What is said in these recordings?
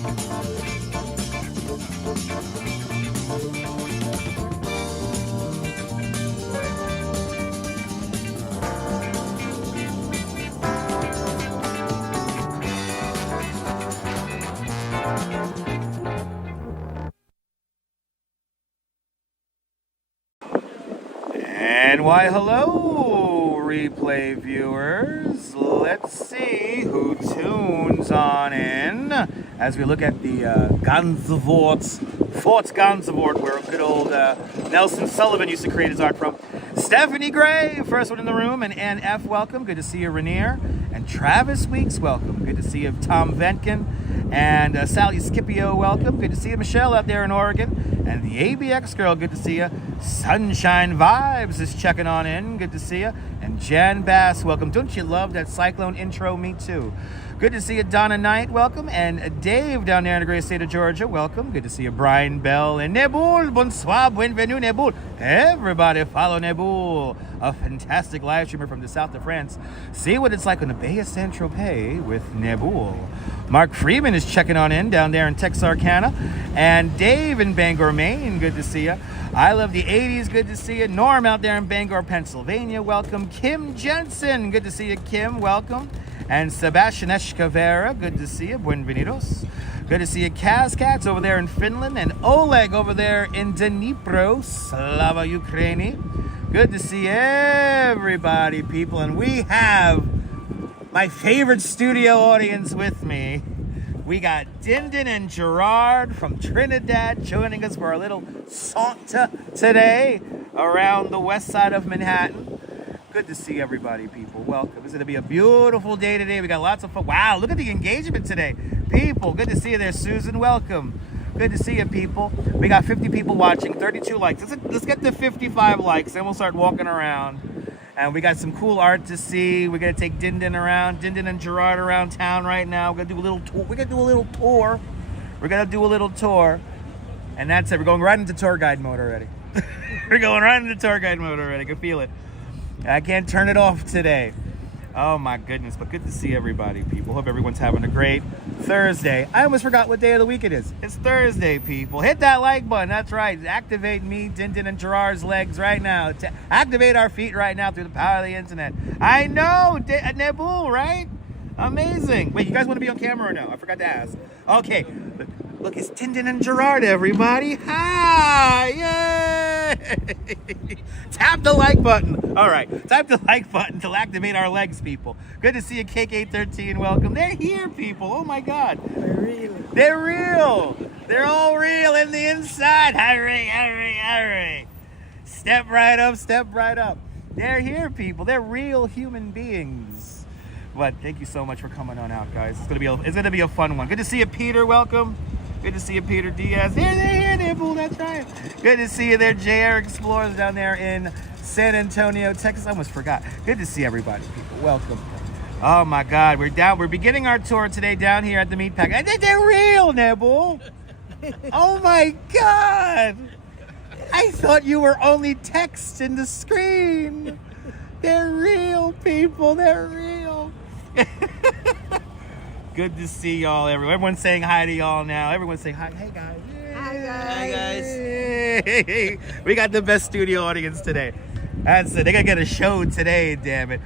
And why, hello, replay viewers. Let's see who tunes on in as we look at the Fort Gansevoort, where good old Nelson Sullivan used to create his art from. Stephanie Gray, first one in the room, and Ann F., welcome. Good to see you, Rainier. And Travis Weeks, welcome. Good to see you, Tom Ventkin. And Sally Scipio, welcome. Good to see you, Michelle, out there in Oregon. And the ABX girl, good to see you. Sunshine Vibes is checking on in. Good to see you. And Jan Bass, welcome. Don't you love that Cyclone intro? Me too. Good to see you, Donna Knight, welcome. And Dave down there in the great state of Georgia, welcome. Good to see you, Brian Bell. And Nebul, bonsoir, bienvenue, Nebul. Everybody follow Nebul, a fantastic live streamer from the south of France. See what it's like on the Bay of Saint-Tropez with Nebul. Mark Freeman is checking on in down there in Texarkana. And Dave in Bangor, Maine, good to see you. I love the 80s, good to see you. Norm out there in Bangor, Pennsylvania, welcome. Kim Jensen, good to see you, Kim, welcome. And Sebastian Escavera, good to see you, buenvenidos. Good to see you, Kaz Cats over there in Finland, and Oleg over there in Dnipro, Slava Ukraini. Good to see everybody, people, and we have my favorite studio audience with me. We got Dindin and Gerard from Trinidad joining us for a little saunter today around the west side of Manhattan. Good to see everybody, people. Welcome. It's going to be a beautiful day today. We got lots of fun. Wow, look at the engagement today. People, good to see you there, Susan. Welcome. Good to see you, people. We got 50 people watching, 32 likes. Let's get to 55 likes, then we'll start walking around. And we got some cool art to see. We're going to take Dindin around, Dindin and Gerard around town right now. We're going to do a little tour. We're going to do a little tour. We're going to do a little tour. And that's it. We're going right into tour guide mode already. We're going right into tour guide mode already. I can feel it. I can't turn it off today. Oh my goodness, but good to see everybody, people. Hope everyone's having a great Thursday. I almost forgot what day of the week it is. It's Thursday, people. Hit that like button. That's right. Activate me, Dindin, and Gerard's legs right now. Activate our feet right now through the power of the internet. I know, Nebul, right? Amazing. Wait, you guys want to be on camera or no? I forgot to ask. Okay. Look, it's Dindin and Gerard, everybody. Hi! Yay! Tap the like button. All right, tap the like button to activate our legs, people. Good to see you, Cake813. Welcome. They're here, people. Oh my God. They're real. They're real. They're all real in the inside. Hurry, hurry, hurry. Step right up, step right up. They're here, people. They're real human beings. But thank you so much for coming on out, guys. It's gonna be a fun one. Good to see you, Peter. Welcome. Good to see you, Peter Diaz. They're here, Nibble, that's right. Good to see you there, JR Explorers down there in San Antonio, Texas. I almost forgot. Good to see everybody, people. Welcome. Oh my God, we're beginning our tour today down here at the Meatpack. And they're real, Nibble. Oh my God. I thought you were only text in the screen. They're real, people. They're real. Good to see y'all, everyone. Everyone's saying hi to y'all now. Everyone's saying hi. Hey, guys. Yay. Hi, guys. Hi, guys. Hey. We got the best studio audience today. That's it. They're going to get a show today, damn it.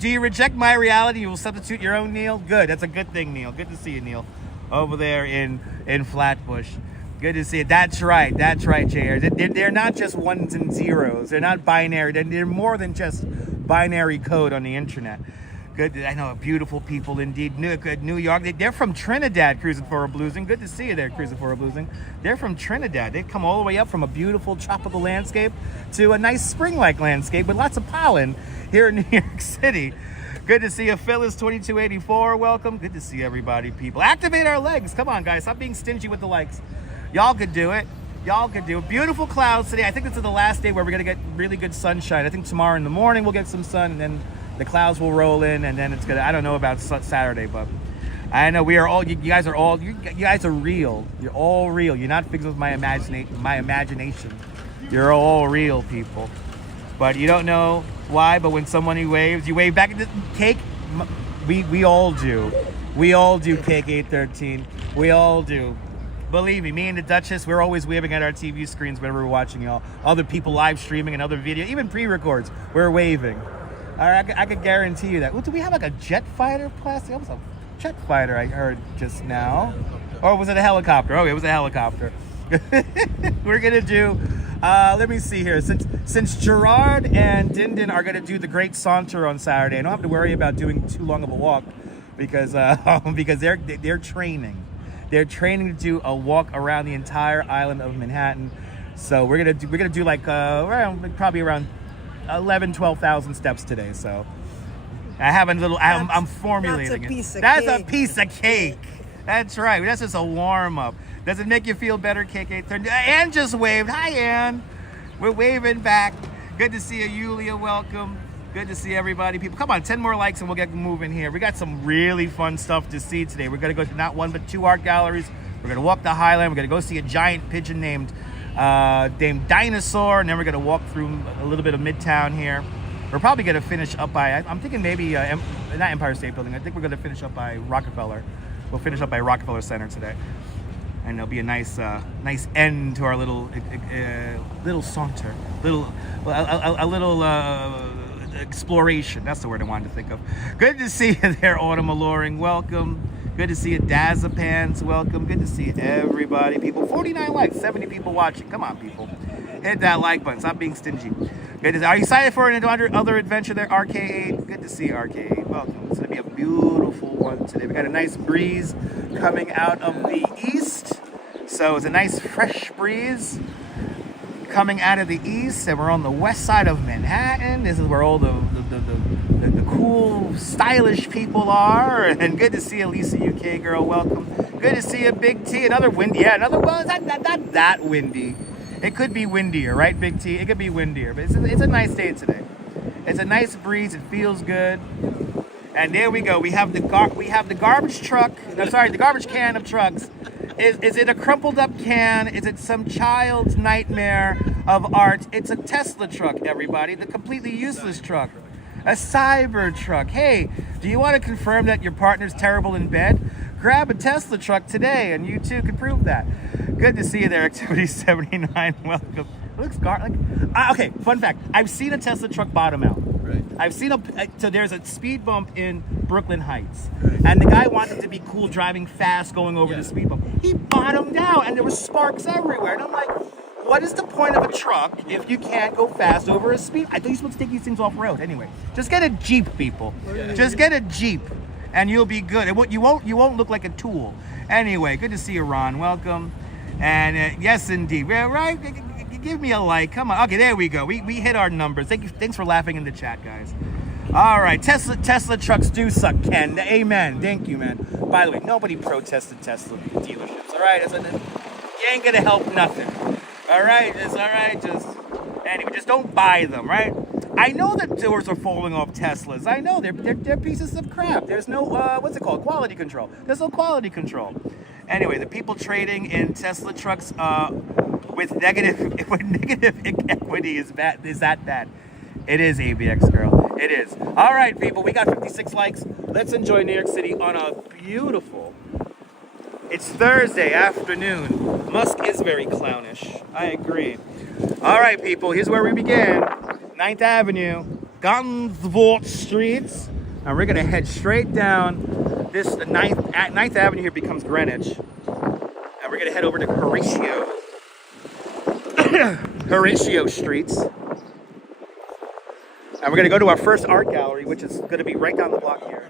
Do you reject my reality? You will substitute your own, Neil? Good. That's a good thing, Neil. Good to see you, Neil. Over there in Flatbush. Good to see you. That's right. That's right, JR. They're not just ones and zeros. They're not binary. They're more than just binary code on the internet. Good, I know, beautiful people indeed. New York. They're from Trinidad, cruising for a bluesing. Good to see you there, cruising for a bluesing. They're from Trinidad. They've come all the way up from a beautiful tropical landscape to a nice spring-like landscape with lots of pollen here in New York City. Good to see you, Phyllis 2284. Welcome. Good to see everybody, people. Activate our legs. Come on, guys. Stop being stingy with the likes. Y'all could do it. Y'all could do it. Beautiful clouds today. I think this is the last day where we're gonna get really good sunshine. I think tomorrow in the morning we'll get some sun, and then the clouds will roll in, and then it's gonna, I don't know about Saturday, but I know we are all, you guys are real. You're all real. You're not fixed with my imagination. You're all real, people. But you don't know why, but when someone waves, you wave back at the cake. We all do. We all do, Cake 813. We all do. Believe me and the Duchess, we're always waving at our TV screens whenever we're watching y'all. Other people live streaming and other video, even pre-records, we're waving. All right, I could guarantee you that. Well, do we have like a jet fighter plastic? That was a jet fighter I heard just now. Or was it a helicopter? Oh, it was a helicopter. We're gonna do, let me see here. Since Gerard and Dindin are gonna do the Great Saunter on Saturday, I don't have to worry about doing too long of a walk because they're training. They're training to do a walk around the entire island of Manhattan. So we're gonna do like probably around 12,000 steps today. So I have a little. I'm formulating it. That's a piece of cake. That's right. That's just a warm up. Does it make you feel better, Cake 830? Ann just waved. Hi, Ann. We're waving back. Good to see you, Yulia. Welcome. Good to see everybody. People, come on, 10 more likes and we'll get moving here. We got some really fun stuff to see today. We're going to go to not one but two art galleries. We're going to walk the Highland. We're going to go see a giant pigeon named Dinosaur. And then we're going to walk through a little bit of Midtown here. We're probably going to finish up by, I'm thinking maybe, not Empire State Building. I think we're going to finish up by Rockefeller. We'll finish up by Rockefeller Center today. And there'll be a nice end to our little saunter, a little exploration. That's the word I wanted to think of. Good to see you there, Autumn Alluring. Welcome. Good to see you, Dazapants. Welcome. Good to see everybody. People, 49 likes, 70 people watching. Come on, people. Hit that like button. Stop being stingy. Good to see. Are you excited for another adventure there, RK8? Good to see you, RK8. Welcome. It's going to be a beautiful one today. We got a nice breeze coming out of the east. So it's a nice fresh breeze coming out of the east, and we're on the west side of Manhattan. This is where all the cool, stylish people are. And good to see you, Lisa UK girl. Welcome. Good to see you, Big T. Another windy. Yeah, another. Well, not that windy. It could be windier, right, Big T? It could be windier, but it's a nice day today. It's a nice breeze. It feels good. And there we go. We have the garbage truck. I'm sorry, the garbage can of trucks. Is it a crumpled up can? Is it some child's nightmare of art? It's a Tesla truck, everybody. The completely useless truck. A cyber truck. Hey, do you want to confirm that your partner's terrible in bed? Grab a Tesla truck today and you too can prove that. Good to see you there, Activity 79. Welcome. It looks okay, fun fact. I've seen a Tesla truck bottom out. Right. I've seen so there's a speed bump in Brooklyn Heights. Right. And the guy wanted to be cool driving fast going over the speed bump. He bottomed out and there was sparks everywhere. And I'm like, what is the point of a truck if you can't go fast over a speed? I thought you're supposed to take these things off road. Anyway, just get a Jeep, people. Yeah. Just get a Jeep and you'll be good. You won't look like a tool. Anyway, good to see you, Ron. Welcome. And yes, indeed. Yeah, right? Give me a like. Come on. Okay, there we go. We hit our numbers. Thanks for laughing in the chat, guys. All right. Tesla trucks do suck, Ken. Amen. Thank you, man. By the way, nobody protested Tesla dealerships. All right? You ain't going to help nothing. All right? It's all right. Anyway, just don't buy them, right? I know that doors are falling off Teslas. I know. They're pieces of crap. There's no, what's it called? Quality control. There's no quality control. Anyway, the people trading in Tesla trucks with negative equity is that bad? It is, ABX girl. It is. All right, people, we got 56 likes. Let's enjoy New York City on a beautiful. It's Thursday afternoon. Musk is very clownish. I agree. All right, people, here's where we begin. 9th Avenue, Gansevoort Streets, and we're gonna head straight down this 9th Avenue here becomes Greenwich, and we're gonna head over to Horatio Streets, and we're gonna go to our first art gallery, which is gonna be right down the block here.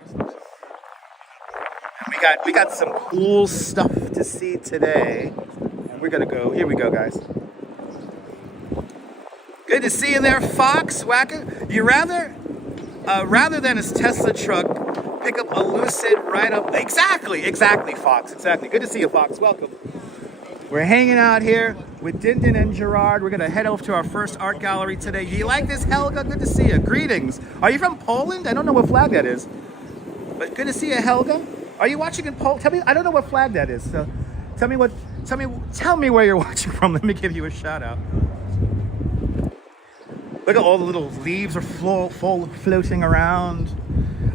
And we got some cool stuff to see today, and we're gonna go. Here we go, guys. Good to see you there, Fox Wacker. You rather than a Tesla truck, pick up a Lucid right up. Exactly, Fox. Exactly. Good to see you, Fox. Welcome. We're hanging out here with Dindin and Gerard. We're gonna head over to our first art gallery today. You like this, Helga? Good to see you. Greetings. Are you from Poland? I don't know what flag that is, but good to see you, Helga. Are you watching in Poland? Tell me. I don't know what flag that is. So, tell me where you're watching from. Let me give you a shout out. Look at all the little leaves are floating around.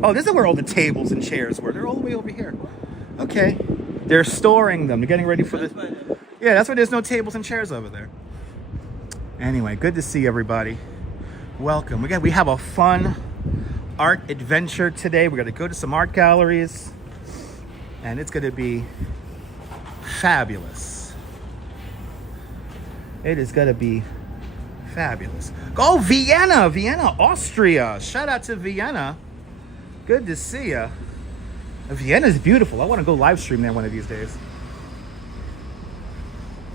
Oh, this is where all the tables and chairs were. They're all the way over here. Okay. They're storing them. They're getting ready for the... Yeah, that's why there's no tables and chairs over there. Anyway, good to see everybody. Welcome. Again, we have a fun art adventure today. We're going to go to some art galleries. And it's going to be fabulous. It is going to be fabulous. Oh, Vienna, Austria. Shout out to Vienna. Good to see ya. Vienna's beautiful. I want to go live stream there one of these days.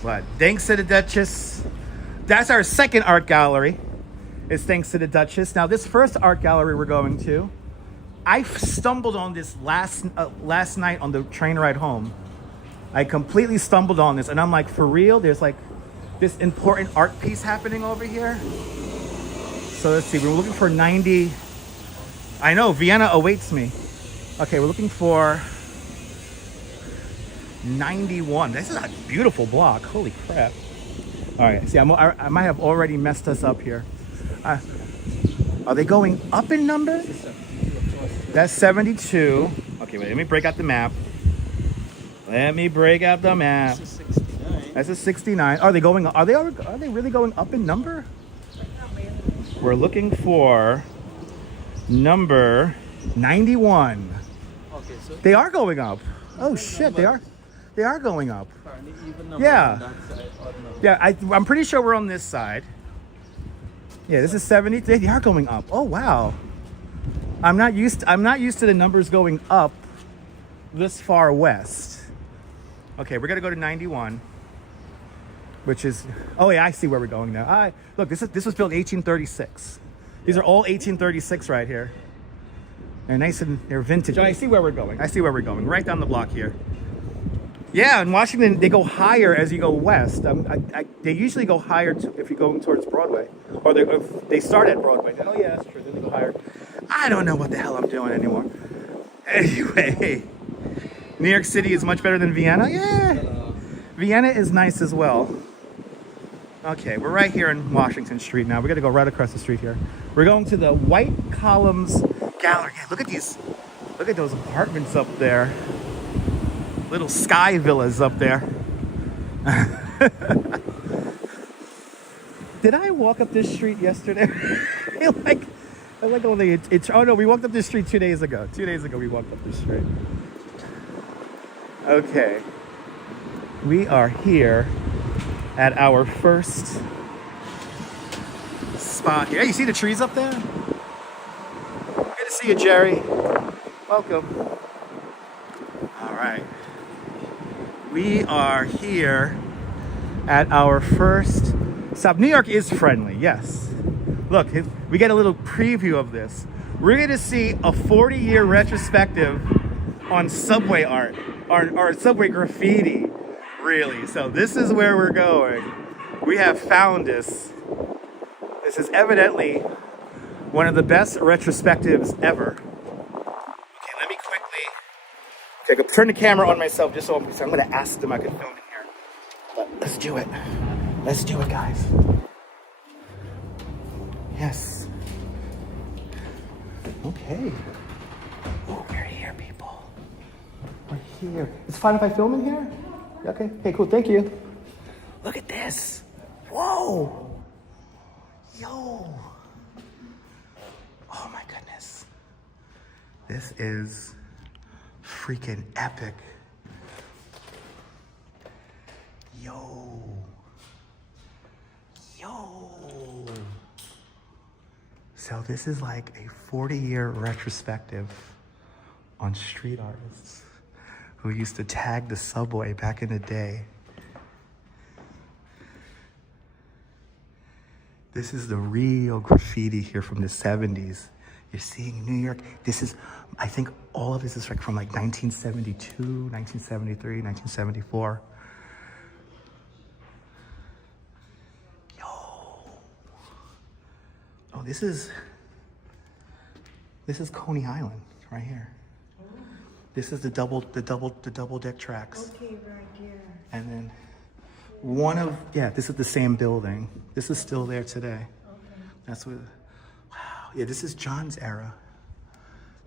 But thanks to the Duchess. That's our second art gallery. It's thanks to the Duchess. Now, this first art gallery we're going to, I stumbled on this last night on the train ride home. I completely stumbled on this, and I'm like, for real? There's like this important art piece happening over here. So let's see, we're looking for 90. I know, Vienna awaits me. Okay, we're looking for 91. This is a beautiful block. Holy crap. All right, see, I might have already messed us up here. Are they going up in number? That's 72. Okay, wait, let me break out the map. Let me break out the map. That's a 69. Are they going? Are they really going up in number? We're looking for number 91. Okay, so they are going up. Oh shit, they are going up. Yeah. Yeah, I'm pretty sure we're on this side. Yeah, this is 70. They are going up. Oh wow. I'm not used to the numbers going up this far west. Okay, we're gonna go to 91, which is, oh yeah, I see where we're going now. Look, this was built 1836. These are all 1836 right here. They're nice and they're vintage. Oh, I see where we're going. Right down the block here. Yeah, in Washington, they go higher as you go west. They usually go higher if you're going towards Broadway. Or they start at Broadway. Then, oh yeah, that's true. Then they go higher. I don't know what the hell I'm doing anymore. Anyway, New York City is much better than Vienna. Yeah, Vienna is nice as well. Okay, we're right here in Washington Street now. We got to go right across the street here. We're going to the White Columns Gallery. Yeah, look at those apartments up there. Little sky villas up there. Did I walk up this street yesterday? I like only oh no, we walked up this street 2 days ago. 2 days ago we walked up this street. Okay. We are here at our first spot here. Hey, you see the trees up there? Good to see you, Jerry. Welcome. All right. We are here at our first stop. New York is friendly, yes. Look, we get a little preview of this. We're going to see a 40-year retrospective on subway art, or subway graffiti, really. So this is where we're going. We have found this. This is evidently one of the best retrospectives ever. Okay, let me quickly... Okay, turn the camera on myself just so I'm going to ask them I can film in here. But let's do it. Let's do it, guys. Yes. Okay. Oh, we're here, people. We're here. It's fine if I film in here? Okay. Hey, cool. Thank you. Look at this. Whoa. Yo. Oh, my goodness. This is freaking epic. Yo. So this is like a 40-year retrospective on street artists who used to tag the subway back in the day. This is the real graffiti here from the 70s. You're seeing New York. This is, I think all of this is like from like 1972, 1973, 1974. Oh, this is Coney Island right here. Oh. This is the double deck tracks. Okay, right here. And then this is the same building. This is still there today. Okay. That's what. Wow. Yeah, this is John's era.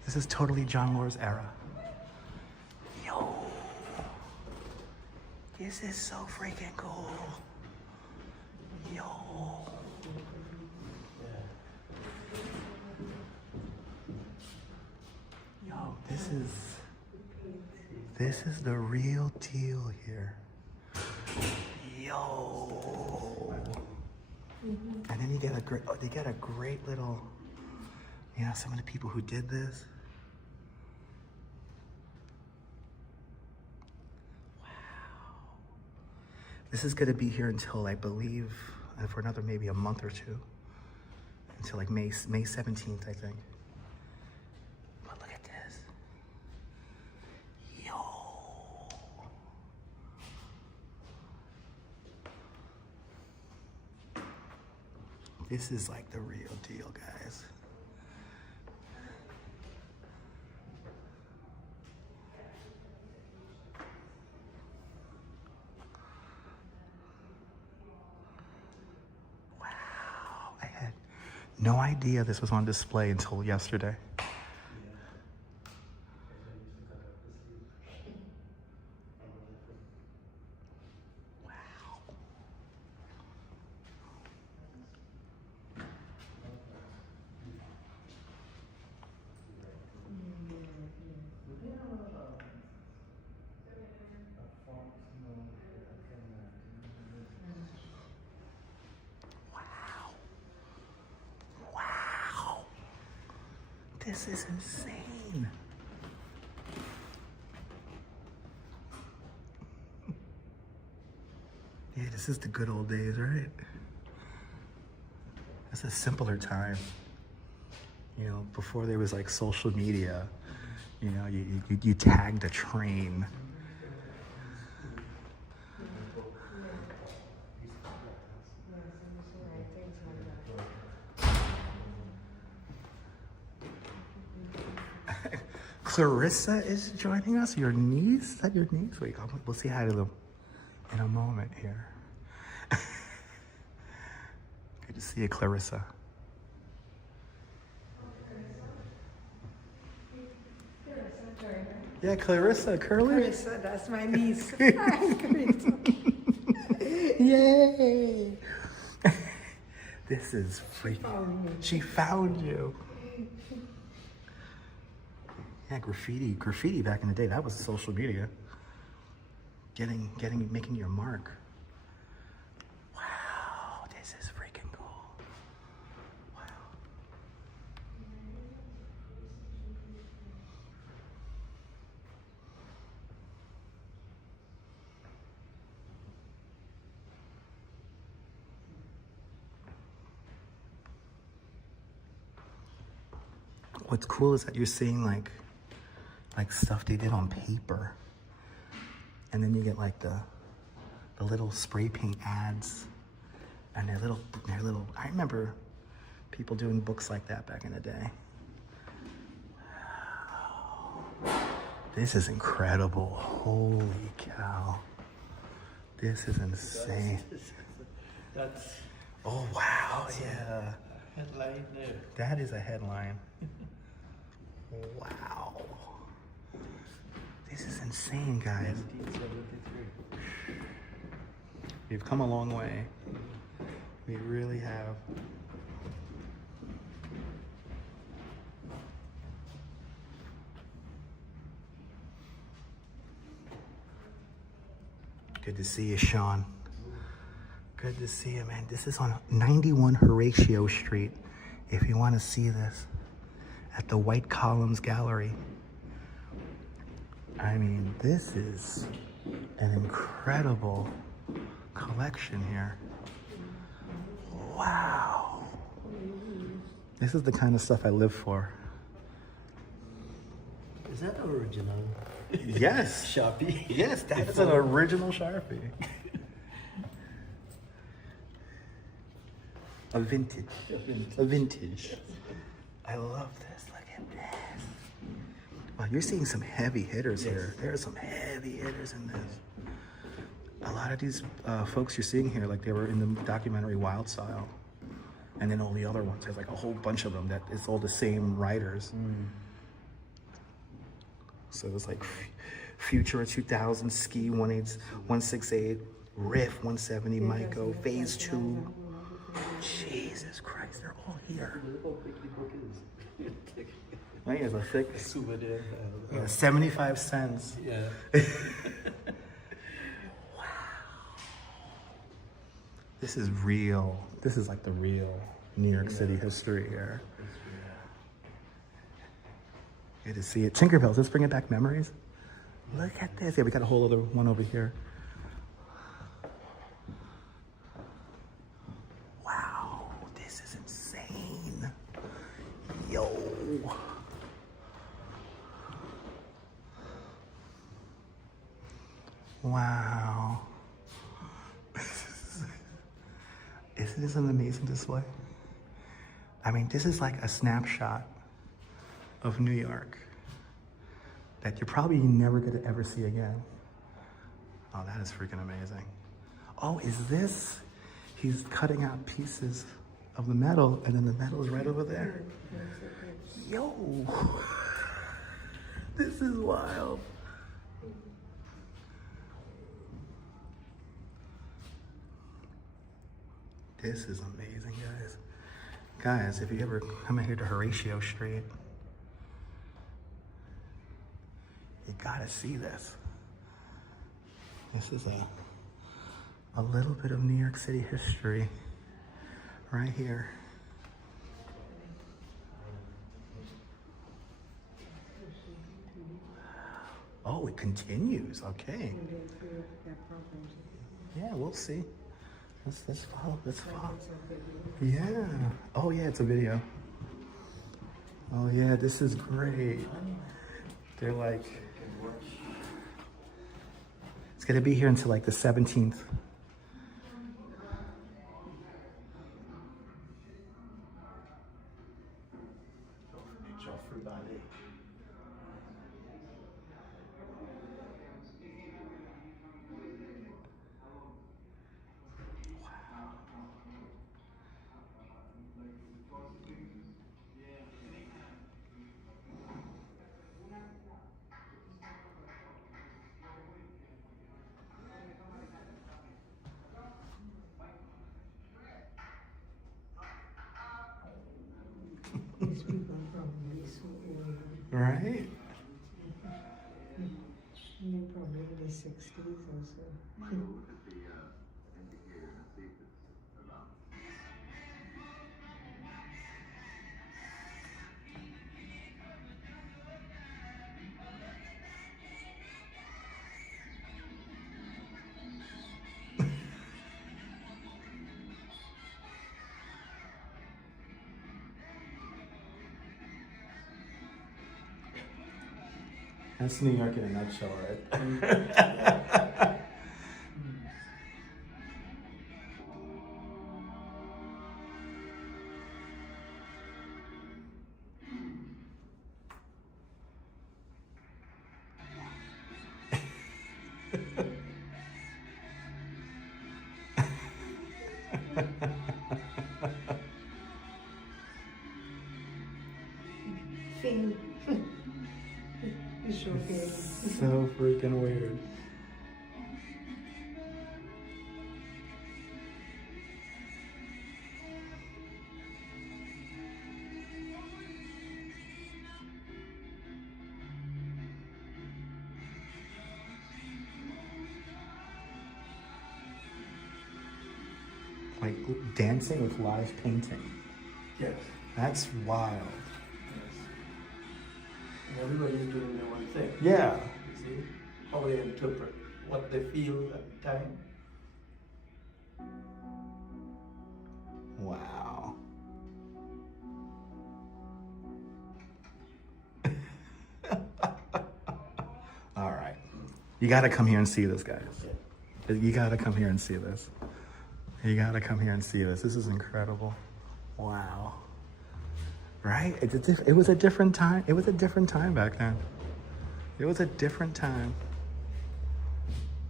This is totally John Lord's era. Yo. This is so freaking cool. Yo. Yo, this is the real deal here. Yo. And then you get a great little, you know, some of the people who did this. Wow. This is gonna be here until, I believe, for another maybe a month or two. Until like May 17th, I think. But look at this. Yo. This is like the real deal, guys. Wow, I had no idea this was on display until yesterday. This is insane. Yeah, this is the good old days, right? It's a simpler time. You know, before there was like social media, you know, you tagged a train. Clarissa is joining us. Your niece? Is that your niece? Wait, we'll say hi to them in a moment here. Good to see you, Clarissa. Yeah, Clarissa, Curly. Clarissa, that's my niece. Hi, Clarissa. Yay! This is freaking. She found you. Yeah, graffiti back in the day, that was social media. Making your mark. Wow, this is freaking cool. Wow. What's cool is that you're seeing like stuff they did on paper, and then you get like the little spray paint ads, and they're little. I remember people doing books like that back in the day. Wow. This is incredible. Holy cow. This is insane. That's oh wow, yeah. headline there. That is a headline. Wow. This is insane, guys. 1973. We've come a long way. We really have. Good to see you, Sean. Good to see you, man. This is on 91 Horatio Street. If you want to see this, at the White Columns Gallery. I mean, this is an incredible collection here. Wow. This is the kind of stuff I live for. Is that original? Yes. Sharpie? Yes, that is an original Sharpie. A vintage. A vintage. I love this. Look at this. Wow, you're seeing some heavy hitters here. There are some heavy hitters in this. A lot of these folks you're seeing here, like they were in the documentary Wild Style. And then all the other ones, there's like a whole bunch of them that it's all the same writers. So it was like Futura 2000, Ski 168, Riff 170, Myco, Phase 2. Jesus Christ, they're all here. Look how big the book is. Right, it's a thick Souvenir. 75 cents. Yeah. This is real. This is like the real New York City history here. Good to see it. Tinkerbell, does this bring it back memories? Look at this. Yeah, we got a whole other one over here. Wow, this is insane. Yo. Wow. Isn't this an amazing display? I mean, this is like a snapshot of New York that you're probably never gonna ever see again. Oh, that is freaking amazing. Oh, is this? He's cutting out pieces of the metal and then the metal is right over there. Yo, this is wild. This is amazing, guys. Guys, if you ever come in here to Horatio Street, you gotta see this. This is a little bit of New York City history right here. Oh, it continues, okay. Yeah, we'll see. Let's follow. Yeah. Oh yeah, it's a video. Oh yeah, this is great. They're like, it's gonna be here until like the 17th. These people from this old. Right? They're probably in the 60s or so. That's New York in a nutshell, right? Thing. It's okay. So freaking weird. Like dancing with live painting. Yes. That's wild. And everybody's doing their own thing. Yeah. You see how they interpret what they feel at the time. Wow. All right. You got to come here and see this, guys. You got to come here and see this. You got to come here and see this. This is incredible. Wow. Right? It was a different time. It was a different time back then. It was a different time.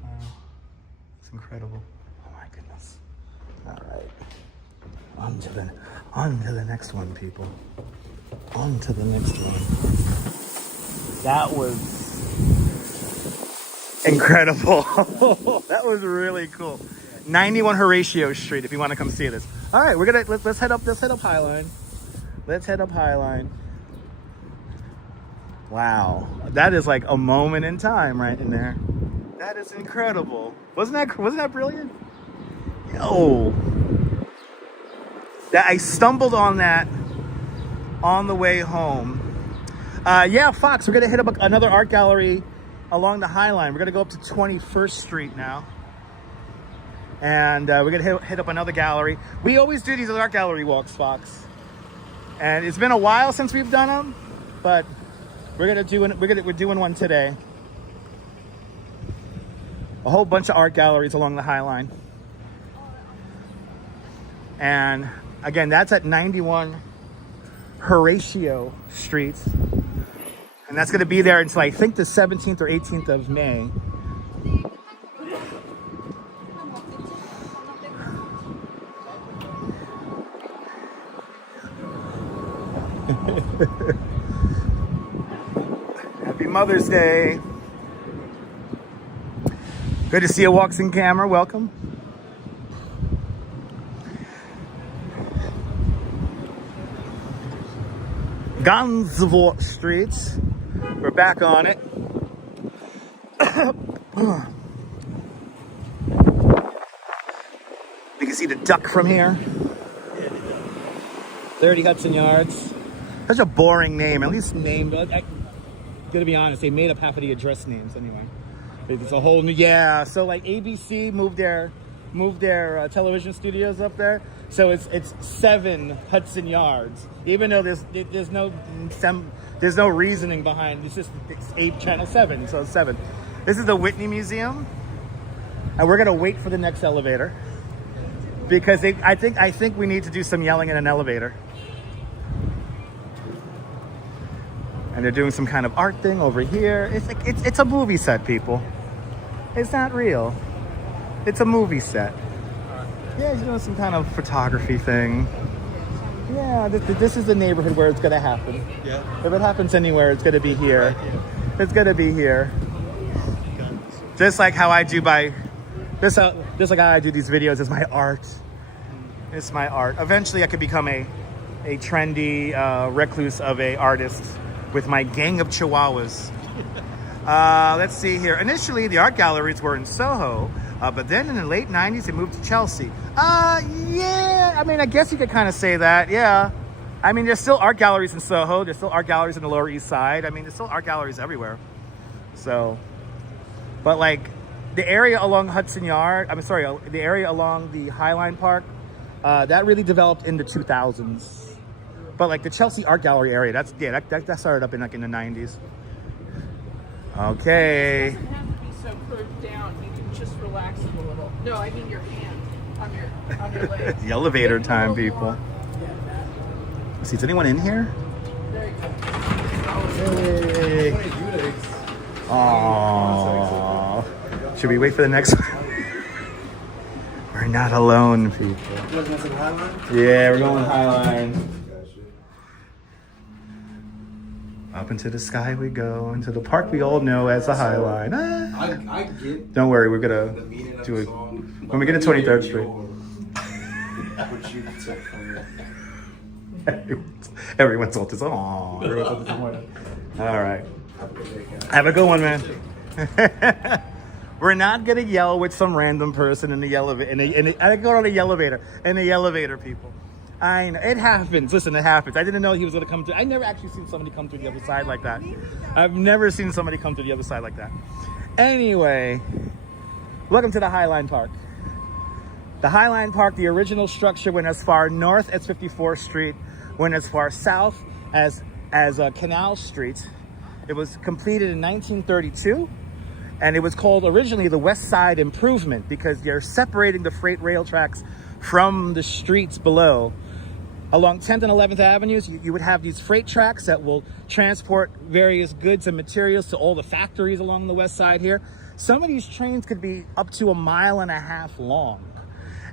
Wow. It's incredible. Oh my goodness. All right. On to the next one, people. On to the next one. That was Incredible. That was really cool. 91 Horatio Street if you want to come see this. All right, let's head up Highline. Let's head up Highline. Wow, that is like a moment in time right in there. That is incredible. Wasn't that brilliant? Yo. That I stumbled on that on the way home. Yeah, Fox, we're gonna hit up another art gallery along the High Line. We're gonna go up to 21st Street now. And we're gonna hit up another gallery. We always do these art gallery walks, Fox. And it's been a while since we've done them, but we're doing one today. A whole bunch of art galleries along the High Line. And again, that's at 91 Horatio Street. And that's going to be there until I think the 17th or 18th of May. Happy Mother's Day. Good to see you, Walks in Camera. Welcome. Gansevoort Street. We're back on it. You can see the duck from here. 30 Hudson Yards. Such a boring name. At least name. I gotta be honest, they made up half of the address names anyway. It's a whole new, yeah. So like ABC moved their television studios up there. So it's 7 Hudson Yards. Even though there's no reasoning behind it's 8 Channel 7, so it's 7. This is the Whitney Museum, and we're gonna wait for the next elevator because I think we need to do some yelling in an elevator. And they're doing some kind of art thing over here. It's a movie set, people. It's not real. It's a movie set. Yeah, he's doing some kind of photography thing. Yeah, this is the neighborhood where it's gonna happen. Yeah. If it happens anywhere, it's gonna be here. It's gonna be here. Just like how I do just like how I do these videos is my art. It's my art. Eventually, I could become a trendy recluse of a artist with my gang of chihuahuas. Let's see here. Initially, the art galleries were in Soho, but then in the late 90s, they moved to Chelsea. Yeah, I mean, I guess you could kind of say that, yeah. I mean, there's still art galleries in Soho. There's still art galleries in the Lower East Side. I mean, there's still art galleries everywhere. So, but like, the area along Hudson Yard, the area along the Highline Park, that really developed in the 2000s. But like the Chelsea Art Gallery area, that started up in like in the 90s. Okay. It doesn't have to be so curved down. You can just relax it a little. No, I mean your hand on your leg. The elevator time, people. See, is anyone in here? There you go. Hey. Aww. Should we wait for the next one? We're not alone, people. Yeah, we're going Highline. Up into the sky we go, into the park we all know as the High Line. I get. Don't worry, we're gonna do it when we get to 23rd Street. Everyone's all this. Aww. All right. Have a good one, man. We're not gonna yell with some random person in the elevator. I go on the elevator. In the elevator, people. I know, it happens. Listen, it happens. I didn't know he was going to come through. I never actually seen somebody come through the other side like that. I've never seen somebody come through the other side like that. Anyway, welcome to the Highline Park. The Highline Park, the original structure went as far north as 54th Street, went as far south as Canal Street. It was completed in 1932, and it was called originally the West Side Improvement because they're separating the freight rail tracks from the streets below. Along 10th and 11th Avenues, you would have these freight tracks that will transport various goods and materials to all the factories along the west side here. Some of these trains could be up to 1.5 miles long.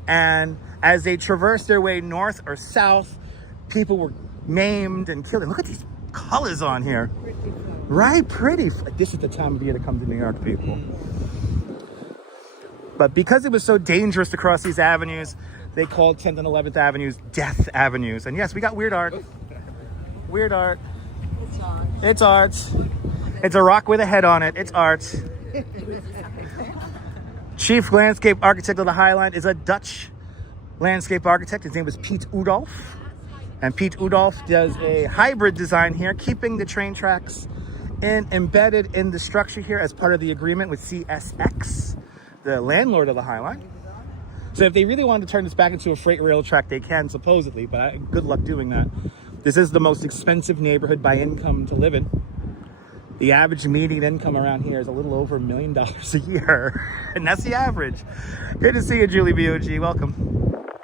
And as they traversed their way north or south, people were maimed and killed. And look at these colors on here. Right, pretty. This is the time of year to come to New York, people. But because it was so dangerous to cross these avenues, they called 10th and 11th Avenues Death Avenues. And yes, we got weird art. Weird art. It's art. It's art. It's a rock with a head on it. It's art. Chief landscape architect of the High Line is a Dutch landscape architect. His name was Piet Oudolf. And Piet Oudolf does a hybrid design here, keeping the train tracks embedded in the structure here as part of the agreement with CSX, the landlord of the High Line. So if they really wanted to turn this back into a freight rail track, they can supposedly, but good luck doing that. This is the most expensive neighborhood by income to live in. The average median income around here is a little over $1 million a year. And that's the average. Good to see you, Julie BOG. Welcome.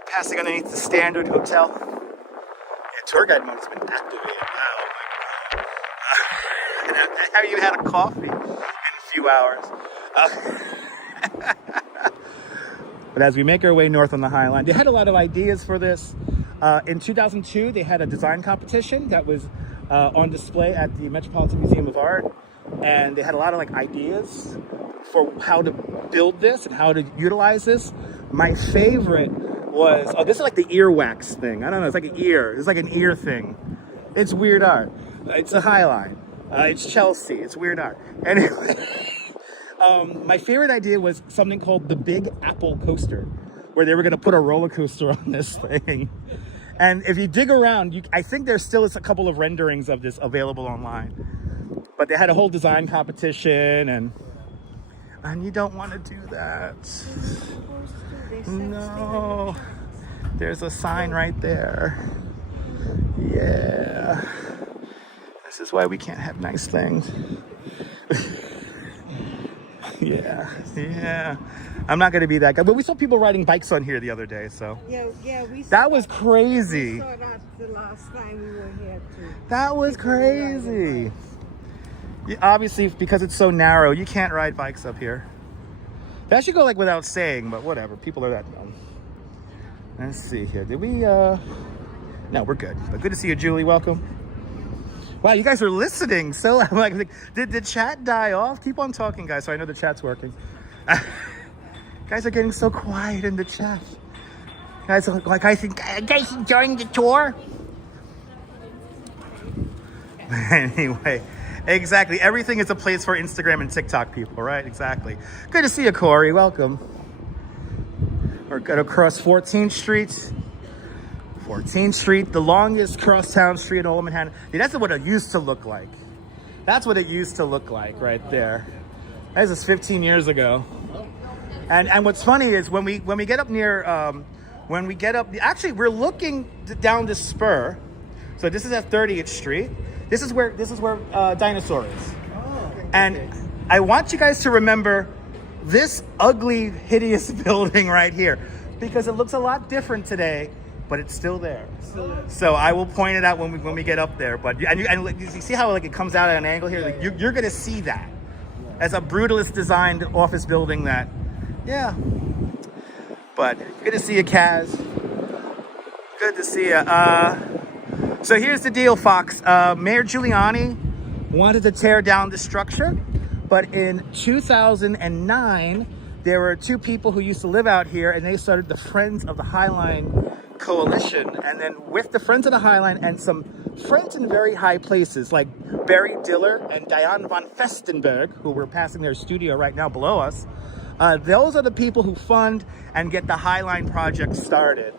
Passing underneath the Standard Hotel. Yeah, tour guide mode has been activated. Oh my God. I haven't even had a coffee in a few hours. But as we make our way north on the High Line, they had a lot of ideas for this. In 2002, they had a design competition that was on display at the Metropolitan Museum of Art, and they had a lot of ideas for how to build this and how to utilize this. My favorite was, this is like the earwax thing. I don't know, it's like an ear. It's like an ear thing. It's weird art. It's a High Line. It's Chelsea. It's weird art. Anyway, my favorite idea was something called the Big Apple Coaster, where they were going to put a roller coaster on this thing. And if you dig around, I think there still is a couple of renderings of this available online. But they had a whole design competition, and you don't want to do that. No. There's a sign right there. Yeah. This is why we can't have nice things. Yeah. I'm not going to be that guy. But we saw people riding bikes on here the other day, so. Yeah, we saw that was crazy. We saw that the last time we were here too. That was crazy. Obviously, because it's so narrow, you can't ride bikes up here. That should go without saying, but whatever. People are that dumb. Let's see here. Did we, No, we're good. But good to see you, Julie. Welcome. Wow, you guys are listening. So I'm like, did the chat die off? Keep on talking, guys, so I know the chat's working. Guys are getting so quiet in the chat. Guys are like, I think, guys enjoying the tour? Anyway, exactly. Everything is a place for Instagram and TikTok people, right? Exactly. Good to see you, Corey. Welcome. We're going to cross 14th Street. 14th Street, the longest crosstown street in all of Manhattan. Dude, that's what it used to look like. That's what it used to look like right there. That was 15 years ago. And what's funny is when we get up near, actually we're looking down the Spur. So this is at 30th Street. This is where Dinosaur is. And I want you guys to remember this ugly, hideous building right here, because it looks a lot different today, but it's still there. So I will point it out when we get up there. But you see how it comes out at an angle here? You're going to see that as a brutalist designed office building that, yeah. But good to see you, Kaz. Good to see you. So here's the deal, Fox. Mayor Giuliani wanted to tear down the structure, but in 2009, there were two people who used to live out here, and they started the Friends of the High Line coalition. And then with the Friends of the High Line and some friends in very high places like Barry Diller and Diane von Festenberg, who we're passing their studio right now below us, those are the people who fund and get the High Line project started.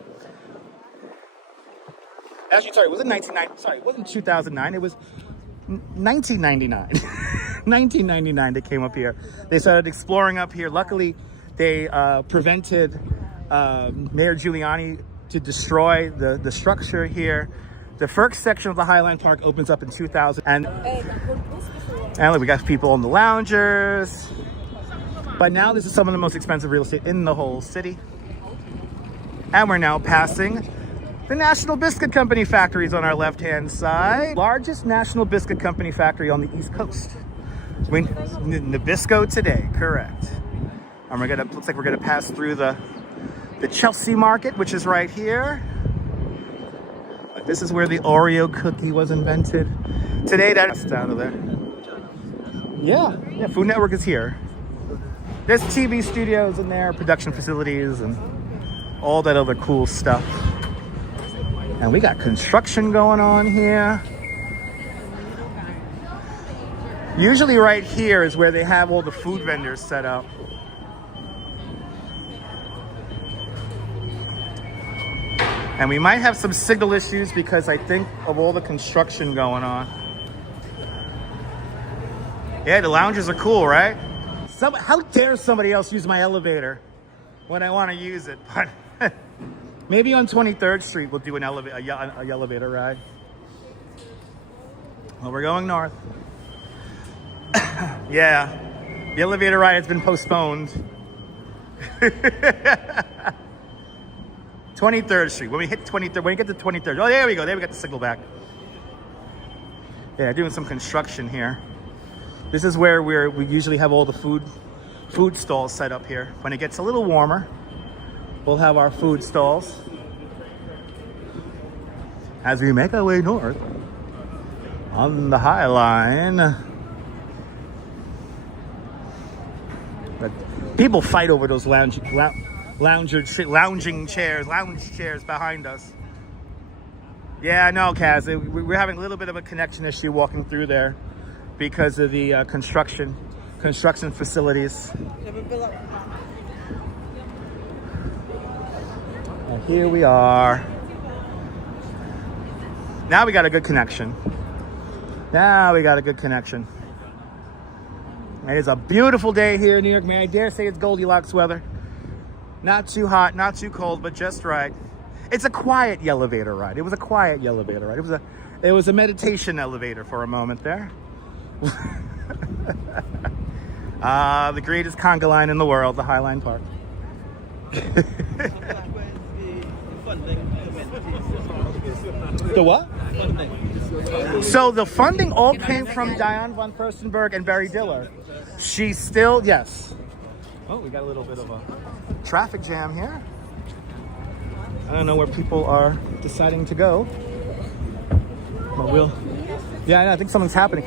Actually, sorry, it wasn't 1990. Sorry, it wasn't 2009. It was 1999. 1999, they came up here. They started exploring up here. Luckily, they prevented Mayor Giuliani to destroy the structure here. The first section of the High Line Park opens up in 2000. And look, we got people in the loungers. But now this is some of the most expensive real estate in the whole city. And we're now passing the National Biscuit Company factories on our left-hand side. Largest National Biscuit Company factory on the East Coast. Nabisco today, correct. And looks like we're gonna pass through the Chelsea Market, which is right here. This is where the Oreo cookie was invented. Today, that's out of there. Yeah, Food Network is here. There's TV studios in there, production facilities, and all that other cool stuff. And we got construction going on here. Usually right here is where they have all the food vendors set up. And we might have some signal issues because I think of all the construction going on. Yeah, the lounges are cool, right? How dare somebody else use my elevator when I want to use it? But maybe on 23rd Street we'll do an elevator ride. Well, we're going north. Yeah, the elevator ride has been postponed. 23rd Street. When we hit 23rd, when we get to 23rd, oh, there we go. There we got the signal back. Yeah, doing some construction here. This is where we usually have all the food stalls set up here. When it gets a little warmer, we'll have our food stalls. As we make our way north on the High Line. But people fight over those lounge chairs behind us. Yeah, no, Kaz, we're having a little bit of a connection issue walking through there because of the construction facilities. And here we are. Now we got a good connection. It is a beautiful day here in New York. May I dare say it's Goldilocks weather. Not too hot, not too cold, but just right. It's a quiet elevator ride. It was a quiet elevator ride. It was a meditation elevator for a moment there. The greatest conga line in the world, the High Line Park. The what? So the funding all came from Diane von Furstenberg and Barry Diller. She's still, yes. Oh, we got a little bit of a traffic jam here. I don't know where people are deciding to go. But yeah, I think something's happening.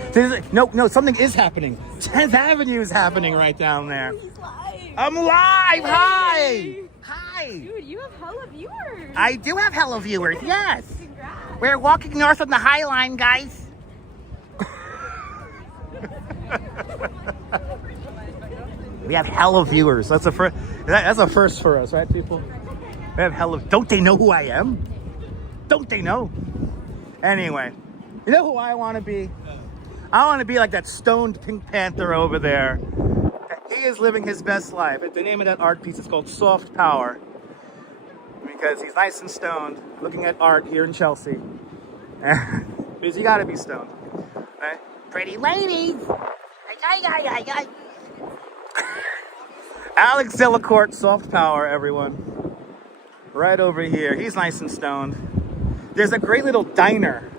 No, something is happening. 10th Avenue is happening right down there. I'm live! Hi! Hi! Dude, you have hella viewers. I do have hella viewers, yes. Congrats. We're walking north on the High Line, guys. We have hella viewers. That's a first for us, right, people? We have hella. Don't they know who I am? Don't they know? Anyway, you know who I want to be? I want to be like that stoned Pink Panther over there. He is living his best life. The name of that art piece is called Soft Power, because he's nice and stoned, looking at art here in Chelsea. Because you got to be stoned, right? Pretty ladies. Alex Delacourt, Soft Power, everyone. Right over here. He's nice and stoned. There's a great little diner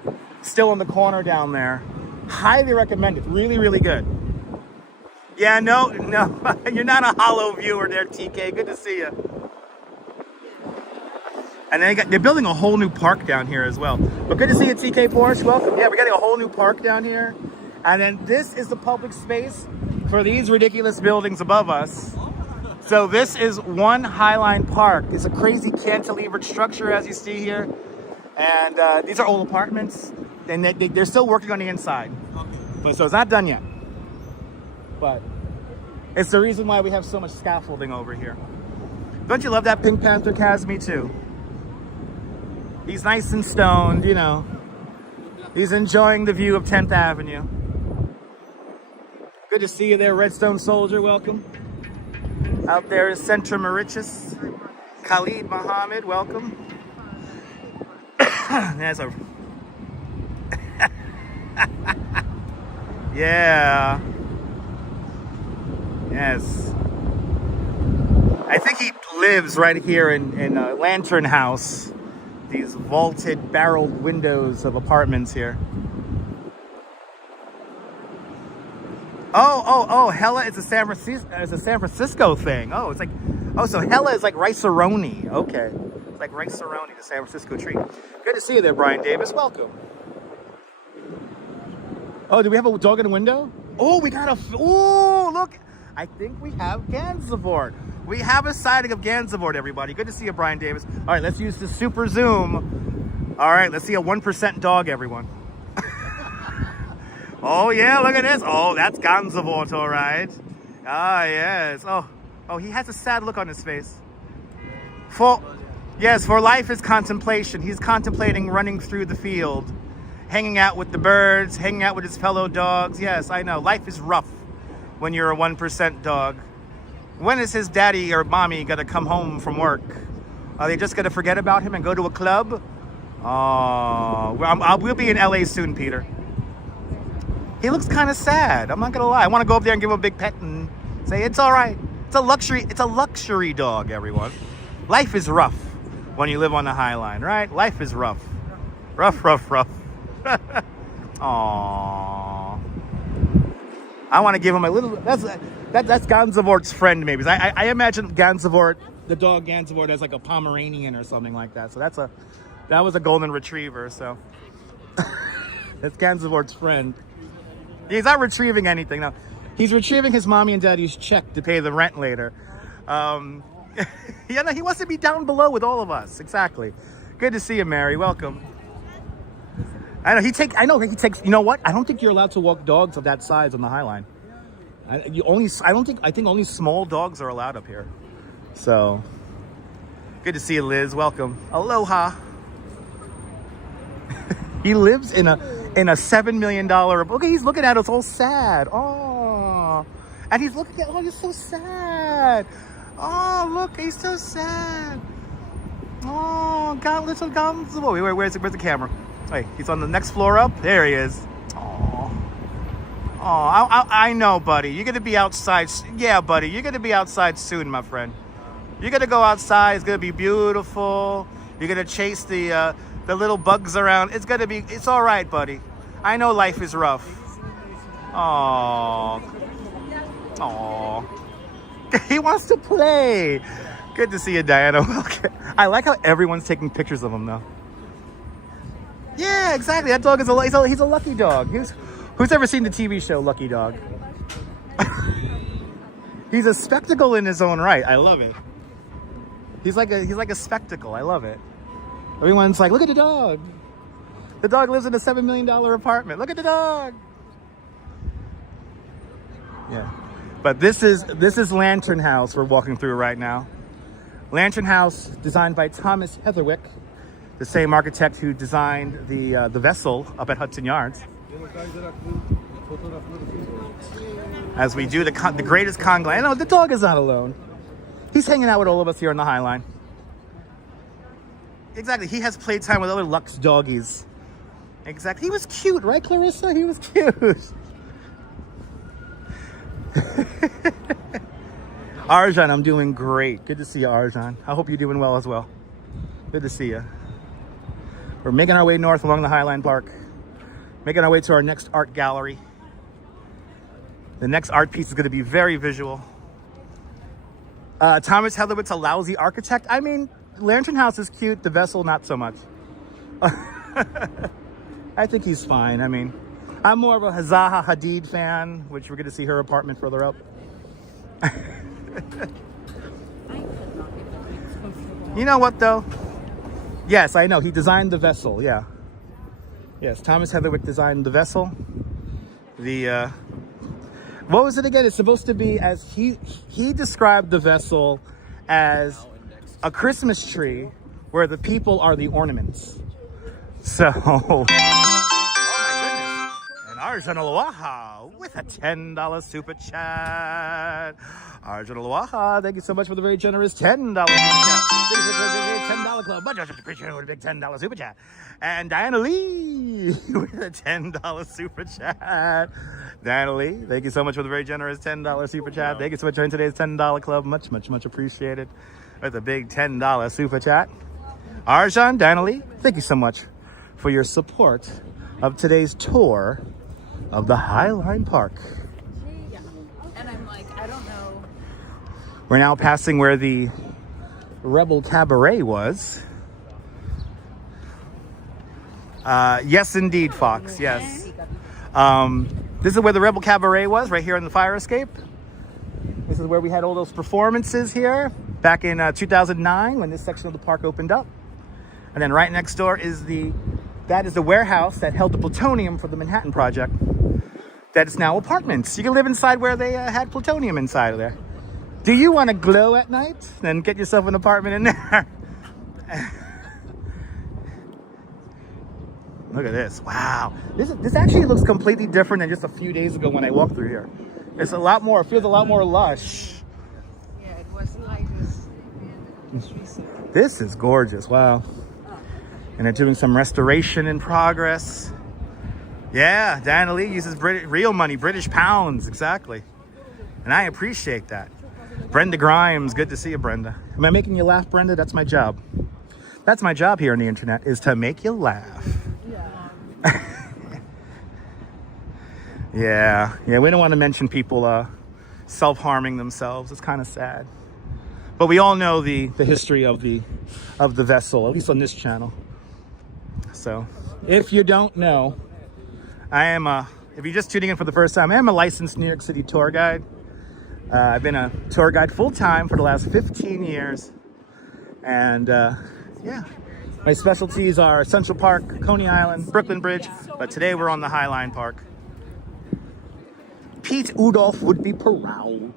still in the corner down there. Highly recommend it. Really, really good. Yeah, no, you're not a hollow viewer there, TK. Good to see you. And then they're building a whole new park down here as well. But good to see you, TK Porsche. Welcome. Yeah, we're getting a whole new park down here. And then this is the public space for these ridiculous buildings above us. So this is One Highline Park. It's a crazy cantilevered structure, as you see here. And these are old apartments. And they're still working on the inside. But, so it's not done yet. But it's the reason why we have so much scaffolding over here. Don't you love that Pink Panther, Kaz? Me too. He's nice and stoned, you know. He's enjoying the view of 10th Avenue. Good to see you there, Redstone Soldier. Welcome. Out there is Centra Mauritius. Khalid Mohammed, welcome. There's a... Yeah. Yes. I think he lives right here in Lantern House. These vaulted, barreled windows of apartments here. Oh, Hella is a San Francisco thing. Oh, it's like, oh, so Hella is like rice-a-roni. Okay. like rice Cerrone, the San Francisco treat. Good to see you there, Brian Davis. Welcome. Oh, do we have a dog in the window? Oh, we got a... Oh, look. I think we have Gansevoort. We have a sighting of Gansevoort, everybody. Good to see you, Brian Davis. All right, let's use the super zoom. All right, let's see a 1% dog, everyone. Oh, yeah, look at this. Oh, that's Gansevoort, all right. Ah, yes. Oh, he has a sad look on his face. Yes, for life is contemplation. He's contemplating running through the field, hanging out with the birds, hanging out with his fellow dogs. Yes, I know. Life is rough when you're a 1% dog. When is his daddy or mommy going to come home from work? Are they just going to forget about him and go to a club? Oh, we'll be in LA soon, Peter. He looks kind of sad. I'm not going to lie. I want to go up there and give him a big pet and say, it's all right. It's a luxury dog, everyone. Life is rough when you live on the High Line, right? Life is rough. Rough. Aww. I want to give him a little... That's Gansevoort's friend, maybe. I imagine Gansevoort, the dog Gansevoort, as like a Pomeranian or something like that. So that was a golden retriever, so... That's Gansevoort's friend. He's not retrieving anything, no. He's retrieving his mommy and daddy's check to pay the rent later. Yeah, no, he wants to be down below with all of us. Exactly. Good to see you, Mary. Welcome. I know he takes. You know what? I don't think you're allowed to walk dogs of that size on the High Line. I think only small dogs are allowed up here. So, good to see you, Liz. Welcome. Aloha. He lives in a $7 million. Look, he's looking at us all sad. Oh, and he's looking at. Oh, he's so sad. Oh, look, he's so sad. Oh, God, little Gansevoort. Where's the camera? Wait, he's on the next floor up. There he is. Oh, I know, buddy. You're gonna be outside. Yeah, buddy, you're gonna be outside soon, my friend. You're gonna go outside. It's gonna be beautiful. You're gonna chase the little bugs around. It's all right, buddy. I know life is rough. Oh. He wants to play. Good to see you, Diana. Okay. I like how everyone's taking pictures of him, though. Yeah, exactly. That dog is he's a lucky dog. Who's ever seen the TV show Lucky Dog? He's a spectacle in his own right. I love it. He's like a spectacle. I love it. Everyone's like, look at the dog. The dog lives in a $7 million apartment. Look at the dog. Yeah. But this is Lantern House we're walking through right now. Lantern House, designed by Thomas Heatherwick, the same architect who designed the vessel up at Hudson Yards. As we do the greatest conga. No, the dog is not alone. He's hanging out with all of us here on the High Line. Exactly. He has playtime with other Lux doggies. Exactly. He was cute, right, Clarissa? He was cute. Arjan, I'm doing great. Good to see you, Arjan. I hope you're doing well as well. Good to see you. We're making our way north along the High Line Park. Making our way to our next art gallery. The next art piece is going to be very visual. Thomas Heatherwick's a lousy architect. I mean, Lantern House is cute. The vessel, not so much. I think he's fine. I mean, I'm more of a Zaha Hadid fan, which we're going to see her apartment further up. You know what, though? Yes, I know. He designed the vessel, yeah. Yes, Thomas Heatherwick designed the vessel. What was it again? It's supposed to be, as he described the vessel as a Christmas tree where the people are the ornaments. So... Arjun Aloha with a $10 super chat. Arjun Aloha, thank you so much for the very generous $10 super chat. Thank you for the $10 club. Much appreciated with a big $10 super chat. And Diana Lee with a $10 super chat. Diana Lee, thank you so much for the very generous $10 super chat. Thank you so much for joining today's $10 club. Much appreciated with a big $10 super chat. Arjun, Diana Lee, thank you so much for your support of today's tour of the High Line Park. Yeah. And I'm like, I don't know. We're now passing where the Rebel Cabaret was. Yes, indeed, Fox. Yes. This is where the Rebel Cabaret was, right here in the fire escape. This is where we had all those performances here back in 2009 when this section of the park opened up. And then right next door is the warehouse that held the plutonium for the Manhattan Project. That is now apartments. You can live inside where they had plutonium inside of there. Do you want to glow at night? Then get yourself an apartment in there. Look at this. Wow. This actually looks completely different than just a few days ago when I walked through here. It's a lot more, it feels a lot more lush. Yeah, it wasn't like this recently. This is gorgeous. Wow. And they're doing some restoration in progress. Yeah, Diana Lee uses real money, British pounds, exactly. And I appreciate that. Brenda Grimes, good to see you, Brenda. Am I making you laugh, Brenda? That's my job. That's my job here on the internet, is to make you laugh. Yeah, we don't want to mention people self-harming themselves. It's kind of sad. But we all know the history of the vessel, at least on this channel. So, if you don't know, I am if you're just tuning in for the first time, I am a licensed New York City tour guide. I've been a tour guide full-time for the last 15 years. And yeah, my specialties are Central Park, Coney Island, Brooklyn Bridge, but today we're on the High Line Park. Pete Udolph would be proud.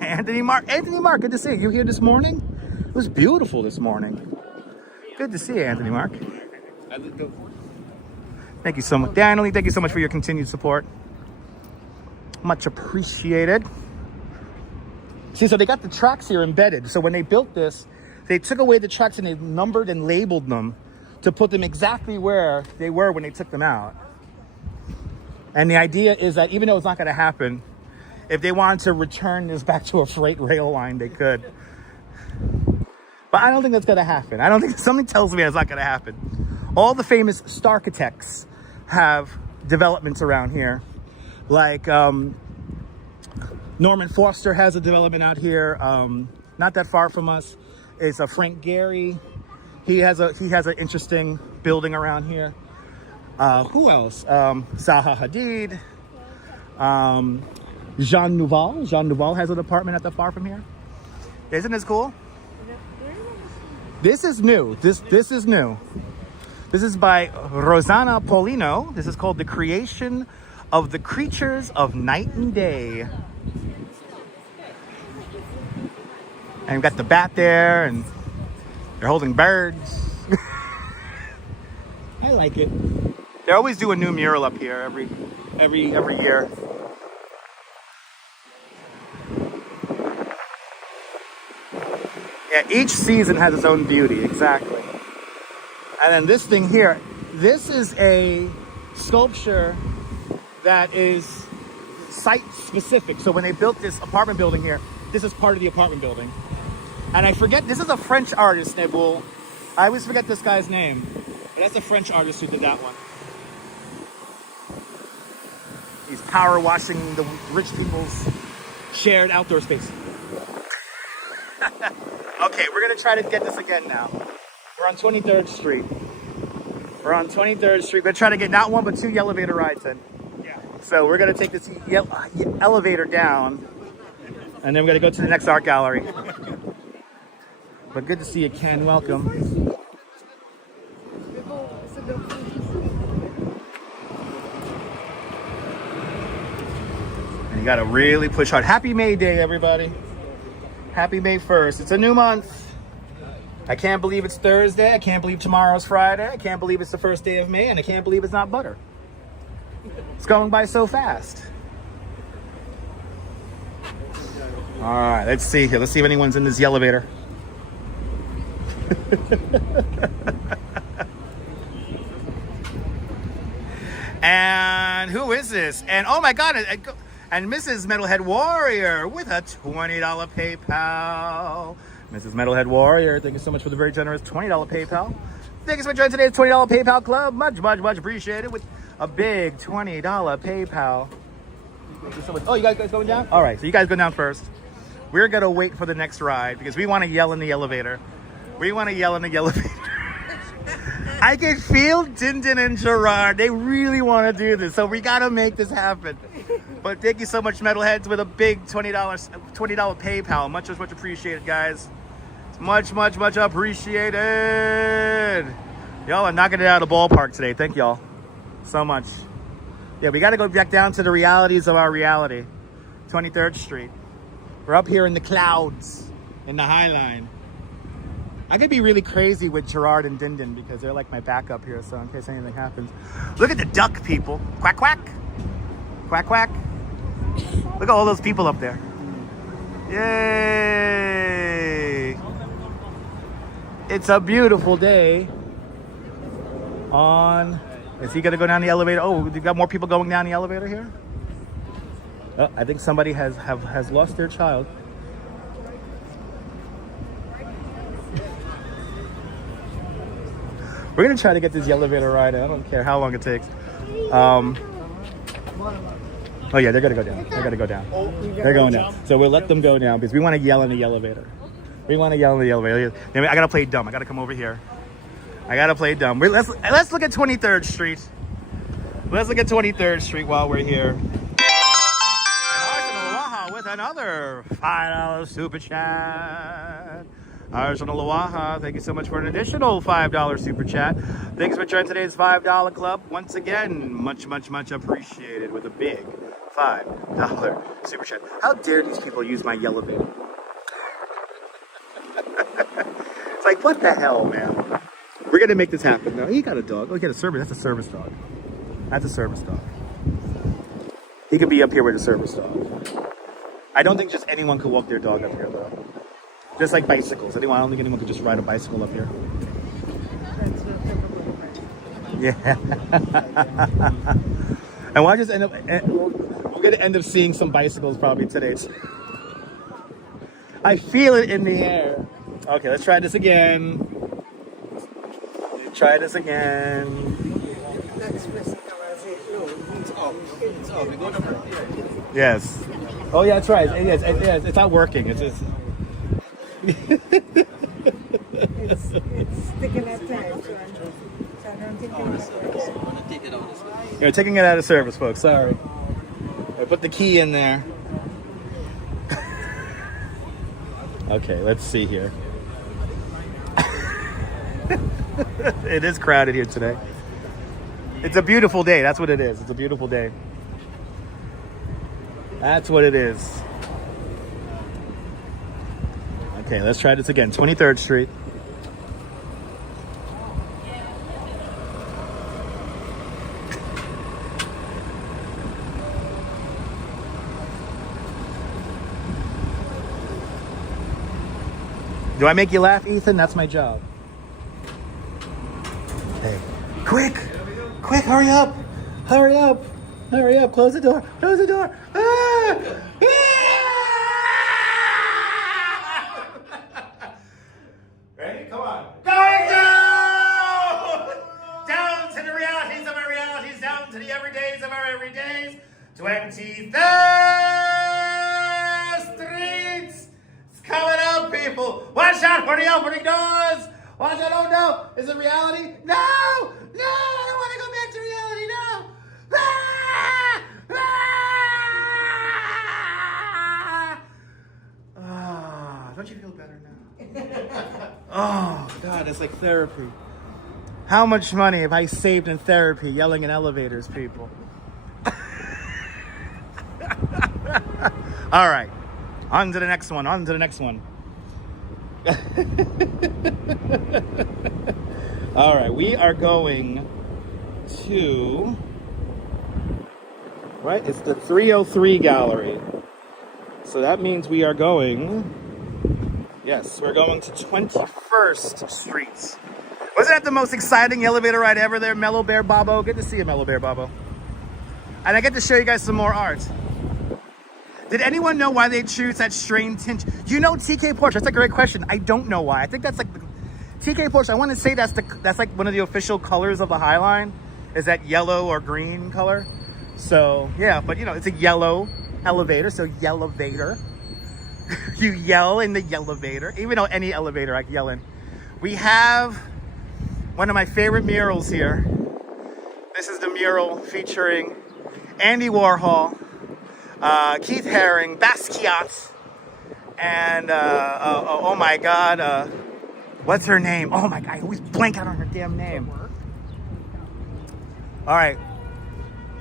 Anthony Mark, good to see you. You here this morning? It was beautiful this morning. Good to see you, Anthony Mark. Thank you so much. Daniel, thank you so much for your continued support. Much appreciated. See, so they got the tracks here embedded. So when they built this, they took away the tracks and they numbered and labeled them to put them exactly where they were when they took them out. And the idea is that even though it's not going to happen, if they wanted to return this back to a freight rail line, they could. But I don't think that's going to happen. I don't think, something tells me it's not going to happen. All the famous Starchitects have developments around here. Like Norman Foster has a development out here, not that far from us. It's a Frank Gehry. He has an interesting building around here. Who else? Zaha Hadid. Jean Nouvel. Jean Nouvel has an apartment not that far from here. Isn't this cool? This is new. This is new. This is by Rosanna Paulino. This is called The Creation of the Creatures of Night and Day. And we've got the bat there, and they're holding birds. I like it. They always do a new mural up here every year. Yeah, each season has its own beauty, exactly. And then this thing here, this is a sculpture that is site specific. So when they built this apartment building here, this is part of the apartment building. And I forget, this is a French artist, Nebul. I always forget this guy's name, but that's a French artist who did that one. He's power washing the rich people's shared outdoor space. Okay, we're gonna try to get this again now. We're on 23rd Street. We're on 23rd Street. We're gonna try to get not one, but 2 elevator rides in. Yeah. So we're gonna take this elevator down, and then we're gonna go to the next art gallery. But good to see you, Ken. Welcome. And you gotta really push hard. Happy May Day, everybody. Happy May 1st. It's a new month. I can't believe it's Thursday. I can't believe tomorrow's Friday. I can't believe it's the first day of May, and I can't believe it's not butter. It's going by so fast. All right, let's see here. Let's see if anyone's in this elevator. And who is this? And oh my God, and Mrs. Metalhead Warrior with a $20 PayPal. Mrs. Metalhead Warrior, thank you so much for the very generous $20 PayPal. Thank you so much for joining today's $20 PayPal club. Much, much, much appreciated with a big $20 PayPal. Thank you so much. Oh, you guys going down? All right, so you guys go down first. We're going to wait for the next ride because we want to yell in the elevator. We want to yell in the elevator. I can feel Dindin and Gerard. They really want to do this, so we gotta make this happen. But thank you so much, Metalheads, with a big $20 PayPal. Much appreciated, guys. Much appreciated. Y'all are knocking it out of the ballpark today. Thank y'all so much. Yeah, we got to go back down to the realities of our reality. 23rd Street. We're up here in the clouds, in the High Line. I could be really crazy with Gerard and Dindin because they're like my backup here, so in case anything happens. Look at the duck, people. Quack, quack. Quack, quack. Look at all those people up there. Yay! It's a beautiful day on... Is he going to go down the elevator? Oh, we got more people going down the elevator here? Oh, I think somebody has lost their child. We're going to try to get this elevator ride. I don't care how long it takes. Oh, yeah, they're going to go down. They're going to go down. They're going down. So we'll let them go down because we want to yell in the elevator. We want to yell in the elevator. I got to play dumb. I got to come over here. I got to play dumb. Let's look at 23rd Street. Let's look at 23rd Street while we're here. Arsenal Waha with another $5 super chat. Arsenal Waha, thank you so much for an additional $5 super chat. Thanks for joining today's $5 club. Once again, much appreciated with a big $5 super chat. How dare these people use my elevator? It's like, what the hell, man? We're gonna make this happen. No, he got a dog. Oh, he got a service. That's a service dog. That's a service dog. He could be up here with a service dog. I don't think just anyone could walk their dog up here, though. Just like bicycles. I don't think anyone could just ride a bicycle up here. Yeah. And we'll just end up... We're gonna end up seeing some bicycles probably today. I feel it in the air. Okay, let's try this again. Try this again. Yes. Oh yeah, that's right. It's not working. It's just. It's sticking at times, so I don't think it will work. You're taking it out of service, folks. Sorry. I put the key in there. Okay, let's see here. It is crowded here today. It's a beautiful day. That's what it is. It's a beautiful day. That's what it is. Okay, let's try this again. 23rd Street. Do I make you laugh, Ethan? That's my job. Hey, quick, hurry up, close the door, Ah! Ready? Come on. Going down to the realities of our realities, down to the everydays of our everydays. 23rd Streets. It's coming up, people. Watch out for the opening doors. Watch out, oh no, is it reality? No, I don't want to go back to reality, no. Don't you feel better now? Oh, God, it's like therapy. How much money have I saved in therapy yelling in elevators, people? All right, on to the next one, All right, we are going to, right? It's the 303 gallery. So that means we are going, yes, we're going to 21st Street. Wasn't that the most exciting elevator ride ever there, Mellow Bear Bobo? Good to see you, Mellow Bear Bobo. And I get to show you guys some more art. Did anyone know why they choose that strange tint? You know TK Porsche? That's a great question. I don't know why. I think that's like the TK Porsche. I want to say that's like one of the official colors of the High Line, is that yellow or green color. So yeah, but you know, it's a yellow elevator, so yellovator. You yell in the yellovator, even though any elevator I can yell in. We have one of my favorite murals here. This is the mural featuring Andy Warhol, Keith Haring, Basquiat, and oh my God, what's her name? Oh my God, I always blank out on her damn name. All right,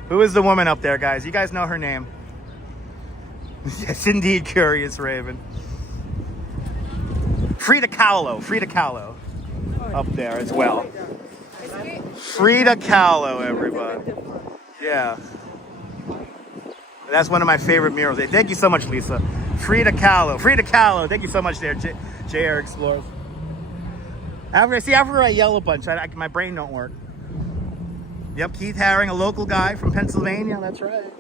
who is the woman up there, guys? You guys know her name? Yes, indeed, Curious Raven. Frida Kahlo, up there as well. Frida Kahlo, everybody. Yeah. That's one of my favorite murals. Hey, thank you so much, Lisa. Frida Kahlo. Thank you so much there, J.R. Explorers. After I yell a bunch, my brain don't work. Yep, Keith Haring, a local guy from Pennsylvania. That's right.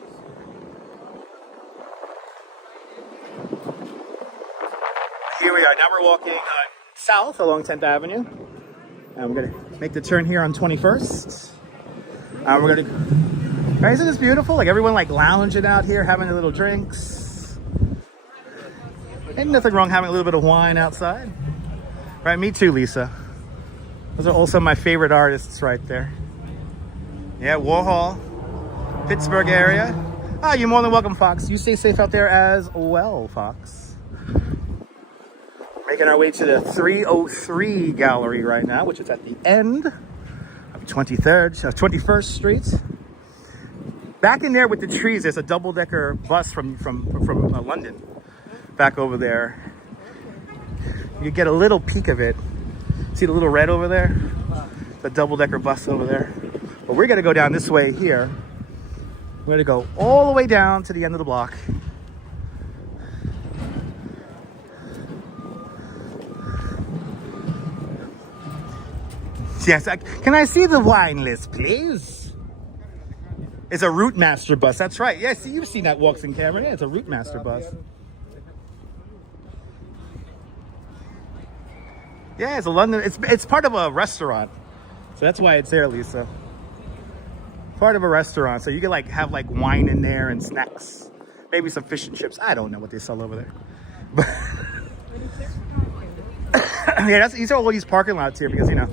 Here we are. Now we're walking south along 10th Avenue. And we're going to make the turn here on 21st. We're going to... Guys, isn't this beautiful? Like everyone like lounging out here, having their little drinks. Ain't nothing wrong having a little bit of wine outside. Right, me too, Lisa. Those are also my favorite artists right there. Yeah, Warhol, Pittsburgh area. Ah, you're more than welcome, Fox. You stay safe out there as well, Fox. Making our way to the 303 gallery right now, which is at the end of 21st Street. Back in there with the trees, there's a double-decker bus from London. Back over there. You get a little peek of it. See the little red over there? The double-decker bus over there. But we're gonna go down this way here. We're gonna go all the way down to the end of the block. Yes, can I see the wine list, please? It's a Route Master bus, that's right. Yes, you've seen that walks in camera. Yeah, it's a Route Master bus. Yeah, it's a London, it's part of a restaurant. So that's why it's there, Lisa. Part of a restaurant, so you can like have like wine in there and snacks. Maybe some fish and chips. I don't know what they sell over there. But yeah, these are all these parking lots here because, you know,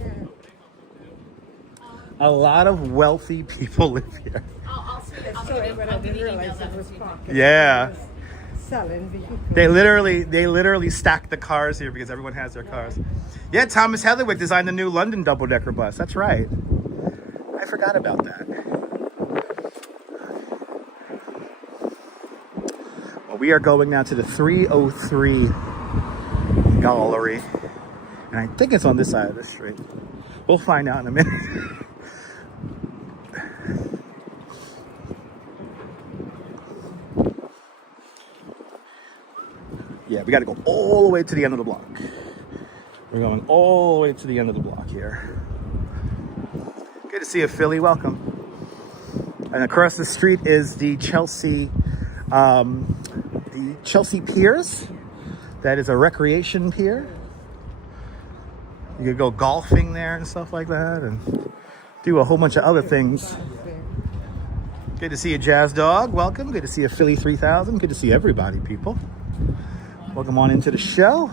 a lot of wealthy people live here. Yeah. They literally stack the cars here because everyone has their cars. Yeah, Thomas Heatherwick designed the new London double-decker bus. That's right. I forgot about that. Well, we are going now to the 303 gallery. And I think it's on this side of the street. We'll find out in a minute. Yeah, we got to go all the way to the end of the block. We're going all the way to the end of the block here. Good to see you, Philly. Welcome. And across the street is the Chelsea Piers. That is a recreation pier. You could go golfing there and stuff like that, and do a whole bunch of other things. Good to see you, Jazz Dog. Welcome. Good to see you, Philly 3000. Good to see everybody, people. Welcome on into the show.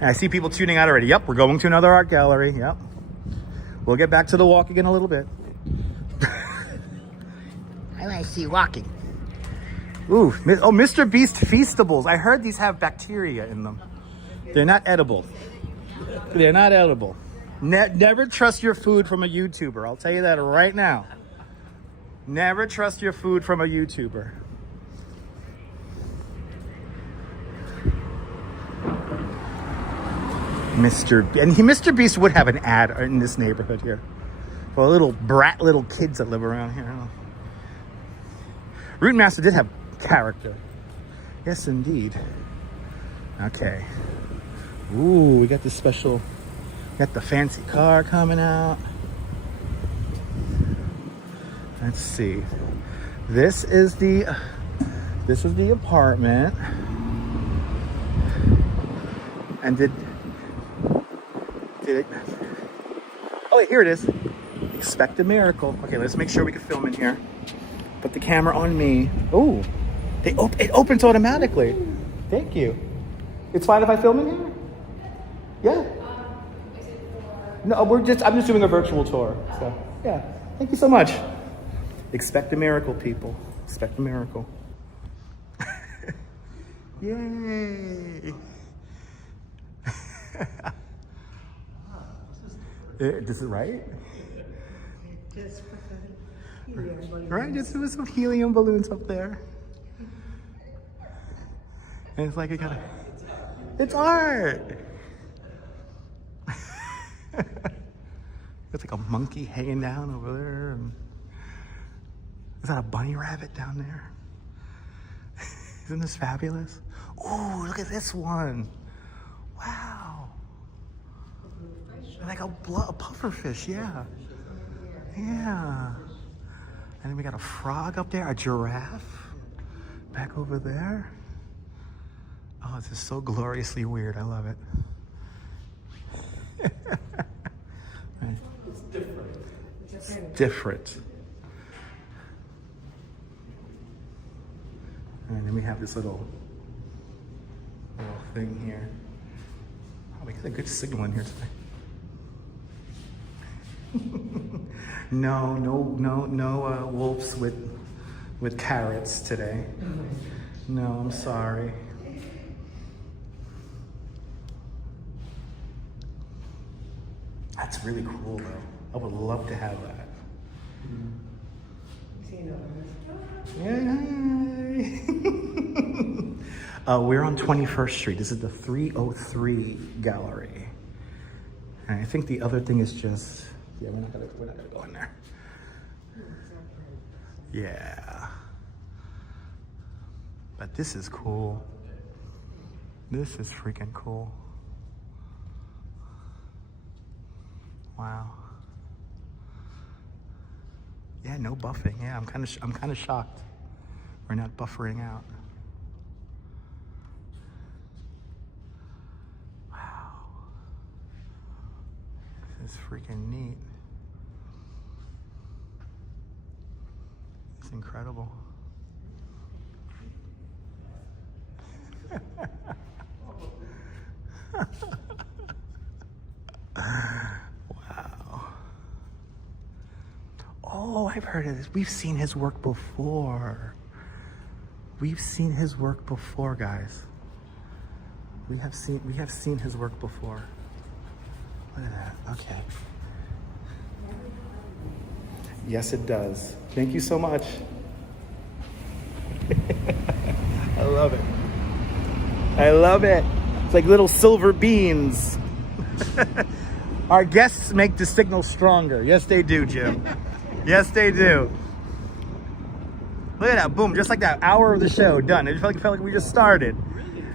I see people tuning out already. Yep, we're going to another art gallery. Yep. We'll get back to the walk again a little bit. I want to see walking. Ooh, oh, Mr. Beast Feastables. I heard these have bacteria in them. They're not edible. They're not edible. Never trust your food from a YouTuber. I'll tell you that right now. Never trust your food from a YouTuber. Mr. Beast would have an ad in this neighborhood here for little kids that live around here. Route Master did have character. Yes, indeed. Okay. Ooh, we got this special. Got the fancy car coming out. Let's see. This is the apartment. And did it? Oh, wait, here it is. Expect a miracle. Okay, let's make sure we can film in here. Put the camera on me. Oh, it opens automatically. Thank you. It's fine if I film in here? Yeah. No, I'm just doing a virtual tour. So, yeah. Thank you so much. Expect a miracle, people. Expect a miracle. Yay. This is right? Just put the helium balloon. Right, just with some helium balloons up there. And it's like it's art. There's like a monkey hanging down over there. And is that a bunny rabbit down there? Isn't this fabulous? Oh, look at this one. Wow. Like a pufferfish, yeah. Yeah. And then we got a frog up there, a giraffe back over there. Oh, this is so gloriously weird. I love it. It's different. It's different. And then we have this little thing here. Oh, we got a good signal in here today. No wolves with carrots today. No, I'm sorry. That's really cool, though. I would love to have that. Yeah. We're on 21st Street. This is the 303 gallery. And I think the other thing is just, yeah, we're not gonna go in there. Yeah. But this is cool. This is freaking cool. Wow. Yeah, no buffing. Yeah, I'm kind of shocked. We're not buffering out. Wow. This is freaking neat. It's incredible. Wow. Oh, I've heard of this. We've seen his work before. We've seen his work before, guys. We have seen his work before. Look at that. Okay. Yes, it does. Thank you so much. I love it. I love it. It's like little silver beans. Our guests make the signal stronger. Yes, they do, Jim. Yes, they do. Look at that, boom, just like that hour of the show, done. It felt like we just started.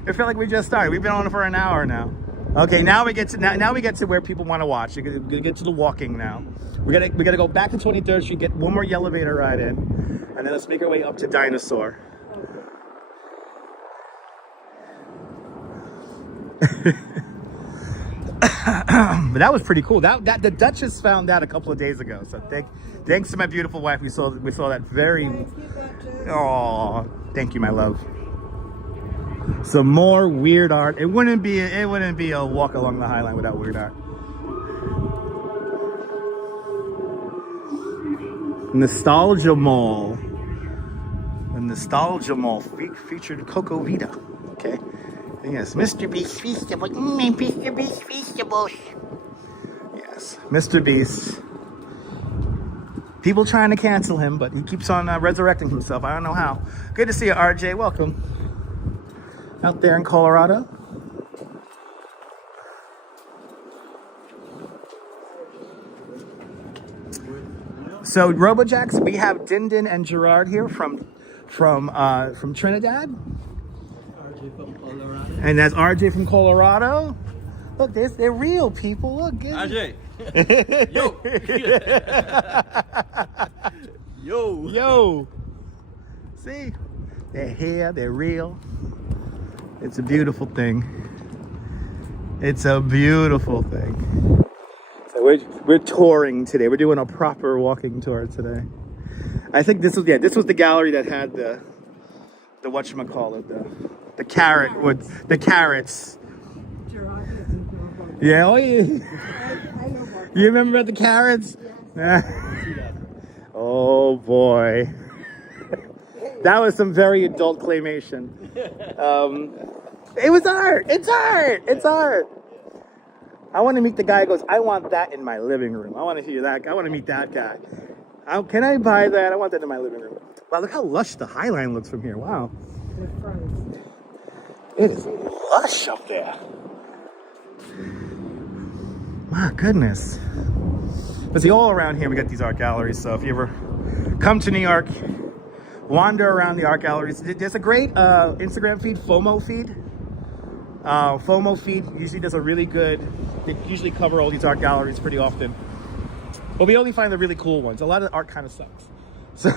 It felt like we just started. We've been on it for an hour now. Okay, now we get to where people want to watch. We're gonna get to the walking now. We gotta go back to 23rd Street, get one more elevator ride in, and then let's make our way up to Dinosaur. But that was pretty cool. That the Duchess found that a couple of days ago. So thanks to my beautiful wife, we saw that very. Oh, thank you, my love. Some more weird art. It wouldn't be a walk along the High Line without weird art. Nostalgia Mall. The Nostalgia Mall featured Coco Vita. Okay. Yes, Mr. Beast Feastables. Mr. Beast Feastables. Yes, Mr. Beast. People trying to cancel him, but he keeps on resurrecting himself. I don't know how. Good to see you, RJ. Welcome. Out there in Colorado. So, RoboJacks, we have Dindin and Gerard here from Trinidad. From Colorado. And that's RJ from Colorado. Look, they're real people. Look, RJ. Yo. Yo. See? They're here, they're real. It's a beautiful thing. It's a beautiful thing. So we're touring today. We're doing a proper walking tour today. I think this was the gallery that had the whatchamacallit, the carrot with the carrots. Yeah, oh yeah. I know about You remember the carrots? Oh boy. That was some very adult claymation. It was art. It's art. It's art. I want to meet the guy who goes, I want that in my living room. I want to hear that. I want to meet that guy. Can I buy that? I want that in my living room. Wow, look how lush the High Line looks from here. Wow. It is lush up there. My goodness. But see, all around here we got these art galleries. So if you ever come to New York, wander around the art galleries. There's a great Instagram feed, FOMO feed. FOMO feed usually does a really good, they usually cover all these art galleries pretty often. But we only find the really cool ones. A lot of the art kind of sucks. So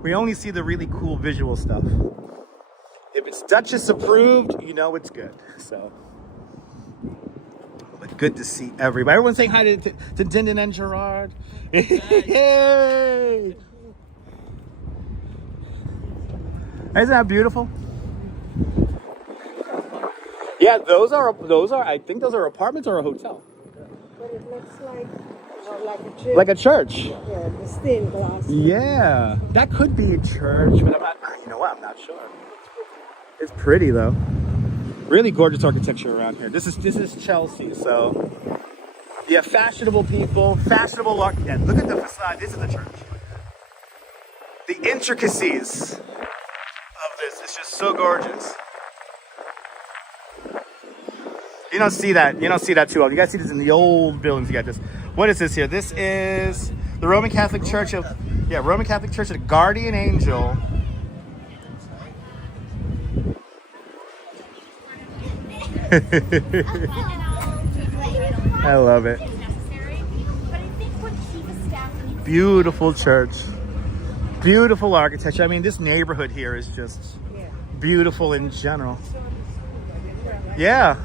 we only see the really cool visual stuff. If it's Duchess approved, you know it's good. So, but good to see everybody. Everyone's saying hi to Dindin and Gerard. Hey! Isn't that beautiful? Yeah, those are. I think those are apartments or a hotel. But it looks like a church. Like a church. Yeah, the stained glass. Yeah, that could be a church, but I'm not. You know what? I'm not sure. It's pretty though. Really gorgeous architecture around here. This is Chelsea, so yeah, fashionable people, fashionable art. Yeah, look at the facade. This is a church. The intricacies of this is just so gorgeous. You don't see that. You don't see that too often. You guys see this in the old buildings. You got this. What is this here? This is the Roman Catholic Church of, Roman Catholic Church of the Guardian Angel. I love it. Beautiful church. Beautiful architecture. I mean, this neighborhood here is just beautiful in general. Yeah.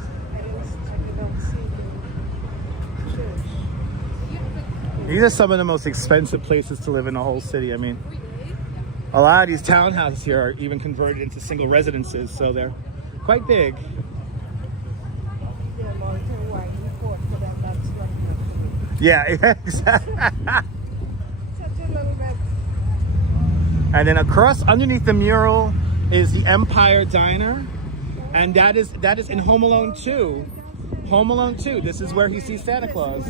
These are some of the most expensive places to live in the whole city. I mean, a lot of these townhouses here are even converted into single residences, so they're quite big. Yeah, exactly. And then underneath the mural is the Empire Diner, and that is in Home Alone 2. Home Alone 2. This is where he sees Santa Claus.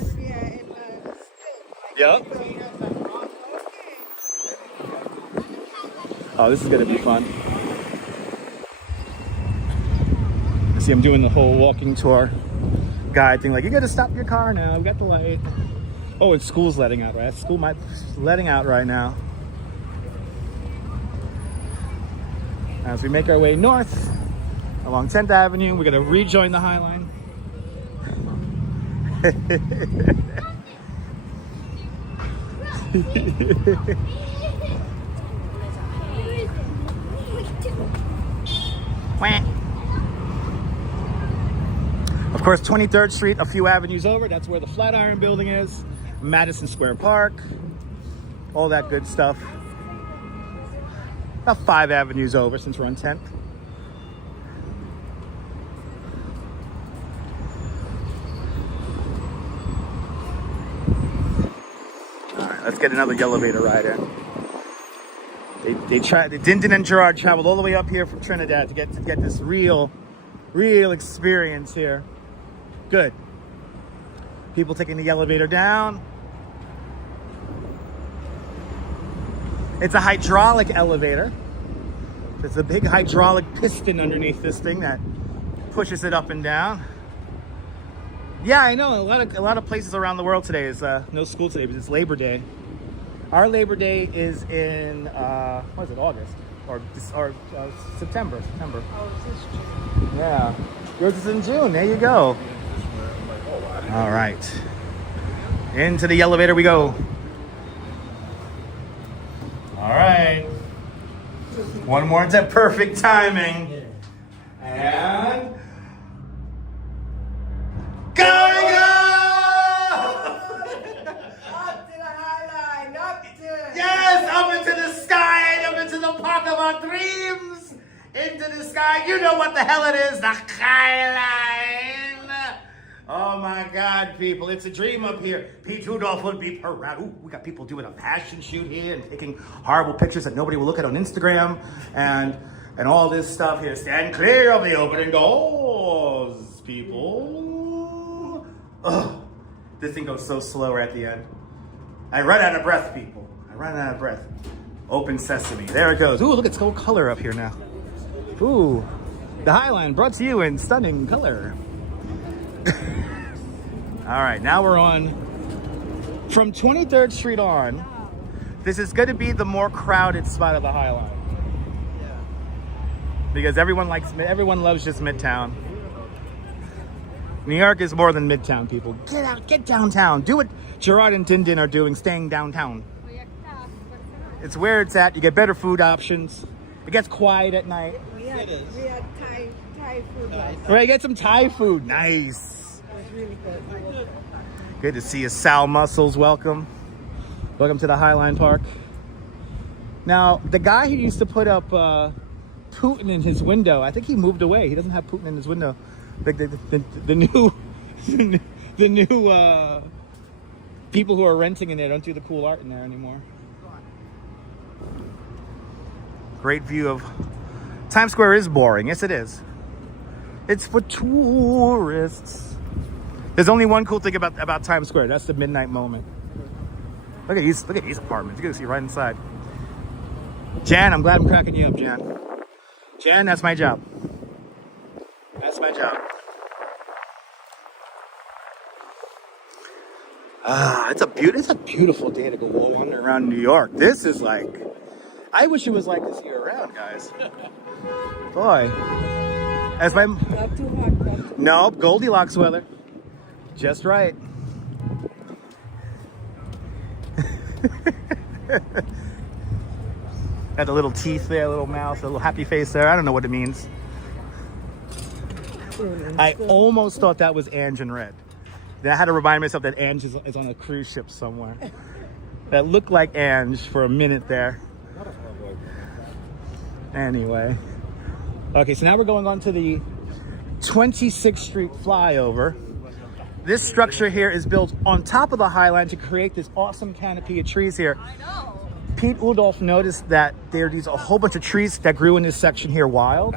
Yep. Oh, this is gonna be fun. See, I'm doing the whole walking tour guide thing. Like, you gotta stop your car now. We got the light. Oh, and school's letting out, right? School might letting out right now. As we make our way north along 10th Avenue, we're gonna rejoin the High Line. Of course, 23rd Street, a few avenues over, that's where the Flatiron Building is. Madison Square Park, all that good stuff. About 5 avenues over since we're on 10th. Let's get another elevator ride in. Dindin and Gerard traveled all the way up here from Trinidad to get this real experience here. Good. People taking the elevator down. It's a hydraulic elevator. There's a big hydraulic piston underneath this thing that pushes it up and down. Yeah, I know. A lot of places around the world today is no school today because it's Labor Day. Our Labor Day is in what is it, August or September? September. Oh, it's this June. Yeah, yours is in June. There you go. All right, into the elevator we go. All right, one more to perfect timing, and going up! Up to the High Line, up to... Yes, up into the sky and up into the park of our dreams. Into the sky, you know what the hell it is, the High Line. Oh my God, people, it's a dream up here. Pete Rudolph would be proud. Ooh, we got people doing a fashion shoot here and taking horrible pictures that nobody will look at on Instagram and all this stuff here. Stand clear of the opening doors, people. Oh, this thing goes so slow at the end. I run out of breath, people. I run out of breath. Open sesame. There it goes. Ooh, look, it's gold color up here now. Ooh, the Highline brought to you in stunning color. All right, now we're on from 23rd Street on. This is going to be the more crowded spot of the Highline because everyone loves just Midtown. New York is more than Midtown, people. Get out, get downtown. Do what Gerard and Dindin are doing, staying downtown. It's where it's at. You get better food options. It gets quiet at night. We had Thai food last night. Right, get some Thai food. Nice. It was really good. Good to see you, Sal Muscles. Welcome. Welcome to the Highline Park. Now, the guy who used to put up Putin in his window, I think he moved away. He doesn't have Putin in his window. The new the new people who are renting in there don't do the cool art in there anymore. Great view of Times Square is boring. Yes, it is. It's for tourists. There's only one cool thing about Times Square. That's the midnight moment. Look at these apartments. You can see right inside. Jan, I'm glad I'm cracking you up, Jan. Jan, that's my job. That's my job. It's a beautiful day to go wander around New York. This is like, I wish it was like this year round, guys. Boy. As my Not too hot. no, Goldilocks weather. Just right. Got the little teeth there, a little mouth, a little happy face there. I don't know what it means. I almost thought that was Ange in red. Then I had to remind myself that Ange is on a cruise ship somewhere. That looked like Ange for a minute there. Anyway. Okay, so now we're going on to the 26th Street flyover. This structure here is built on top of the Highline to create this awesome canopy of trees here. I know. Pete Rudolph noticed that there's a whole bunch of trees that grew in this section here wild.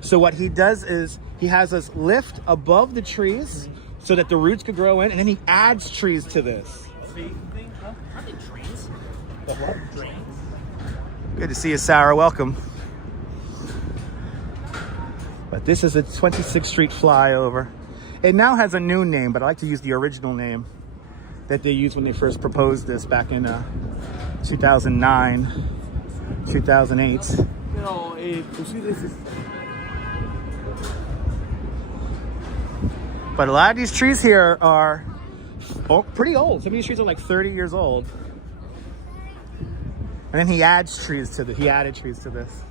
So what he does is he has us lift above the trees so that the roots could grow in, and then he adds trees to this. Good to see you, Sarah. Welcome. But this is a 26th Street flyover. It now has a new name, but I like to use the original name that they used when they first proposed this back in 2009, 2008. But a lot of these trees here are pretty old. Some of these trees are like 30 years old. And then he added trees to this.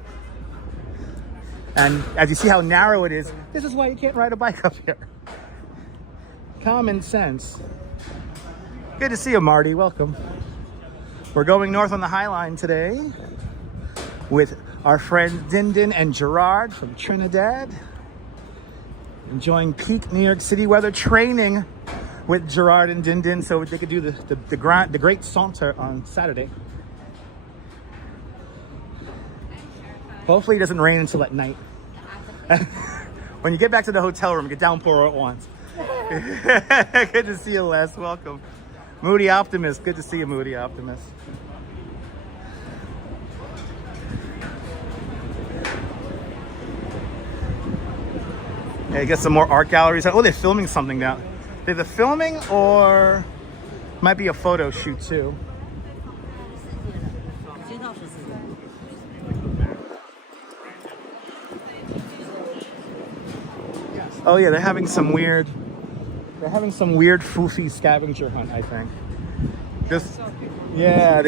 And as you see how narrow it is, this is why you can't ride a bike up here. Common sense. Good to see you, Marty. Welcome. We're going north on the Highline today with our friend Dindin and Gerard from Trinidad. Enjoying peak New York City weather, training with Gerard and Dindin so they could do the Great Saunter on Saturday. Hopefully it doesn't rain until at night. When you get back to the hotel room, get downpour at once. Good to see you, Les. Welcome. Moody Optimist. Good to see you, Moody Optimist. Hey, get some more art galleries. Oh, they're filming something now. They're either filming or might be a photo shoot too. Oh yeah, they're having some weird foofy scavenger hunt, I think. Yeah,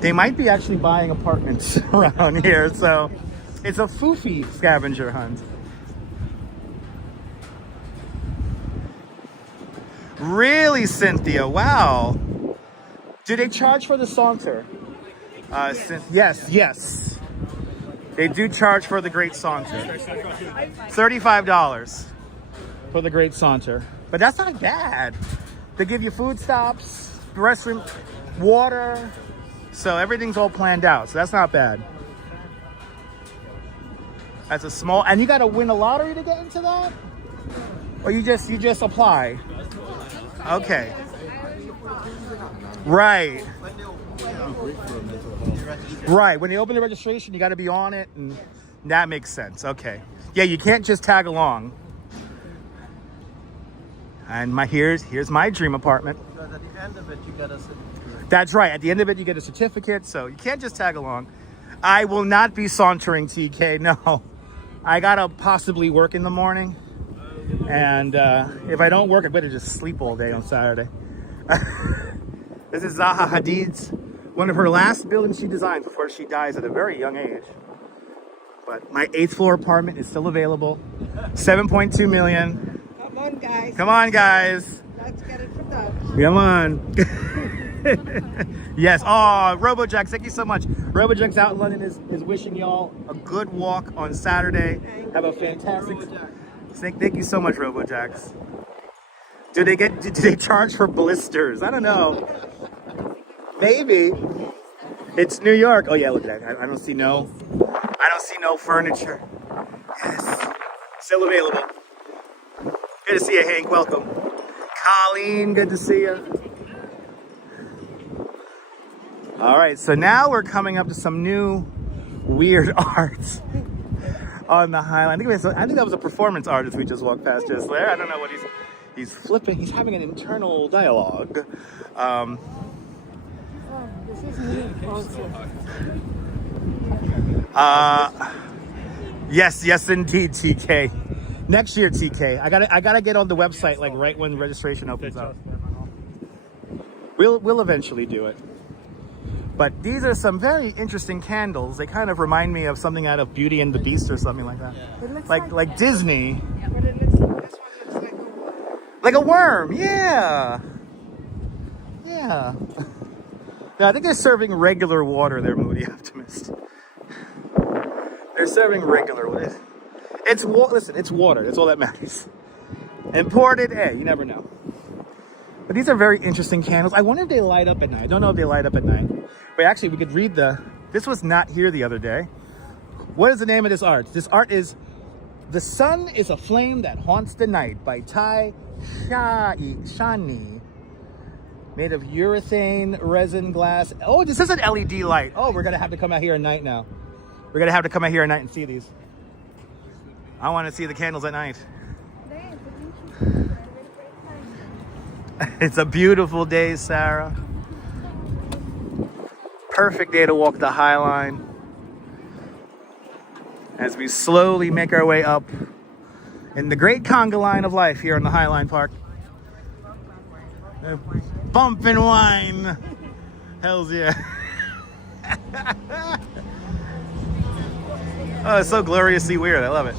they might be actually buying apartments around here, so it's a foofy scavenger hunt. Really, Cynthia? Wow. Do they charge for the Saunter? Yes. They do charge for the Great Saunter. $35. for the great saunter. But that's not bad. They give you food stops, restroom, water. So everything's all planned out. So that's not bad. That's a small, and you got to win a lottery to get into that? Or you just apply? Okay. Right. Right. When they open the registration, you got to be on it, and that makes sense. Okay. Yeah, you can't just tag along. And here's my dream apartment. Because at the end of it, you get a certificate. That's right. At the end of it, you get a certificate, so you can't just tag along. I will not be sauntering, TK. No. I gotta possibly work in the morning. And if I don't work, I better just sleep all day on Saturday. This is Zaha Hadid's, one of her last buildings she designed before she dies at a very young age. But my 8th floor apartment is still available. 7.2 million. Come on, guys. Come on, guys. Let's get it for that. Come on. Yes. Oh, RoboJax, thank you so much. RoboJax out in London is wishing y'all a good walk on Saturday. Have a fantastic. Thank you so much, RoboJax. Do they charge for blisters? I don't know. Maybe. It's New York. Oh yeah, look at that. I don't see no furniture. Yes. Still available. Good to see you, Hank. Welcome. Colleen, good to see you. All right, so now we're coming up to some new weird arts on the High Line. I think that was a performance artist we just walked past just there. I don't know what he's flipping. He's having an internal dialogue. This is me also. Yes, indeed, TK. Next year, TK. I gotta get on the website like right when registration opens up. We'll eventually do it. But these are some very interesting candles. They kind of remind me of something out of Beauty and the Beast or something like that. It looks Like Disney. But it looks like, this one looks like a worm. Like a worm, yeah. Yeah. Yeah, I think they're serving regular water there, Moody Optimist. They're serving regular water. Listen, it's water. That's all that matters. Imported, you never know. But these are very interesting candles. I wonder if they light up at night. I don't know if they light up at night. But actually, we could read this was not here the other day. What is the name of this art? This art is The Sun is a Flame That Haunts the Night by Tai Shani. Made of urethane, resin, glass. Oh, this is an LED light. Oh, we're going to have to come out here at night now. We're going to have to come out here at night and see these. I want to see the candles at night. It's a beautiful day, Sarah. Perfect day to walk the High Line. As we slowly make our way up in the great conga line of life here on the High Line Park. Bumping wine. Hells yeah. Oh, it's so gloriously weird. I love it.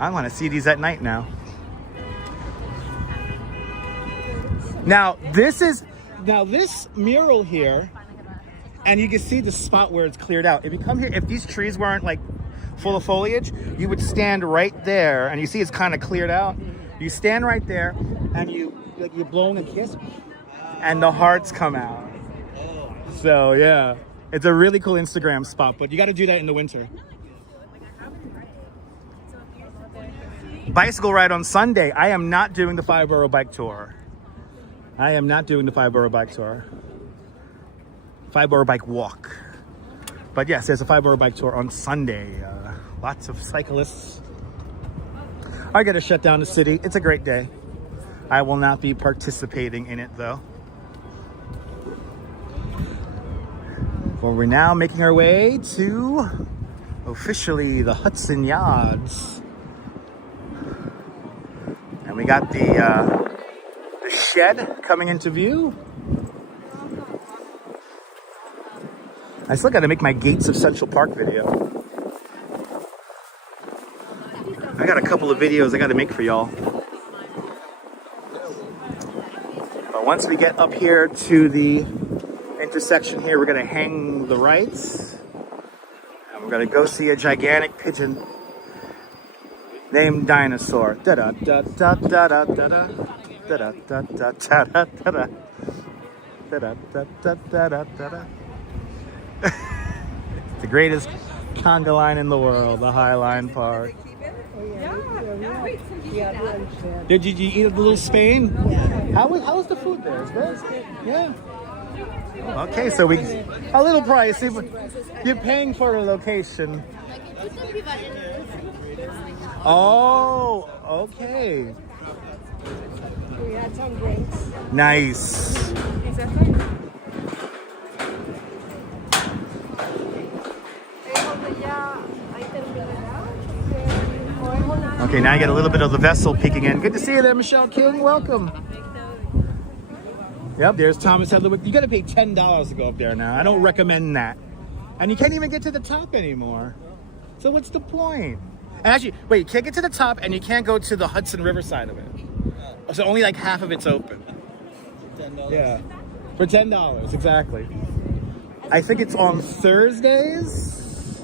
I want to see these at night now. Now this mural here, and you can see the spot where it's cleared out. If you come here, if these trees weren't like full of foliage, you would stand right there, and you see it's kind of cleared out. You stand right there, and you're blowing a kiss, and the hearts come out. So yeah, it's a really cool Instagram spot, but you got to do that in the winter. Bicycle ride on Sunday. I am not doing the 5-borough bike tour. I am not doing the 5-borough bike tour. 5-borough bike walk. But yes, there's a 5-borough bike tour on Sunday. Lots of cyclists. I gotta shut down the city. It's a great day. I will not be participating in it though. Well, we're now making our way to officially the Hudson Yards. And we got the shed coming into view. I still got to make my Gates of Central Park video. I got a couple of videos I got to make for y'all. But once we get up here to the intersection here, we're going to hang the rights. And we're going to go see a gigantic pigeon. named Dinosaur. Da da da da da da da da da da da da da da da da. It's the greatest conga line in the world, the High Line Park. Did you eat a little Spain? How was the food there? Is good? Yeah. Okay, so a little pricey, but you're paying for a location. Oh, okay. We had some drinks. Nice. Okay, now I get a little bit of the vessel peeking in. Good to see you there, Michelle King. Welcome. Yep, there's Thomas Hedlund. You got to pay $10 to go up there now. I don't recommend that. And you can't even get to the top anymore. So what's the point? And actually, wait, you can't get to the top and you can't go to the Hudson River side of it. So only like half of it's open. $10. Yeah, for $10, exactly. I think it's on Thursdays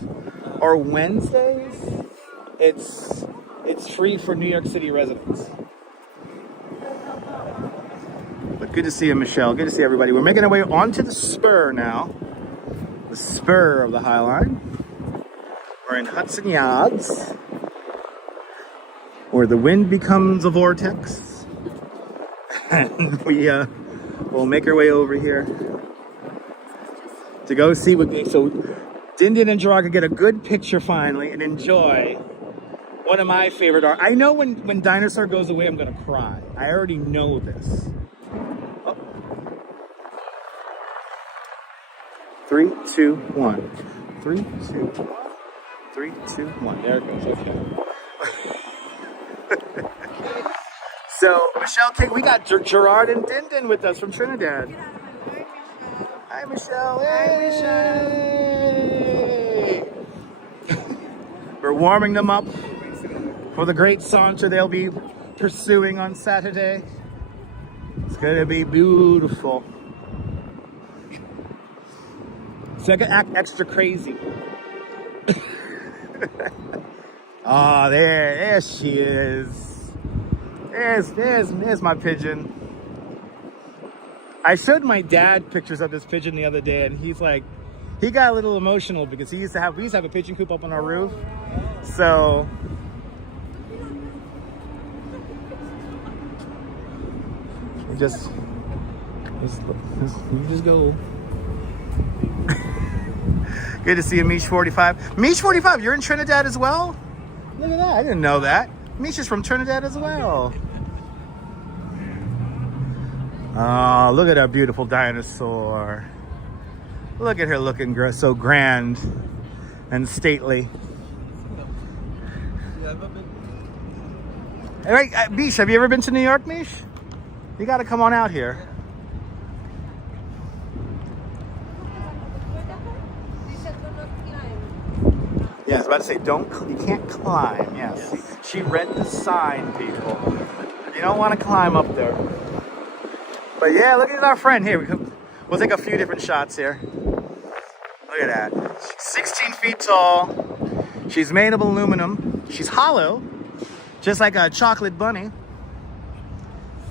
or Wednesdays. It's free for New York City residents. But good to see you, Michelle. Good to see everybody. We're making our way onto the Spur now. The Spur of the High Line. We're in Hudson Yards, where the wind becomes a vortex. And we'll make our way over here to go see so Dindin and Gerard can get a good picture finally and enjoy one of my favorite art. I know when Dinosaur goes away, I'm gonna cry. I already know this. Oh. 3, 2, 1. 3, 2, 1. 3, 2, 1. There it goes. Okay. So, Michelle King, we got Gerard and Dindin with us from Trinidad. Hi, Michelle. Hey. We're warming them up for the great saunter they'll be pursuing on Saturday. It's gonna be beautiful. So I can act extra crazy. Oh, there she is. There's my pigeon. I showed my dad pictures of this pigeon the other day, and he's like, he got a little emotional because we used to have a pigeon coop up on our roof. So just go. Good to see you, Mish 45. Mish 45, you're in Trinidad as well? Look at that, I didn't know that. Mish is from Trinidad as well. Oh, look at our beautiful Dinosaur. Look at her looking so grand and stately. All right, Mish, have you ever been to New York, Mish? You got to come on out here. Yeah, I was about to say, you can't climb. Yes. She read the sign, people. You don't want to climb up there. But yeah, look at our friend here. We'll take a few different shots here. Look at that. She's 16 feet tall. She's made of aluminum. She's hollow, just like a chocolate bunny.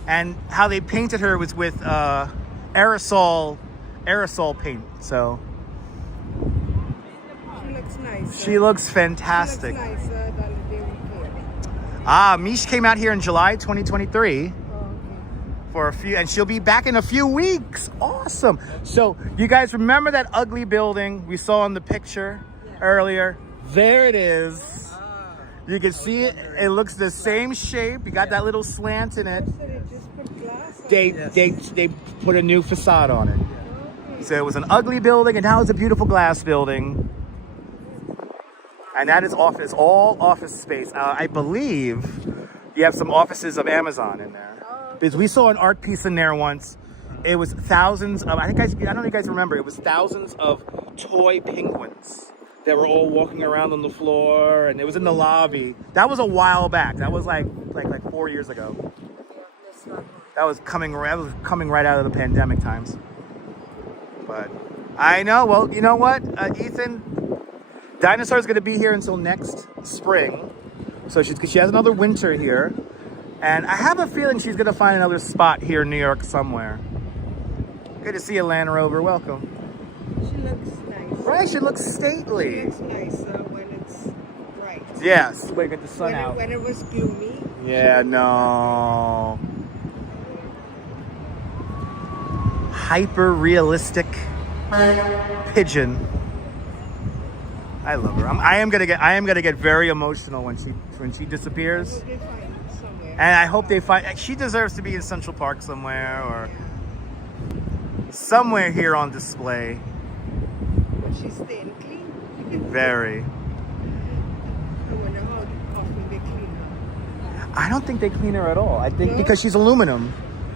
And how they painted her was with aerosol paint. So She looks nice. she looks fantastic. She looks nice than the day we came. Mish came out here in July 2023 Oh, okay. for a few, and she'll be back in a few weeks. Awesome. So you guys remember that ugly building we saw in the picture earlier? There it is. You can see it. It looks the same shape. You got that little slant in it. So they just put glass on They put a new facade on it. So it was an ugly building, and now it's a beautiful glass building. And that is office, all office space. I believe you have some offices of Amazon in there. Because we saw an art piece in there once. It was thousands of, I don't know if you guys remember, it was thousands of toy penguins that were all walking around on the floor, and it was in the lobby. That was a while back. That was like 4 years ago. That was coming right out of the pandemic times. But I know, well, you know what, Ethan? Dinosaur's gonna be here until next spring So she has another winter here. And I have a feeling she's going to find another spot here in New York somewhere. Good to see you, Land Rover. Welcome. She looks nice. Right, she looks She stately. looks nice when it's bright. Yes. Wait, get the sun out. When it was gloomy. Yeah, no. Hyper realistic Pigeon. I love her. I am gonna get very emotional when she disappears. We'll find it somewhere. And I hope they find. She deserves to be in Central Park somewhere or somewhere here on display. But she's staying clean. Very. I wonder how often they clean her. I don't think they clean her at all. I think No? because she's aluminum.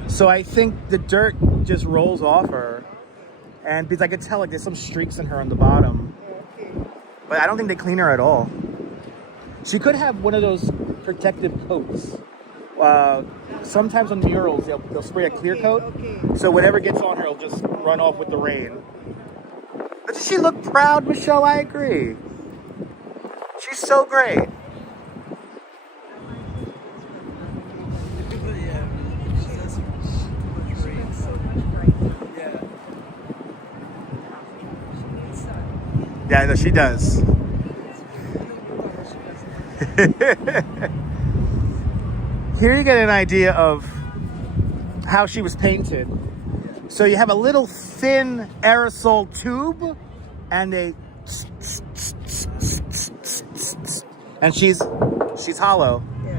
So I think the dirt just rolls off her. And because I could tell like there's some streaks in her on the bottom. Okay. But I don't think they clean her at all. She could have one of those protective coats. Sometimes on murals, they'll spray a clear coat. Okay. So whatever gets on her will just run off with the rain. But does she look proud, Michelle? I agree. She's so great. Yeah, no, she does. Here you get an idea of how she was painted. So you have a little thin aerosol tube and she's hollow. Yeah.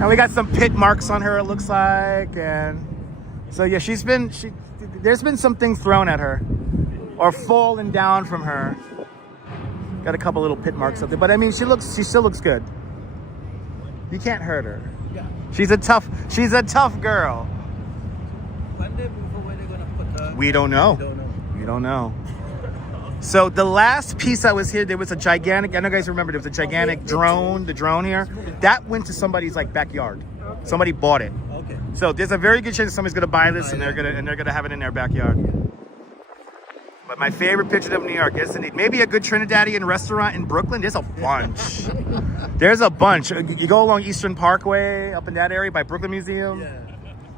And we got some pit marks on her, it looks like. And so yeah, there's been some things thrown at her or fallen down from her. Got a couple little pit marks up there, but I mean, she still looks good. You can't hurt her. Yeah. She's a tough girl. When they're gonna put the... We don't know. We don't know. So the last piece I was here, there was a gigantic, I know you guys remember, there was a gigantic drone, the drone here. That went to somebody's like backyard. Somebody bought it. Okay. So there's a very good chance somebody's gonna buy this and they're gonna have it in their backyard. But my favorite picture of New York, yes indeed. Maybe a good Trinidadian restaurant in Brooklyn. There's a bunch. There's a bunch. You go along Eastern Parkway, up in that area by Brooklyn Museum. Yeah.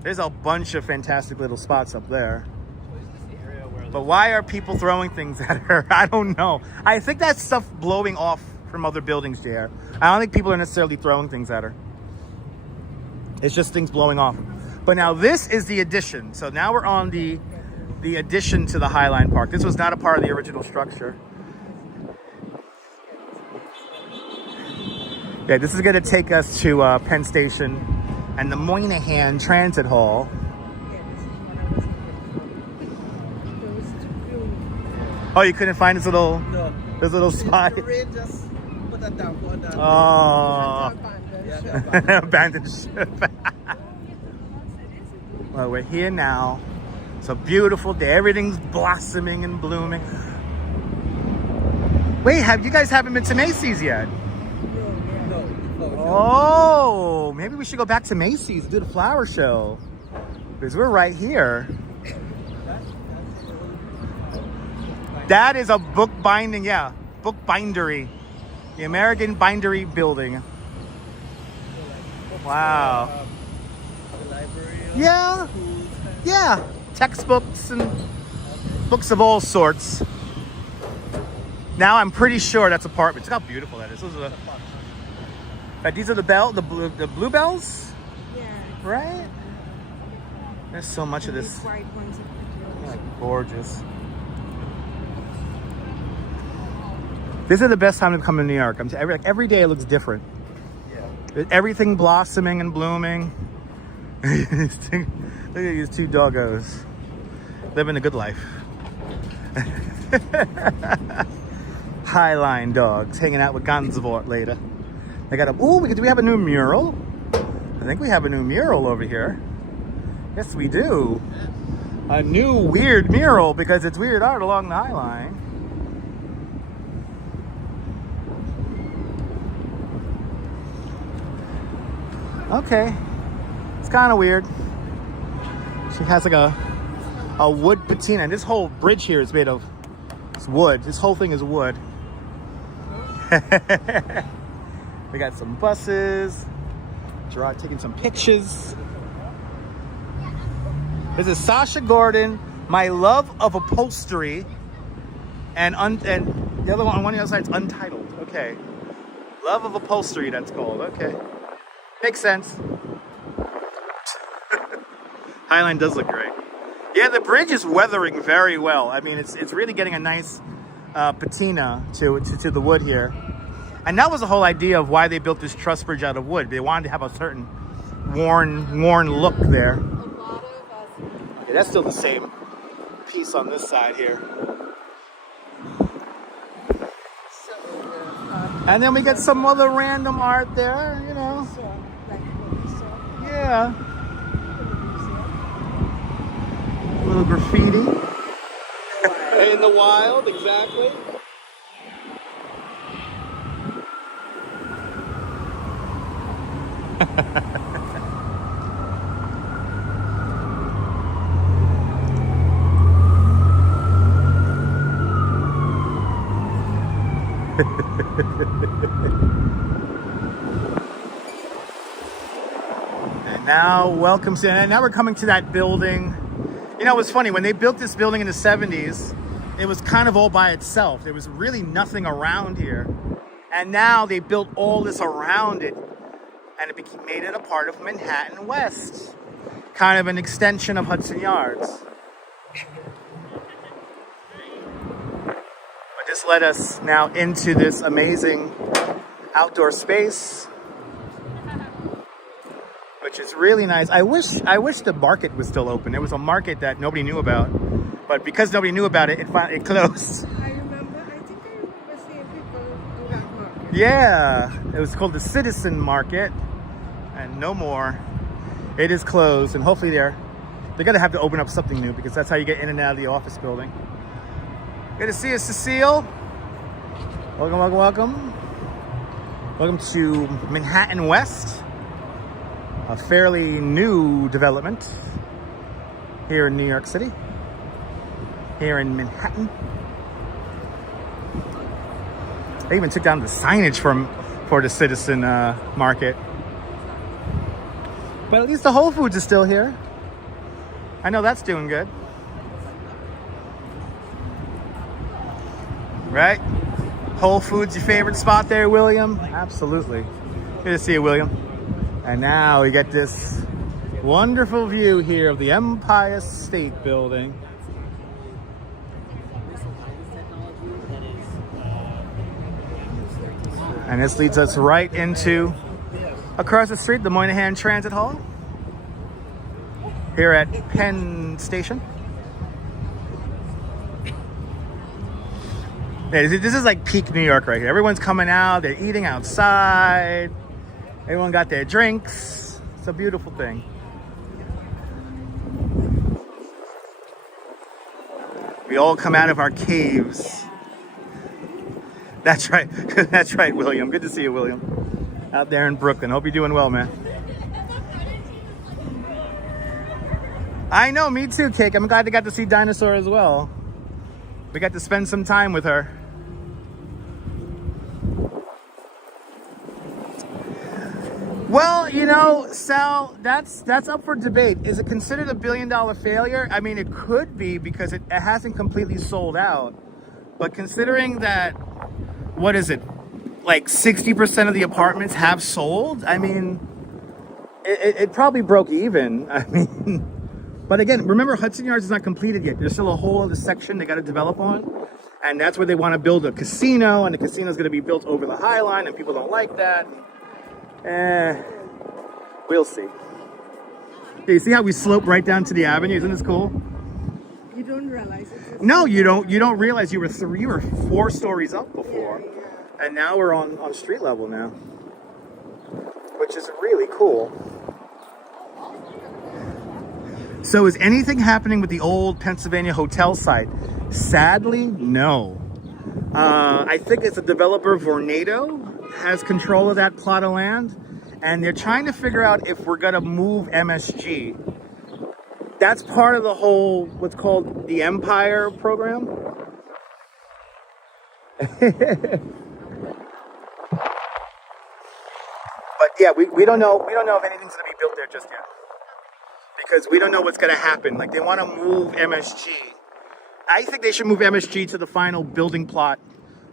There's a bunch of fantastic little spots up there. But why are people throwing things at her? I don't know. I think that's stuff blowing off from other buildings there. I don't think people are necessarily throwing things at her. It's just things blowing off. But now this is the addition. So now we're on the addition to the Highline Park. This was not a part of the original structure. Yeah, this is going to take us to Penn Station and the Moynihan Transit Hall. Yeah, this is what I was looking for. Those two. Oh, you couldn't find this little spot? The rain just put that down for that. Oh, Yeah, abandoned ship. Well, we're here now. It's a beautiful day. Everything's blossoming and blooming. Wait, you guys haven't been to Macy's yet? No. Oh, maybe we should go back to Macy's and do the flower show. Because we're right here. That is a book binding, yeah. Book bindery. The American Bindery Building. Wow. The library. Yeah. Yeah. Textbooks and books of all sorts. Now I'm pretty sure that's apartments. Look how beautiful that is. These are the bluebells, Yeah. right? There's so much of These this. white ones are pretty. Gorgeous. This is the best time to come to New York. Every day it looks different. Yeah. Everything blossoming and blooming. Look at these two doggos living a good life. Highline dogs hanging out with Gansevoort later. They got do we have a new mural? I think we have a new mural over here. Yes, we do. A new weird mural because it's weird art along the High Line. Okay, it's kind of weird. She has like a wood patina, and this whole bridge here is made of wood. This whole thing is wood. We got some buses. Gerard taking some pictures. This is Sasha Gordon, my love of upholstery, and the other one on the other side is Untitled. Okay, love of upholstery. That's called. Okay, makes sense. Highline does look great. Yeah, the bridge is weathering very well. I mean, it's really getting a nice patina to the wood here. And that was the whole idea of why they built this truss bridge out of wood. They wanted to have a certain worn look there. Okay, that's still the same piece on this side here. And then we get some other random art there, you know. Yeah. A little graffiti. In the wild, exactly. And now, now we're coming to that building. You know, it was funny, when they built this building in the 70s, it was kind of all by itself. There was really nothing around here. And now they built all this around it, and it made it a part of Manhattan West. Kind of an extension of Hudson Yards. But this led us now into this amazing outdoor space, which is really nice. I wish the market was still open. There was a market that nobody knew about, but because nobody knew about it, it closed. I remember seeing people do that market. Yeah, it was called the Citizen Market, and no more. It is closed, and hopefully they're gonna have to open up something new, because that's how you get in and out of the office building. Good to see you, Cecile. Welcome, welcome, welcome. Welcome to Manhattan West, a fairly new development here in New York City, here in Manhattan. They even took down the signage for the Citizen Market. But at least the Whole Foods is still here. I know that's doing good. Right? Whole Foods, your favorite spot there, William? Absolutely. Good to see you, William. And now we get this wonderful view here of the Empire State Building. And this leads us right into, across the street, the Moynihan Transit Hall here at Penn Station. Yeah, this is like peak New York right here. Everyone's coming out, they're eating outside, everyone got their drinks. It's a beautiful thing. We all come out of our caves. That's right. That's right, William. Good to see you, William. Out there in Brooklyn. Hope you're doing well, man. I know, me too, Cake. I'm glad they got to see Dinosaur as well. We got to spend some time with her. Well, you know, Sal, that's up for debate. Is it considered a billion-dollar failure? I mean, it could be, because it hasn't completely sold out. But considering that, what is it, like 60% of the apartments have sold? I mean, it probably broke even. I mean, but again, remember, Hudson Yards is not completed yet. There's still a whole other section they got to develop on. And that's where they want to build a casino, and the casino is going to be built over the High Line, and people don't like that. We'll see. Okay, you see how we slope right down to the avenue? Isn't this cool? You don't realize it. No, you don't. You don't realize you were 4 stories up before, and now we're on street level now, which is really cool. So, is anything happening with the old Pennsylvania hotel site? Sadly, no. I think it's a developer, Vornado, has control of that plot of land, and they're trying to figure out if we're gonna move MSG. That's part of the whole, what's called the Empire program. But yeah, we don't know. We don't know if anything's going to be built there just yet, because we don't know what's going to happen. Like, they want to move MSG. I think they should move MSG to the final building plot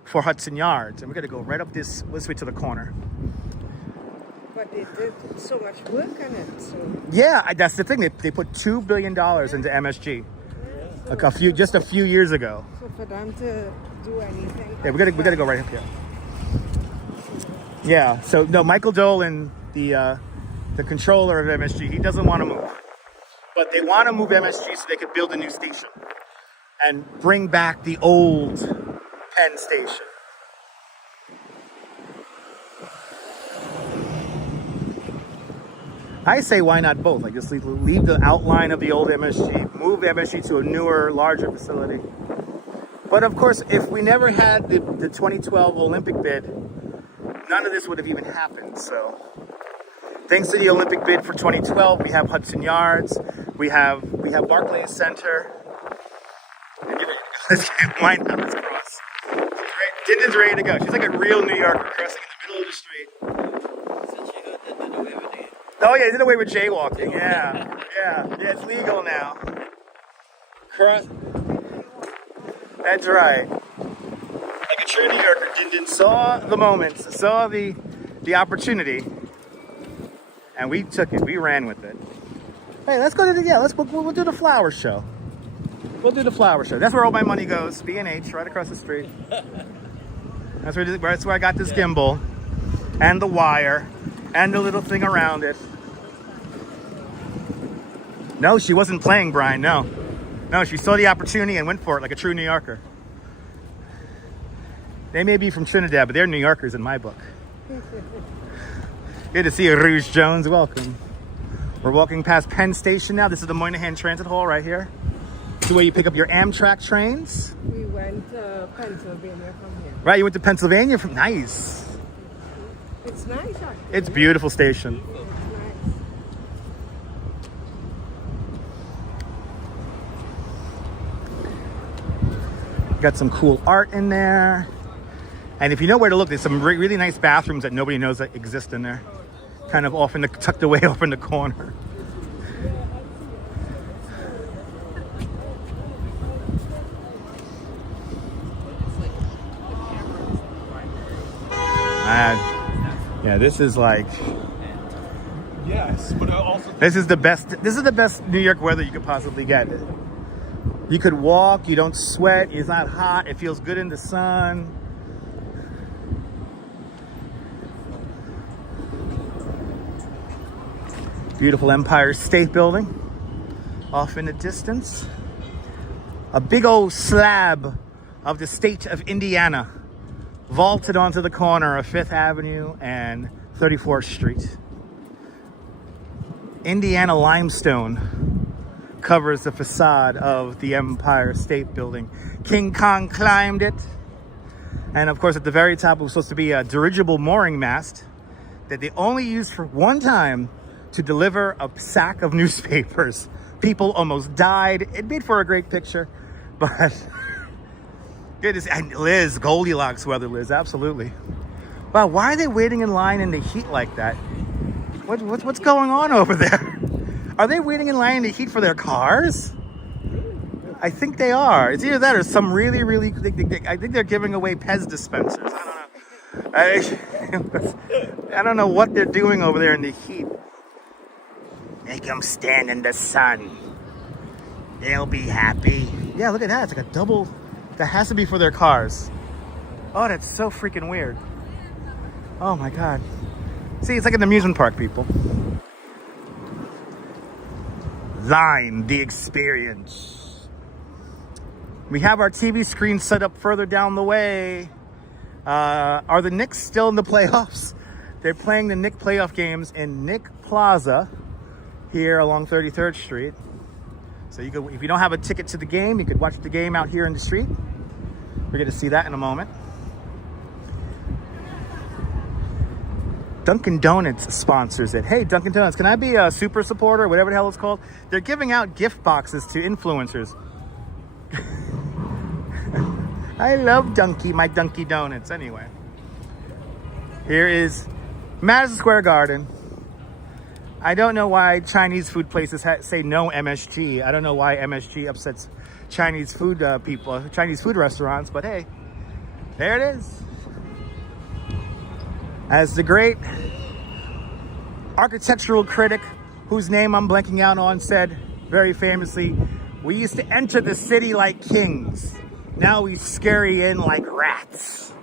for Hudson Yards, and we're going to go right up this way to the corner. But they did so much work on it. So. Yeah, that's the thing. They put $2 billion into MSG, like just a few years ago. So for them to do anything. Yeah, we gotta go right up here. Yeah. So no, Michael Dolan, the controller of MSG, he doesn't want to move, but they want to move MSG so they could build a new station and bring back the old Penn Station. I say, why not both? Like, just leave the outline of the old MSG, move MSG to a newer, larger facility. But of course, if we never had the 2012 Olympic bid, none of this would have even happened. So, thanks to the Olympic bid for 2012, we have Hudson Yards, we have Barclays Center. Let's get wine out. Let's cross. Dinda's ready to go. She's like a real New Yorker, crossing in the middle of the street. Oh yeah, they did away with jaywalking. Yeah, it's legal now. Cross. That's right. Like a true New Yorker, Dindin saw the moment, saw the opportunity, and we took it. We ran with it. Hey, let's go to we'll do the flower show. We'll do the flower show. That's where all my money goes. B&H, right across the street. That's where I got this gimbal, and the wire, and the little thing around it. No, she wasn't playing, Brian. No, she saw the opportunity and went for it like a true New Yorker. They may be from Trinidad, but they're New Yorkers in my book. Good to see you, Rouge Jones. Welcome. We're walking past Penn Station now. This is the Moynihan Transit Hall right here. This is where you pick up your Amtrak trains. We went to Pennsylvania from here. Right, you went to Pennsylvania from... Nice. It's nice, actually. It's a beautiful station. It's nice. Got some cool art in there. And if you know where to look, there's some really nice bathrooms that nobody knows that exist in there. Kind of tucked away off in the corner. Yeah, this is like... Yes, but also... This is the best New York weather you could possibly get. You could walk, you don't sweat, it's not hot, it feels good in the sun. Beautiful Empire State Building off in the distance. A big old slab of the state of Indiana vaulted onto the corner of 5th Avenue and 34th Street. Indiana limestone covers the facade of the Empire State Building. King Kong climbed it. And of course, at the very top was supposed to be a dirigible mooring mast that they only used for one time to deliver a sack of newspapers. People almost died. It made for a great picture, but goodness, and Liz, Goldilocks weather, Liz, absolutely. Wow, why are they waiting in line in the heat like that? What's going on over there? Are they waiting in line in the heat for their cars? I think they are. It's either that or some really, I think they're giving away Pez dispensers. I don't know. I don't know what they're doing over there in the heat. Make them stand in the sun. They'll be happy. Yeah, look at that. It's like a double. That has to be for their cars. Oh, that's so freaking weird. Oh my God. See, it's like an amusement park, people. Line the experience. We have our TV screen set up further down the way. Are the Knicks still in the playoffs? They're playing the Knicks playoff games in Nick Plaza here along 33rd Street. So you could, if you don't have a ticket to the game, you could watch the game out here in the street. We're going to see that in a moment. Dunkin' Donuts sponsors it. Hey, Dunkin' Donuts, can I be a super supporter, whatever the hell it's called? They're giving out gift boxes to influencers. I love my Dunkin' Donuts. Anyway, here is Madison Square Garden. I don't know why Chinese food places say no MSG. I don't know why MSG upsets Chinese food people, Chinese food restaurants, but hey, there it is. As the great architectural critic, whose name I'm blanking out on, said very famously, we used to enter the city like kings. Now we scurry in like rats.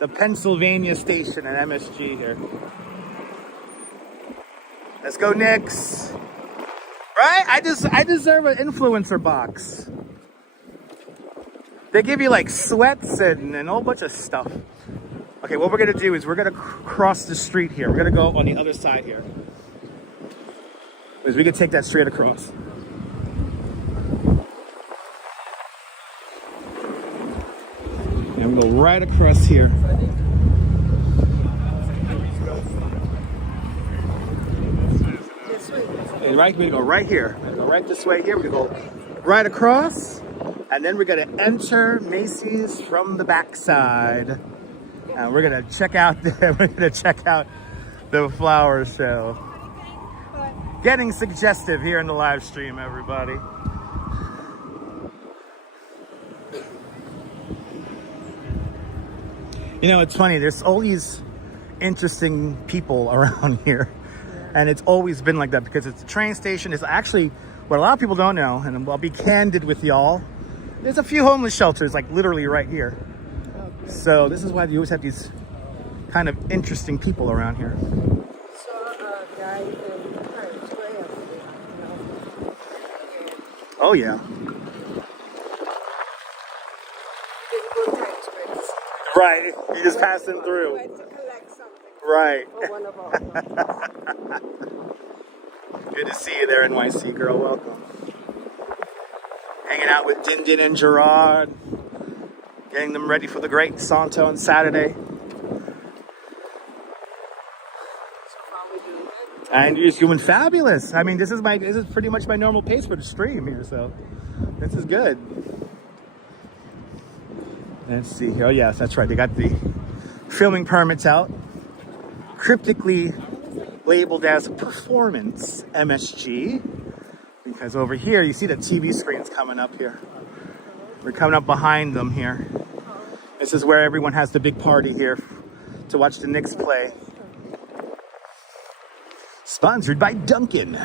The Pennsylvania station at MSG here. Let's go, Knicks. Right? I deserve an influencer box. They give you like sweats and a whole bunch of stuff. Okay, what we're gonna do is we're gonna cross the street here. We're gonna go on the other side here. Because we can take that straight across. And we'll go right across here. And right, we go right here. We're gonna go right this way here. We're gonna go right across. And then we're gonna enter Macy's from the backside. And we're gonna check out the flower show. Getting suggestive here in the live stream, everybody. You know, it's funny, there's all these interesting people around here. And it's always been like that because it's a train station. It's actually what a lot of people don't know, and I'll be candid with y'all. There's a few homeless shelters like literally right here. So this is why you always have these kind of interesting people around here. Oh yeah. Right, you just passing through. Right. Good to see you there, NYC girl. Welcome. Hanging out with Din Din and Gerard. Getting them ready for the great Santo on Saturday. And you're doing fabulous. I mean, this is pretty much my normal pace for the stream here, so this is good. Let's see here. Oh yes, that's right. They got the filming permits out. Cryptically labeled as performance MSG. Because over here, you see the TV screens coming up here. We're coming up behind them here. This is where everyone has the big party here to watch the Knicks play. Sponsored by Dunkin'.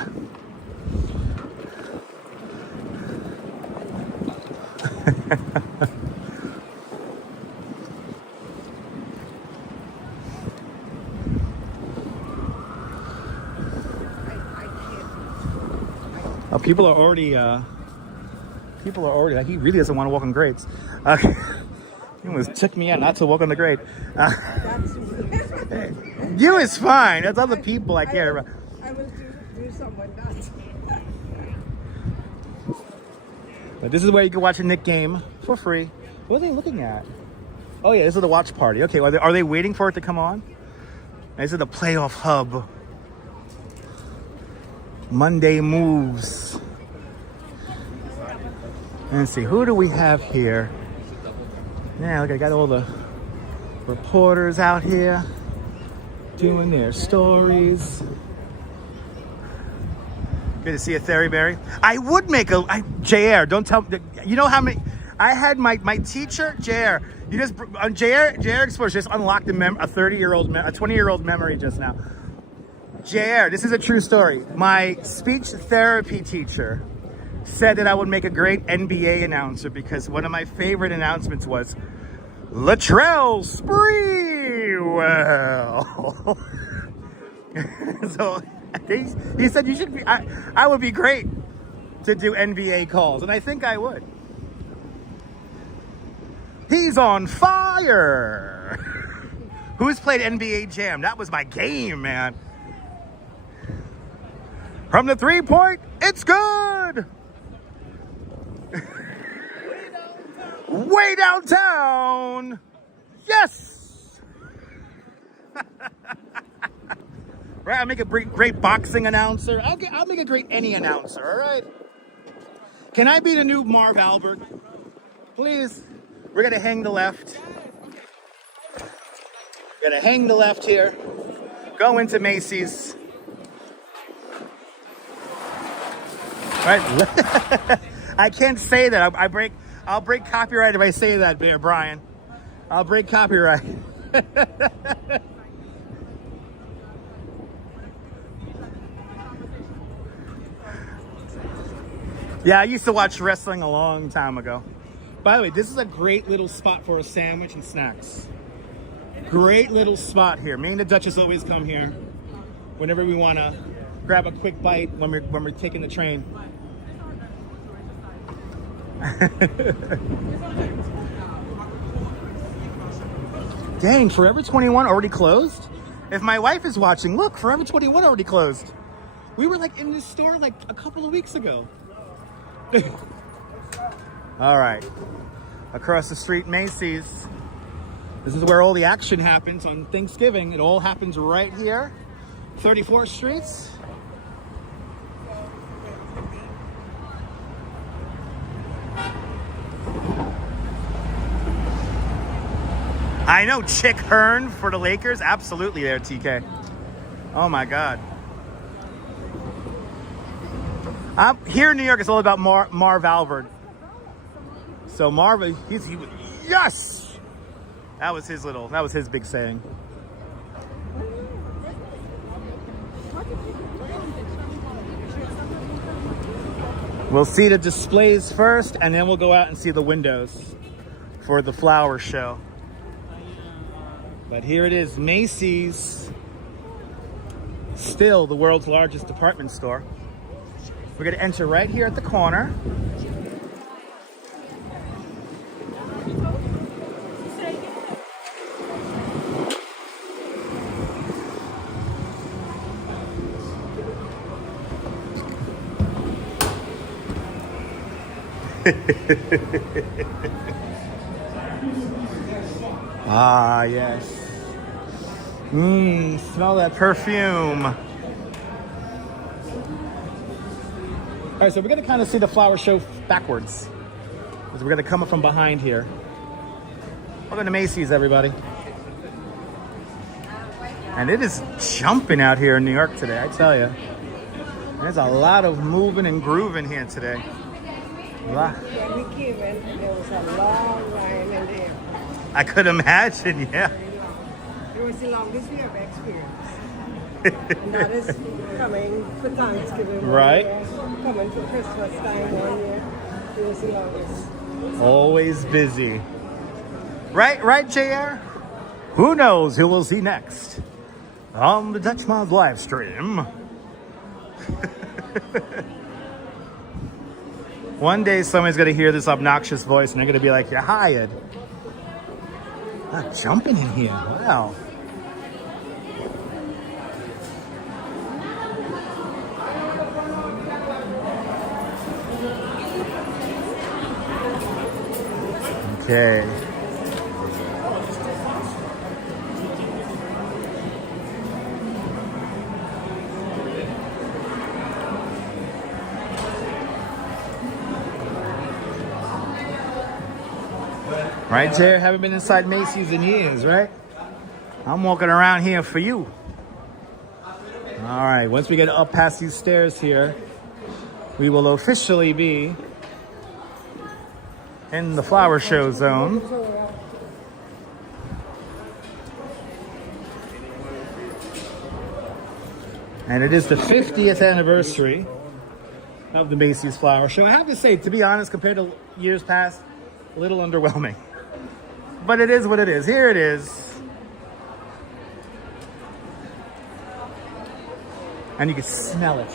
Oh, people are already like, he really doesn't want to walk on grades. He almost took me out not to walk on the grade. You is fine. That's other people I care about. I will do someone that. But this is where you can watch a Knick game for free. What are they looking at? Oh yeah, this is the watch party. Okay, well, are they waiting for it to come on? This is the playoff hub. Monday moves. Let's see, who do we have here? Yeah, look, I got all the reporters out here doing their stories. Good to see you, Theoryberry. I would make JR, don't tell me, you know how many, I had my teacher, JR, you just, on JR Exposure just unlocked a 20-year-old memory just now. JR, this is a true story. My speech therapy teacher said that I would make a great NBA announcer because one of my favorite announcements was Latrell Sprewell. So he said you should be. I would be great to do NBA calls, and I think I would. He's on fire. Who's played NBA Jam? That was my game, man. From the 3-point, it's good. Way downtown. Yes. Right, I'll make a great boxing announcer. I'll make a great any announcer, all right? Can I be the new Marv Albert? Please. We're going to hang the left. Gonna hang the left here, go into Macy's. Right? I can't say that. I'll break copyright if I say that, Brian. I'll break copyright. Yeah, I used to watch wrestling a long time ago. By the way, this is a great little spot for a sandwich and snacks. Great little spot here. Me and the Duchess always come here whenever we want to grab a quick bite when we're taking the train. Dang, Forever 21 already closed? If my wife is watching, look, Forever 21 already closed. We were like in this store like a couple of weeks ago. All right, across the street, Macy's. This is where all the action happens on Thanksgiving. It all happens right here, 34th Street. I know, Chick Hearn for the Lakers, absolutely there, TK. Oh my God. Here in New York, it's all about Marv Albert. So Marv, he was, yes! That was his big saying. We'll see the displays first, and then we'll go out and see the windows for the flower show. But here it is, Macy's. Still the world's largest department store. We're gonna enter right here at the corner. Ah, yes. Smell that perfume. All right, so we're gonna kind of see the flower show backwards. Because we're gonna come up from behind here. Welcome to Macy's, everybody. And it is jumping out here in New York today, I tell you. There's a lot of moving and grooving here today. When we came in, there was a long line in there. I could imagine, yeah. It was the longest we ever experienced. And that is coming for Thanksgiving. Right. Coming for Christmas time 1 year. It was the longest. Always busy. Right, JR? Who knows who we'll see next on the Dutchman's live stream. One day somebody's gonna hear this obnoxious voice and they're gonna be like, "You're hired." Jumping in here, wow. Okay. Right there, haven't been inside Macy's in years, right? I'm walking around here for you. All right, once we get up past these stairs here, we will officially be in the flower show zone. And it is the 50th anniversary of the Macy's Flower Show. I have to say, to be honest, compared to years past, a little underwhelming. But it is what it is. Here it is. And you can smell it.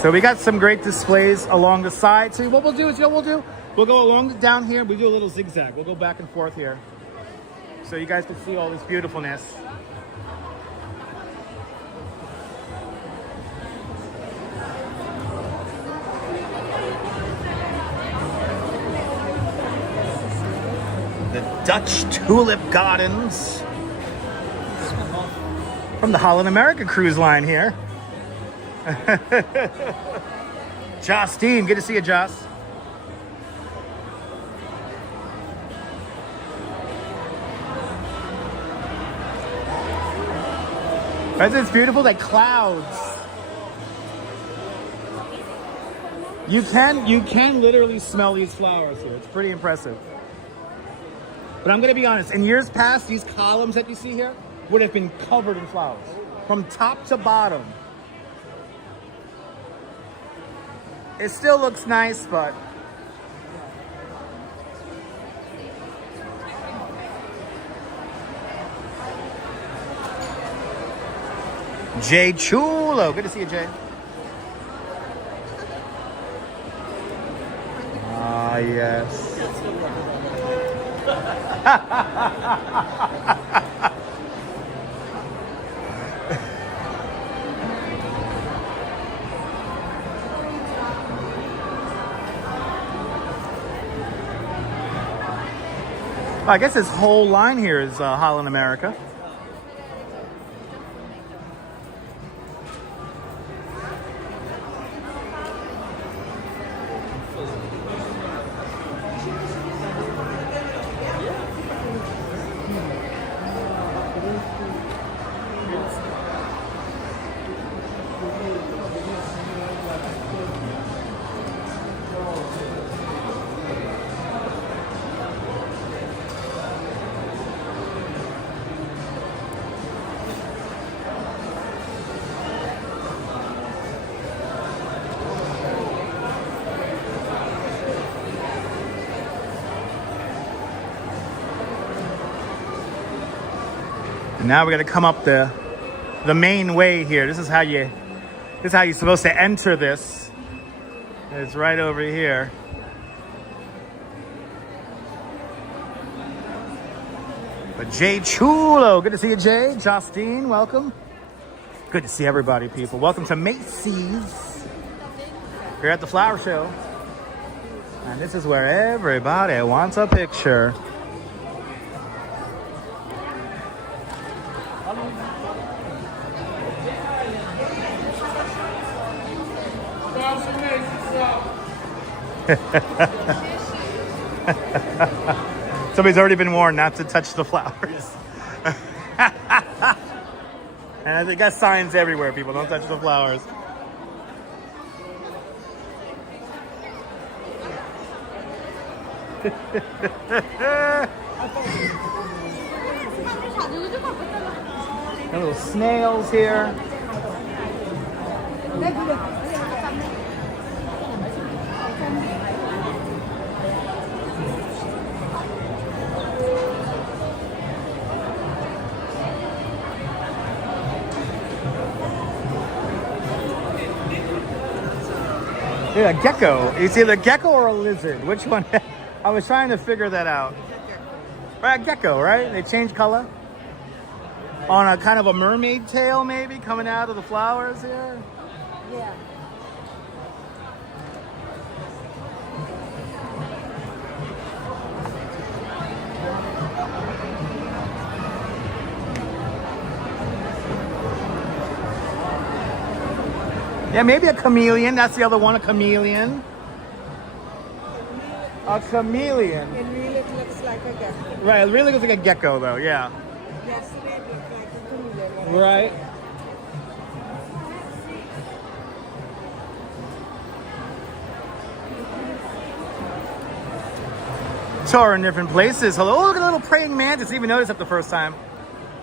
So we got some great displays along the side. So what we'll do is, we'll go along down here. We do a little zigzag. We'll go back and forth here, so you guys can see all this beautifulness. The Dutch Tulip Gardens. From the Holland America Cruise Line here. Justine, good to see you, Joss. Isn't it beautiful? Like clouds. You can literally smell these flowers here. It's pretty impressive. But I'm gonna be honest, in years past, these columns that you see here would have been covered in flowers. From top to bottom. It still looks nice, but Jay Chulo, good to see you, Jay. Ah, yes. I guess this whole line here is Holland America. And now we're gonna come up the main way here. This is how you're supposed to enter this. It's right over here. But Jay Chulo, good to see you, Jay. Justine, welcome. Good to see everybody, people. Welcome to Macy's. We're at the flower show. And this is where everybody wants a picture. Somebody's already been warned not to touch the flowers. And they got signs everywhere, people. Don't touch the flowers. Little snails here. Yeah, a gecko. It's either a gecko or a lizard. Which one? I was trying to figure that out. Right, a gecko, right? They change color. On a kind of a mermaid tail, maybe, coming out of the flowers here. Yeah. Yeah, maybe a chameleon. That's the other one, a chameleon. A chameleon. It really looks like a gecko. Right, it really looks like a gecko, though, yeah. Yesterday it looked like a chameleon. Right. So we're in different places. Hello, oh, look at a little praying mantis. Didn't even notice that the first time.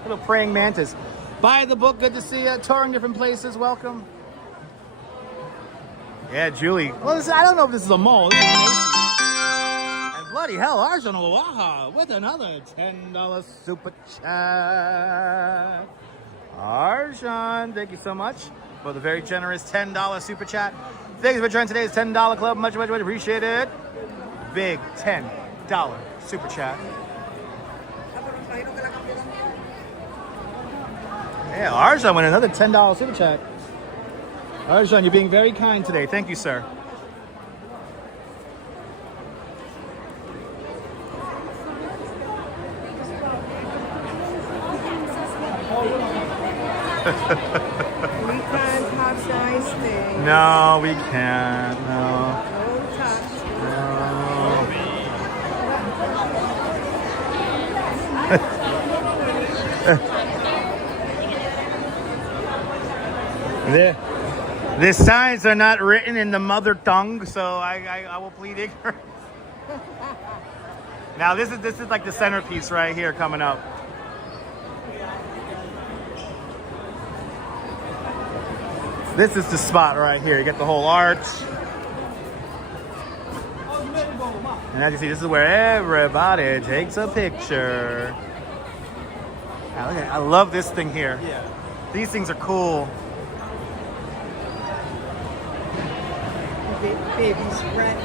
Little praying mantis. Buy the book, good to see you. Touring different places, welcome. Yeah, Julie. Well, I don't know if this is a mole. This is Macy. And bloody hell, Arjun Oaha with another $10 super chat. Arjun, thank you so much for the very generous $10 super chat. Thanks for joining today's $10 club. Much, much, much appreciated. Big $10 super chat. Yeah, Arjun with another $10 super chat. Arjun, you're being very kind today. Thank you, sir. can't have nice things. No, we can't. No. Don't touch. The signs are not written in the mother tongue, so I will plead ignorance. Now this is like the centerpiece right here coming up. This is the spot right here. You get the whole arch. And as you see, this is where everybody takes a picture. Now, look at, I love this thing here. Yeah. These things are cool. Baby's breath.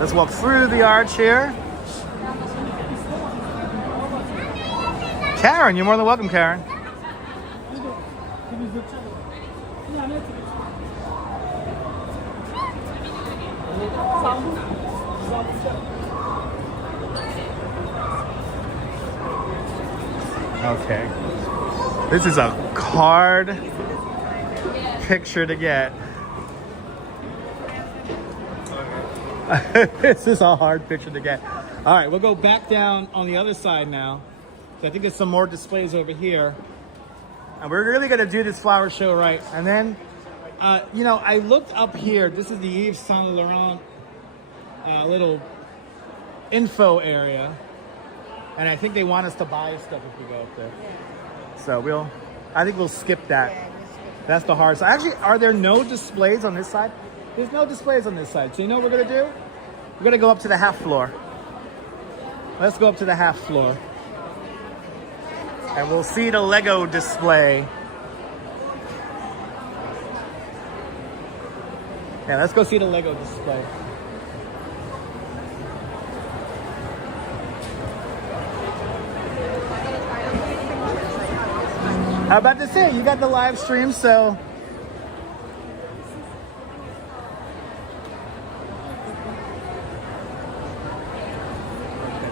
Let's walk through the arch here. Karen, you're more than welcome, Karen. Okay. This is a hard picture to get. This is a hard picture to get. All right, we'll go back down on the other side now. So I think there's some more displays over here. And we're really gonna do this flower show right. And then, you know, I looked up here. This is the Yves Saint Laurent little info area. And I think they want us to buy stuff if we go up there. So I think we'll skip that. That's the hard side. Actually, are there no displays on this side? There's no displays on this side. So you know what we're gonna do? We're gonna go up to the half floor. Let's go up to the half floor. And we'll see the Lego display. Yeah, let's go see the Lego display. How about to say, you got the live stream, so.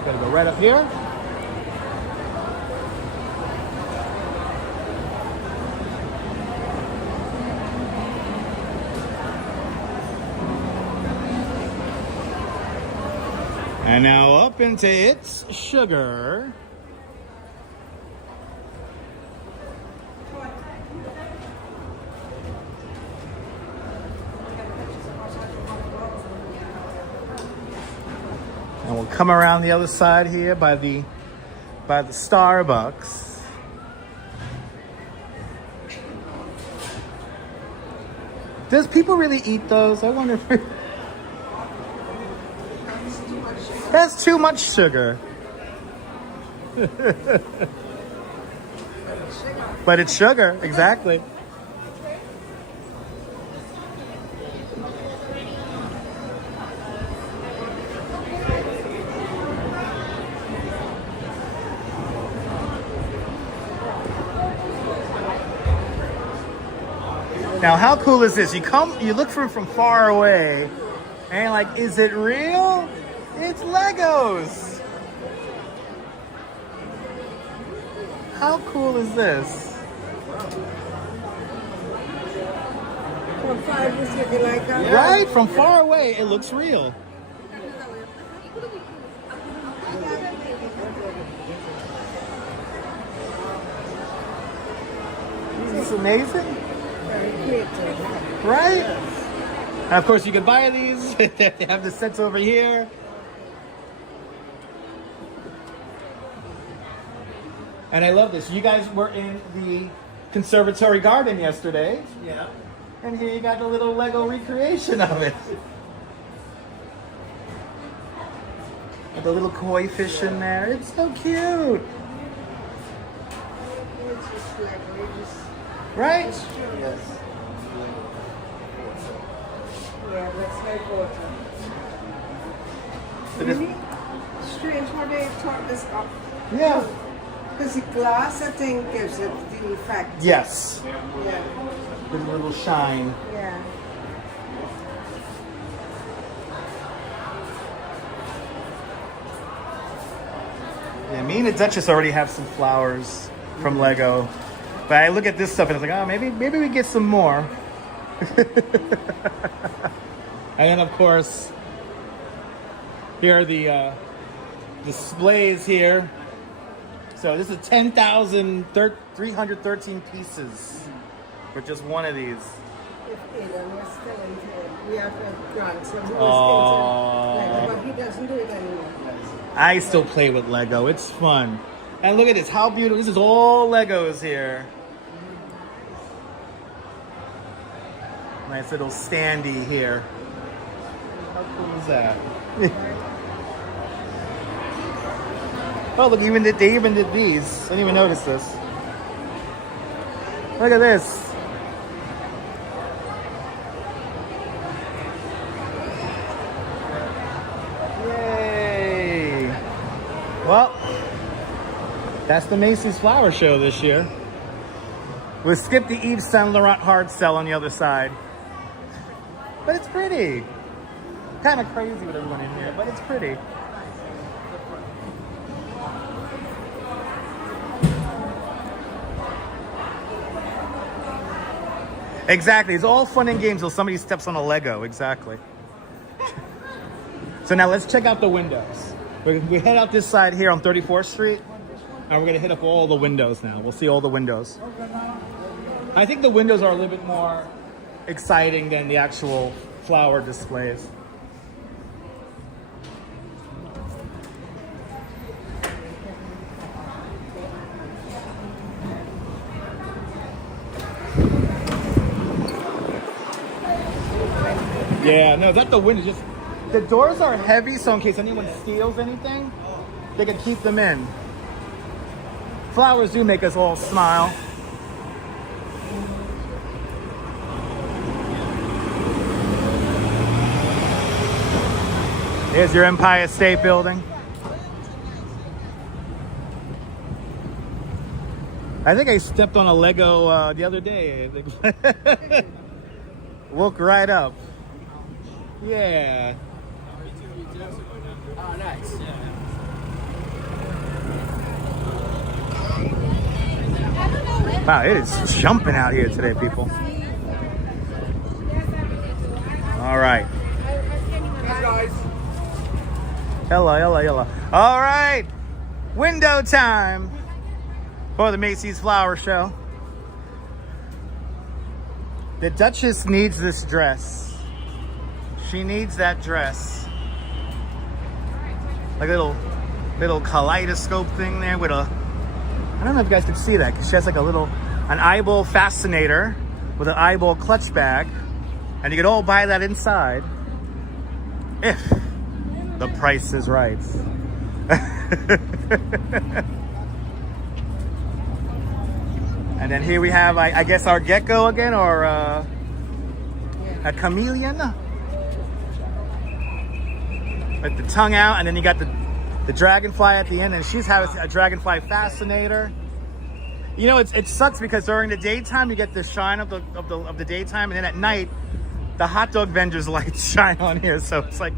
Gotta go right up here. And now up into its sugar. And we'll come around the other side here by the Starbucks. Does people really eat those? I wonder if that's too much sugar. But it's sugar, exactly. Now, how cool is this? You look for it from far away, and you're like, is it real? It's Legos! How cool is this? From far, just looking like that. Right? From far away, it looks real. Isn't this amazing? Right? And of course, you can buy these. They have the sets over here. And I love this. You guys were in the conservatory garden yesterday. Yeah. And here you got the little Lego recreation of it. With the little koi fish in there. It's so cute. Right? Yes. Yeah, that's like water. So this- Really strange how they taught this up. yeah. Because the glass, I think, gives it the effect. Yes. Yeah. With a little shine. Yeah. Yeah, me and the Duchess already have some flowers from Lego. But I look at this stuff and it's like, oh, maybe we get some more. And then, of course, here are the displays here. So this is 10,313 pieces for just one of these. We have a grant, so he Oh. but he doesn't do it anymore. I still play with Lego. It's fun. And look at this. How beautiful. This is all Legos here. Nice little standee here. How cool is that? Oh, look, they even did these. I didn't even notice this. Look at this. Yay! Well, that's the Macy's Flower Show this year. We'll skip the Yves Saint Laurent hard sell on the other side. But it's pretty. Kind of crazy with everyone in here, but it's pretty. Exactly. It's all fun and games until somebody steps on a Lego. Exactly. So now let's check out the windows. We head out this side here on 34th Street, and we're going to hit up all the windows now. We'll see all the windows. I think the windows are a little bit more exciting than the actual flower displays. Yeah, no, that's the window. Just the doors are heavy, so in case anyone steals anything, they can keep them in. Flowers do make us all smile. Here's your Empire State Building. I think I stepped on a Lego the other day. Woke right up. Yeah. Oh, nice. Wow, it is jumping out here today, people. All right. Hello. All right. Window time for the Macy's Flower Show. The Duchess needs this dress. She needs that dress. Like a little kaleidoscope thing there with a, I don't know if you guys can see that, because she has like an eyeball fascinator with an eyeball clutch bag. And you can all buy that inside if the price is right. And then here we have, I guess, our gecko again, or a chameleon. With the tongue out, and then you got the dragonfly at the end, and she's has a dragonfly fascinator. You know, it sucks because during the daytime you get the shine of the daytime, and then at night the hot dog vendors' lights shine on here, so it's like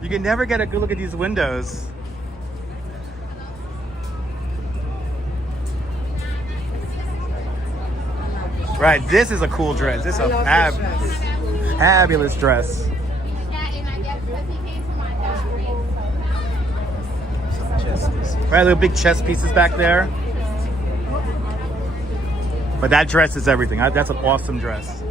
you can never get a good look at these windows. Right, this is a cool dress. This is a fabulous dress. Right, little big chest pieces back there. But that dress is everything. That's an awesome dress.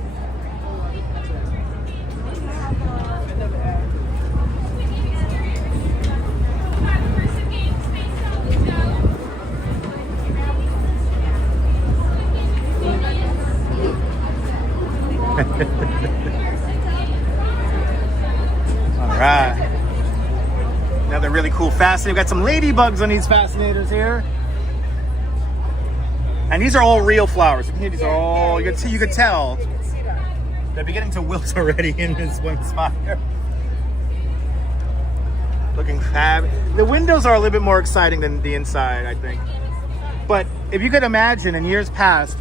All right. Another really cool fascinator. We've got some ladybugs on these fascinators here. And these are all real flowers. These are all, you can tell. They're beginning to wilt already in this one spot here. Looking fab. The windows are a little bit more exciting than the inside, I think. But if you could imagine, in years past,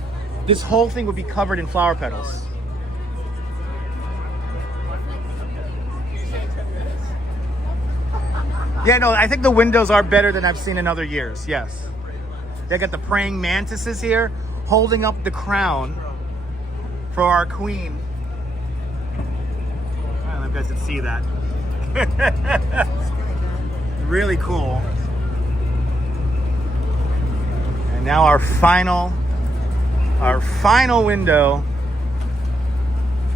this whole thing would be covered in flower petals. Yeah, no, I think the windows are better than I've seen in other years. Yes. They got the praying mantises here holding up the crown for our queen. I don't know if you guys can see that. Really cool. And now our final window.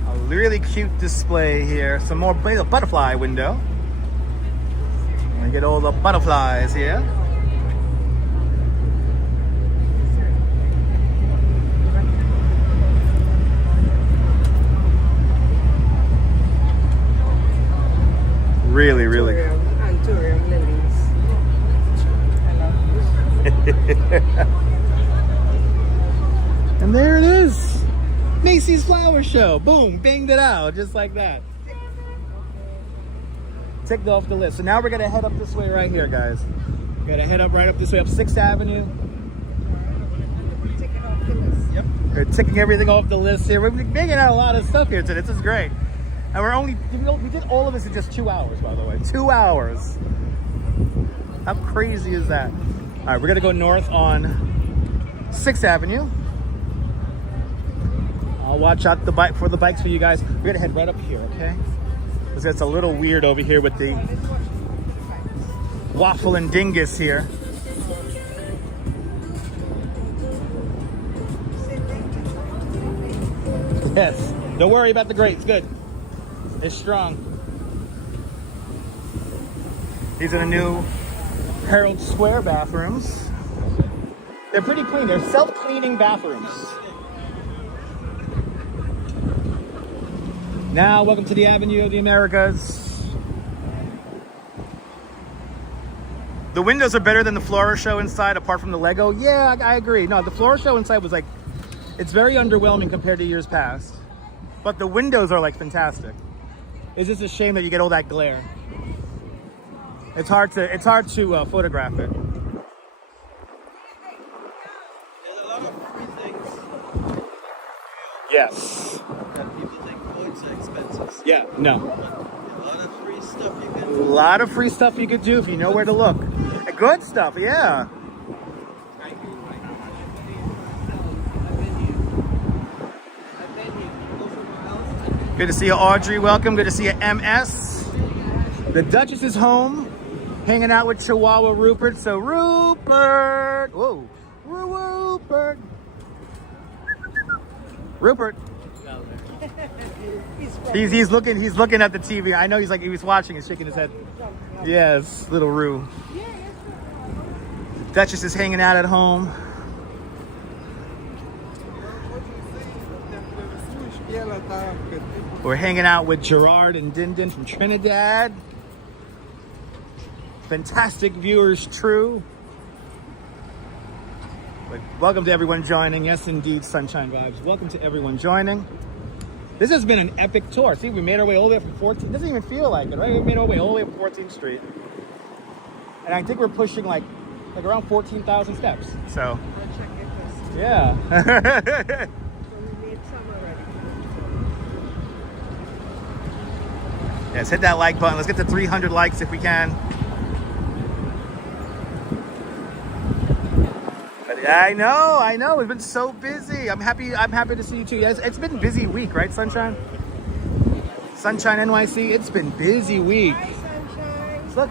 A really cute display here. Some more butterfly window. We get all the butterflies here. Really, really. Anthurium lilies. I love this. And there it is. Macy's Flower Show. Boom, banged it out just like that. Ticked off the list. So now we're gonna head up this way right here, guys. We're gonna head up right up this way, up 6th Avenue. Tick it off the list. Yep. We're ticking everything off the list here. We're banging out a lot of stuff here today. This is great. And we're only, we did all of this in just 2 hours, by the way. 2 hours. How crazy is that? All right, we're gonna go north on 6th Avenue. I'll watch out for the bikes for you guys. We're gonna head right up here, okay? Because it's a little weird over here with the waffle and dingus here. Yes, don't worry about the grates, good. It's strong. These are the new Herald Square bathrooms. They're pretty clean, they're self-cleaning bathrooms. Now, welcome to the Avenue of the Americas. The windows are better than the Flora show inside, apart from the Lego. Yeah, I agree. No, the Flora show inside was like, it's very underwhelming compared to years past. But the windows are like fantastic. It's just a shame that you get all that glare. It's hard to photograph it. There's a lot of free things Yes. that people think, oh, it's expensive. Yeah. No. A lot of free stuff you can A lot of free stuff you could do if you know where to look. Good stuff, yeah. Good to see you, Audrey. Welcome. Good to see you, MS. The Duchess is home, hanging out with Chihuahua Rupert. So Rupert, whoa, Rupert, Rupert. He's looking at the TV. I know he was watching and shaking his head. Yes, little Roo. Duchess is hanging out at home. We're hanging out with Gerard and Dindin from Trinidad. Fantastic viewers, true. But welcome to everyone joining. Yes, indeed, Sunshine Vibes. Welcome to everyone joining. This has been an epic tour. See, we made our way all the way up from 14th. It doesn't even feel like it, right? We made our way all the way up 14th Street. And I think we're pushing like around 14,000 steps. So, yeah. Yes, hit that like button. Let's get to 300 likes if we can. But I know. We've been so busy. I'm happy to see you too. Yes, it's been a busy week, right, Sunshine? Sunshine NYC, it's been busy week. Hi, Sunshine. Look,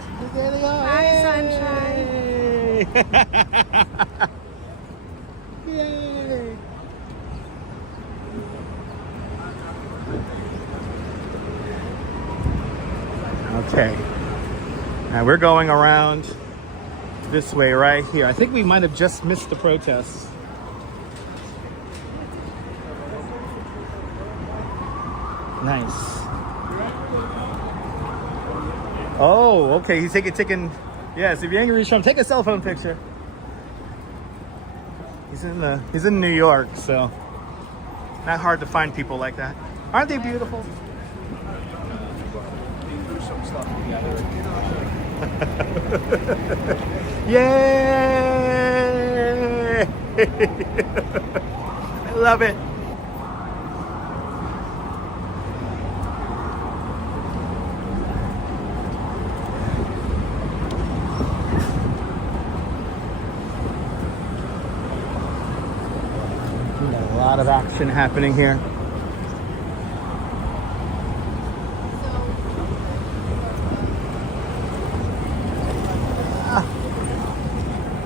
Hi, Sunshine. Yay. Okay. Now we're going around this way right here. I think we might have just missed the protests. Nice. Oh, okay. He's taking. Yes, if you're angry, Trump, take a cell phone picture. He's in New York, so not hard to find people like that. Aren't they beautiful? Yay! I love it. lot of action happening here.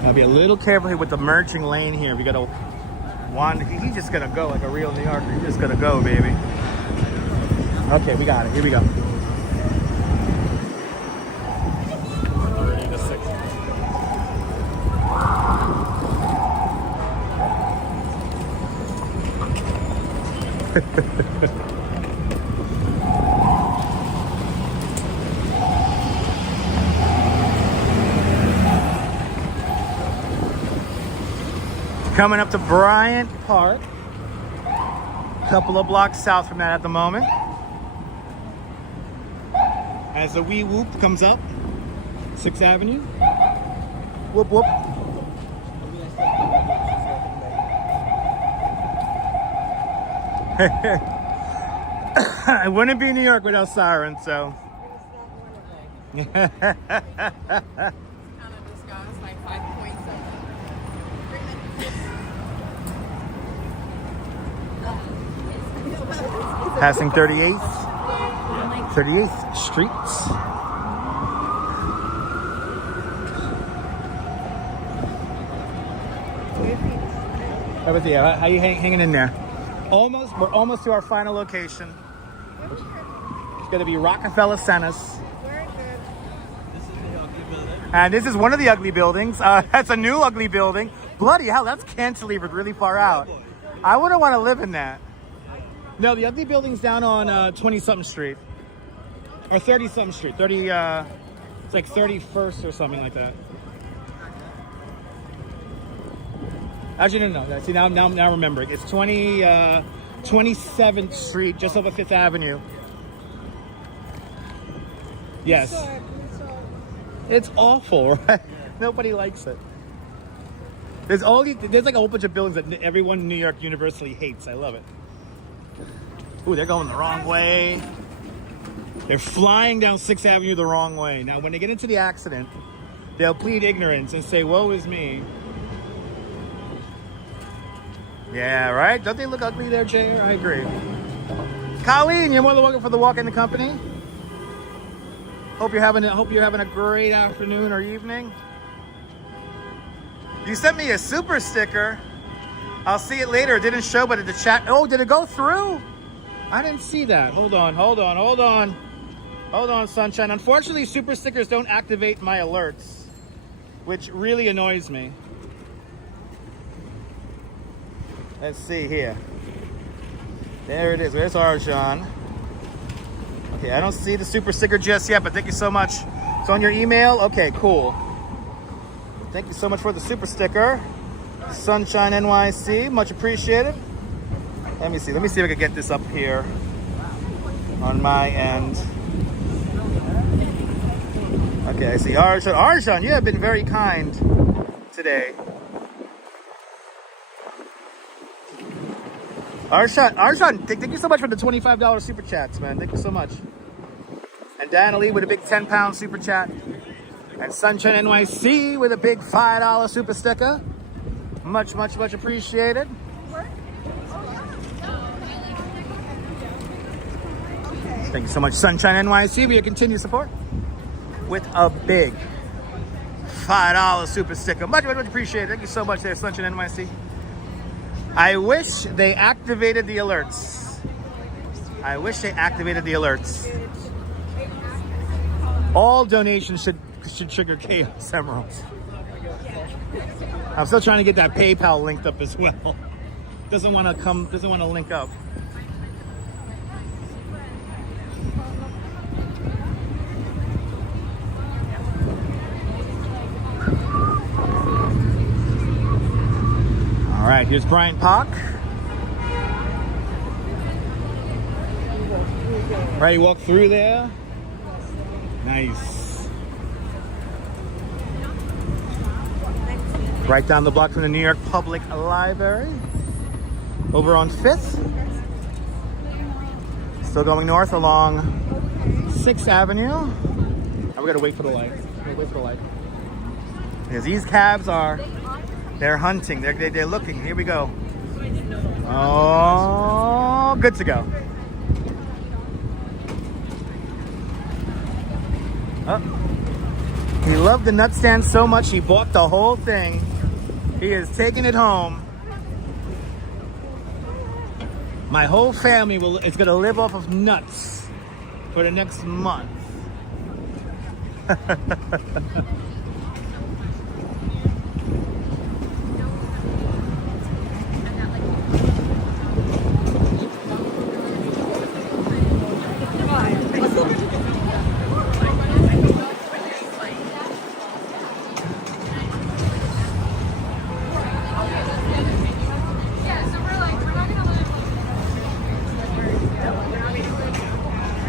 Now be a little careful here with the merging lane here. We gotta he's just gonna go like a real New Yorker. He's just gonna go, baby. Okay, we got it. Here we go. 30 to 60. Coming up to Bryant Park, a couple of blocks south from that at the moment. As the wee whoop comes up, 6th Avenue. Whoop whoop. I wouldn't be in New York without sirens, so. Kind of discussed, like 5.7. Passing 38th. 38th Streets. How about you? How you hanging in there? We're almost to our final location. It's going to be Rockefeller Center. And this is one of the ugly buildings. That's a new ugly building. Bloody hell, that's cantilevered really far out. I wouldn't want to live in that. No, the ugly building's down on 20-something Street. Or 30-something Street. It's like 31st or something like that. Actually, no. See, now remembering. It's 27th Street, just over 5th Avenue. Yes. It's awful, right? Nobody likes it. There's like a whole bunch of buildings that everyone in New York universally hates. I love it. Ooh, they're going the wrong way. They're flying down 6th Avenue the wrong way. Now, when they get into the accident, they'll plead ignorance and say, woe is me. Yeah, right? Don't they look ugly there, Jay? I agree. Colleen, you're more than welcome for the walk in the company. Hope you're having a great afternoon or evening. You sent me a super sticker. I'll see it later. It didn't show, but in the chat. Oh, did it go through? I didn't see that. Hold on, Sunshine. Unfortunately, super stickers don't activate my alerts, which really annoys me. Let's see here. There it is. Where's Arjan? Okay, I don't see the super sticker just yet, but thank you so much. It's on your email? Okay, cool. Thank you so much for the super sticker. Sunshine NYC, much appreciated. Let me see if I can get this up here on my end. Okay, I see Arjan. Arjan, you have been very kind today. Arjan, thank you so much for the $25 super chats, man. Thank you so much. And Dan Ali with a big 10-pound super chat. And Sunshine NYC with a big $5 super sticker. Much appreciated. Thank you so much, Sunshine NYC, for your continued support. With a big $5 super sticker. Much appreciated. Thank you so much there, Sunshine NYC. I wish they activated the alerts. All donations should trigger Chaos Emeralds. I'm still trying to get that PayPal linked up as well. Doesn't want to link up. All right, here's Bryant Park. Right, you walk through there. Nice. Right down the block from the New York Public Library. Over on 5th. Still going north along 6th Avenue. Oh, we gotta wait for the light. Because these cabs they're hunting. They're looking. Here we go. Oh, good to go. Oh. He loved the nut stand so much he bought the whole thing. He is taking it home. My whole family is going to live off of nuts for the next month.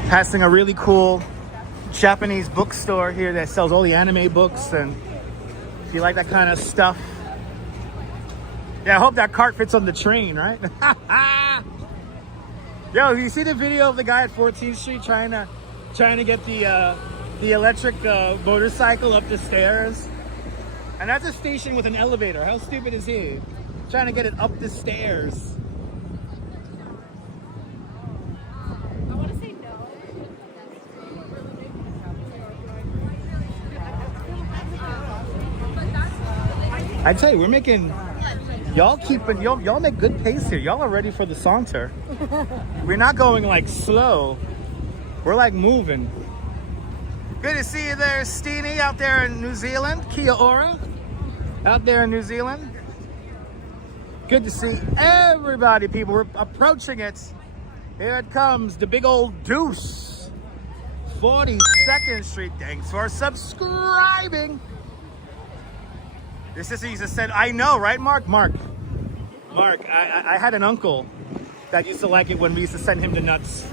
Passing a really cool Japanese bookstore here that sells all the anime books, and if you like that kind of stuff, yeah, I hope that cart fits on the train, right? Yo, you see the video of the guy at 14th Street trying to get the electric motorcycle up the stairs? And that's a station with an elevator. How stupid is he? Trying to get it up the stairs. I tell you, we're making, y'all make good pace here. Y'all are ready for the saunter. We're not going like slow. We're like moving. Good to see you there, Steenie, out there in New Zealand. Kia ora, out there in New Zealand. Good to see everybody, people. We're approaching it. Here it comes, the big old deuce. 42nd Street. Thanks for subscribing. Your sister used to say, I know, right, Mark? Mark, I had an uncle that used to like it when we used to send him the nuts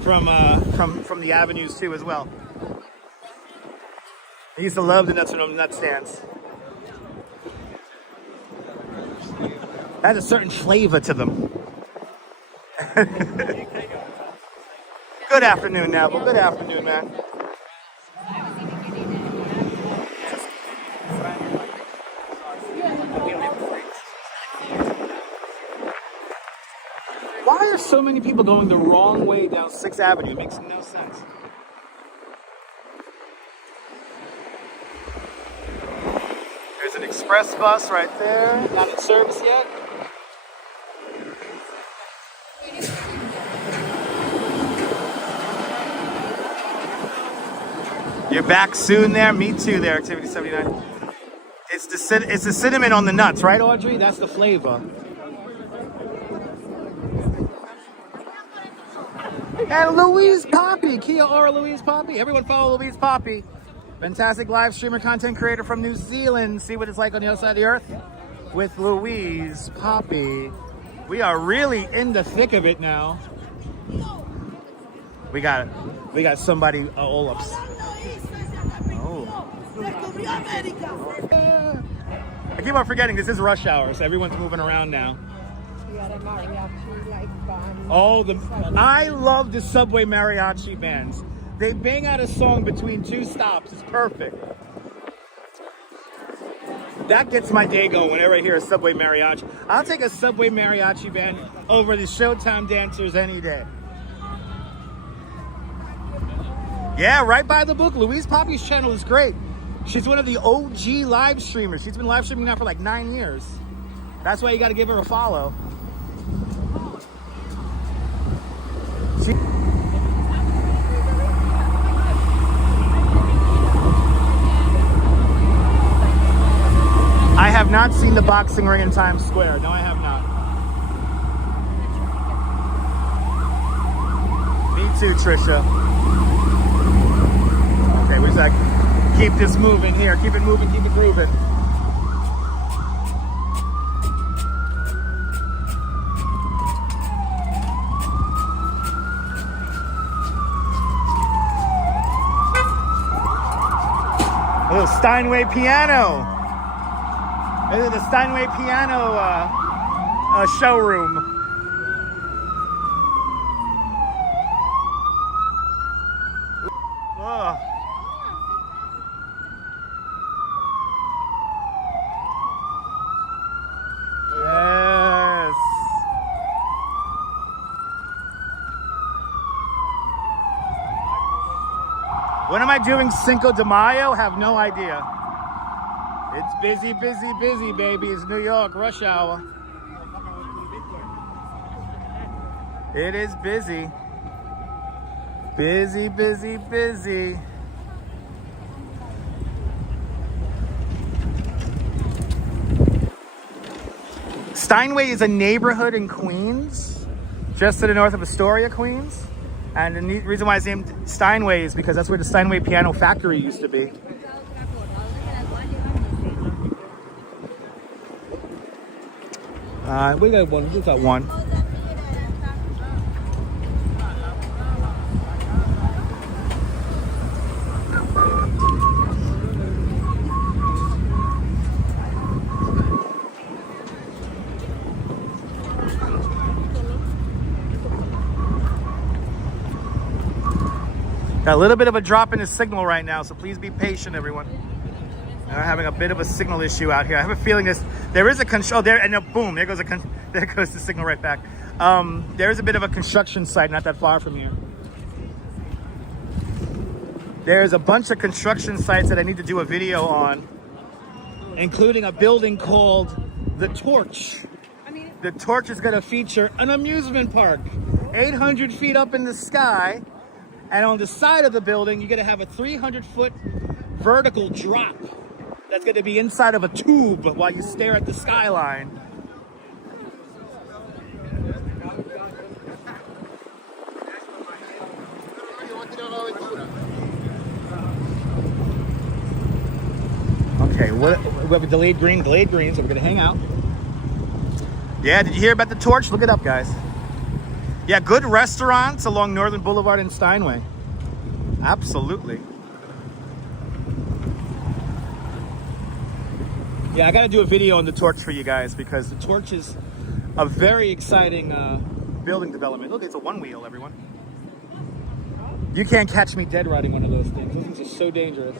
from the avenues too as well. He used to love the nuts from the nut stands. Had a certain flavor to them. Good afternoon, Neville. Good afternoon, man. Why are so many people going the wrong way down 6th Avenue? It makes no sense. There's an express bus right there. Not in service yet. You're back soon there? Me too there, Activity 79. It's the cinnamon on the nuts, right, Audrey? That's the flavor. And Louise Poppy, Kia ora Louise Poppy. Everyone follow Louise Poppy. Fantastic live streamer, content creator from New Zealand. See what it's like on the other side of the earth with Louise Poppy. We are really in the thick of it now. We got somebody all ups. Oh. I keep on forgetting this is rush hour, so everyone's moving around now. I love the subway mariachi bands. They bang out a song between 2 stops. It's perfect. That gets my day going whenever I hear a subway mariachi. I'll take a subway mariachi band over the Showtime dancers any day. Yeah, right by the book. Louise Poppy's channel is great. She's one of the OG live streamers. She's been live streaming now for like 9 years. That's why you got to give her a follow. I have not seen the boxing ring in Times Square. No, I have not. Me too, Trisha. Okay, we just like keep this moving here. Keep it moving, keep it grooving. A little Steinway piano. This is the Steinway piano showroom. Oh. Yes. When am I doing Cinco de Mayo? Have no idea. It's busy, busy, busy, baby. It's New York, rush hour. It is busy. Busy, busy, busy. Steinway is a neighborhood in Queens, just to the north of Astoria, Queens. And the reason why it's named Steinway is because that's where the Steinway Piano Factory used to be. We got one. We got one. Got a little bit of a drop in the signal right now, so please be patient, everyone. We're having a bit of a signal issue out here. I have a feeling there is a control there, and boom, there goes the signal right back. There is a bit of a construction site not that far from here. There's a bunch of construction sites that I need to do a video on, including a building called The Torch. The Torch is going to feature an amusement park, 800 feet up in the sky. And on the side of the building, you're going to have a 300-foot vertical drop that's going to be inside of a tube while you stare at the skyline. Okay, we have a delayed green, so we're going to hang out. Yeah, did you hear about the Torch? Look it up, guys. Yeah, good restaurants along Northern Boulevard in Steinway. Absolutely. Yeah, I got to do a video on the Torch for you guys because the Torch is a very exciting building development. Look, it's a one wheel, everyone. You can't catch me dead riding one of those things. Those things are so dangerous.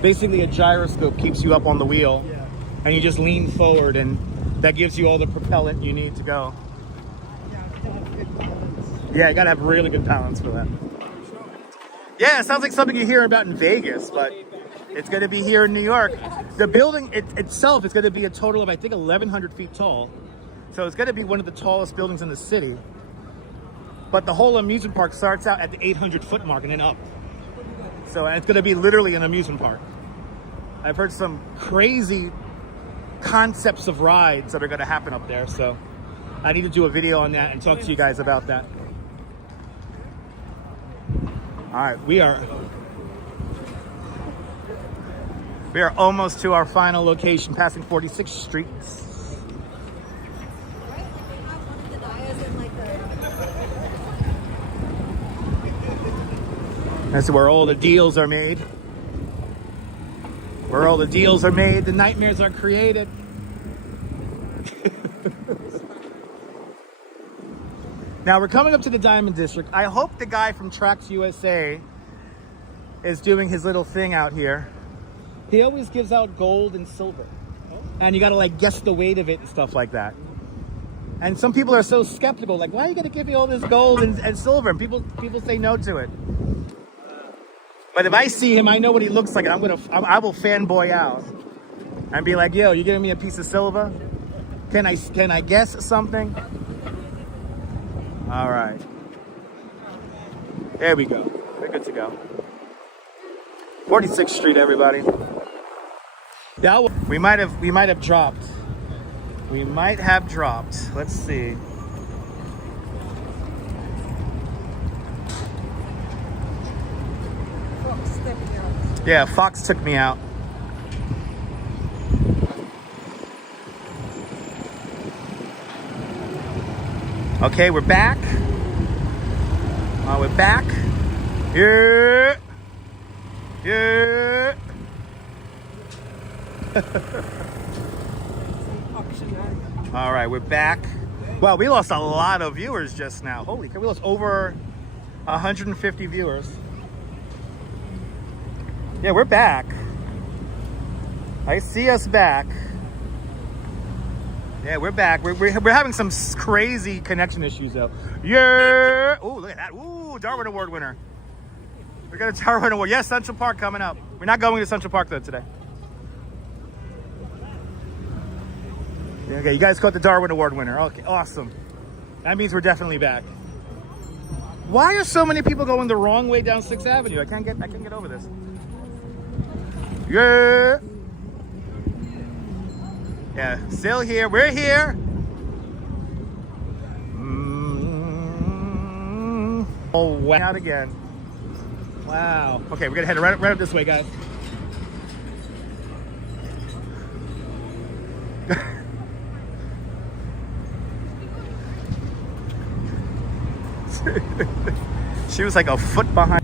Basically, a gyroscope keeps you up on the wheel and you just lean forward and that gives you all the propellant you need to go. Yeah, you gotta have really good balance for that. Yeah, it sounds like something you hear about in Vegas, but it's gonna be here in New York. The building itself is gonna be a total of, I think, 1,100 feet tall. So it's gonna be one of the tallest buildings in the city. But the whole amusement park starts out at the 800-foot mark and then up. So it's gonna be literally an amusement park. I've heard some crazy concepts of rides that are gonna happen up there, so I need to do a video on that and talk to you guys about that. All right, we are almost to our final location, passing 46th Street. That's where all the deals are made. Where all the deals are made, the nightmares are created. Now we're coming up to the Diamond District. I hope the guy from Tracks USA is doing his little thing out here. He always gives out gold and silver. And you gotta like guess the weight of it and stuff like that. And some people are so skeptical, like, why are you gonna give me all this gold and silver? And people say no to it. But if I see him, I know what he looks like, and I will fanboy out and be like, yo, you giving me a piece of silver? Can I guess something? All right. There we go. We're good to go. 46th Street, everybody. We might have dropped. We might have dropped. Let's see. Yeah, Fox took me out. Okay, we're back. We're back. Yeah. Yeah. All right, we're back. Wow, we lost a lot of viewers just now. Holy cow, we lost over 150 viewers. Yeah, we're back. I see us back. Yeah, we're back. We're having some crazy connection issues though. Yeah. Oh, look at that. Ooh, Darwin Award winner. We got a Darwin Award. Yes, Central Park coming up. We're not going to Central Park though today. Okay, you guys caught the Darwin Award winner. Okay, awesome. That means we're definitely back. Why are so many people going the wrong way down 6th Avenue? I can't get over this. Yeah. Yeah, still here. We're here. Oh, wow. Out again. Wow. Okay, we're gonna head right up this way, guys. She was like a foot behind.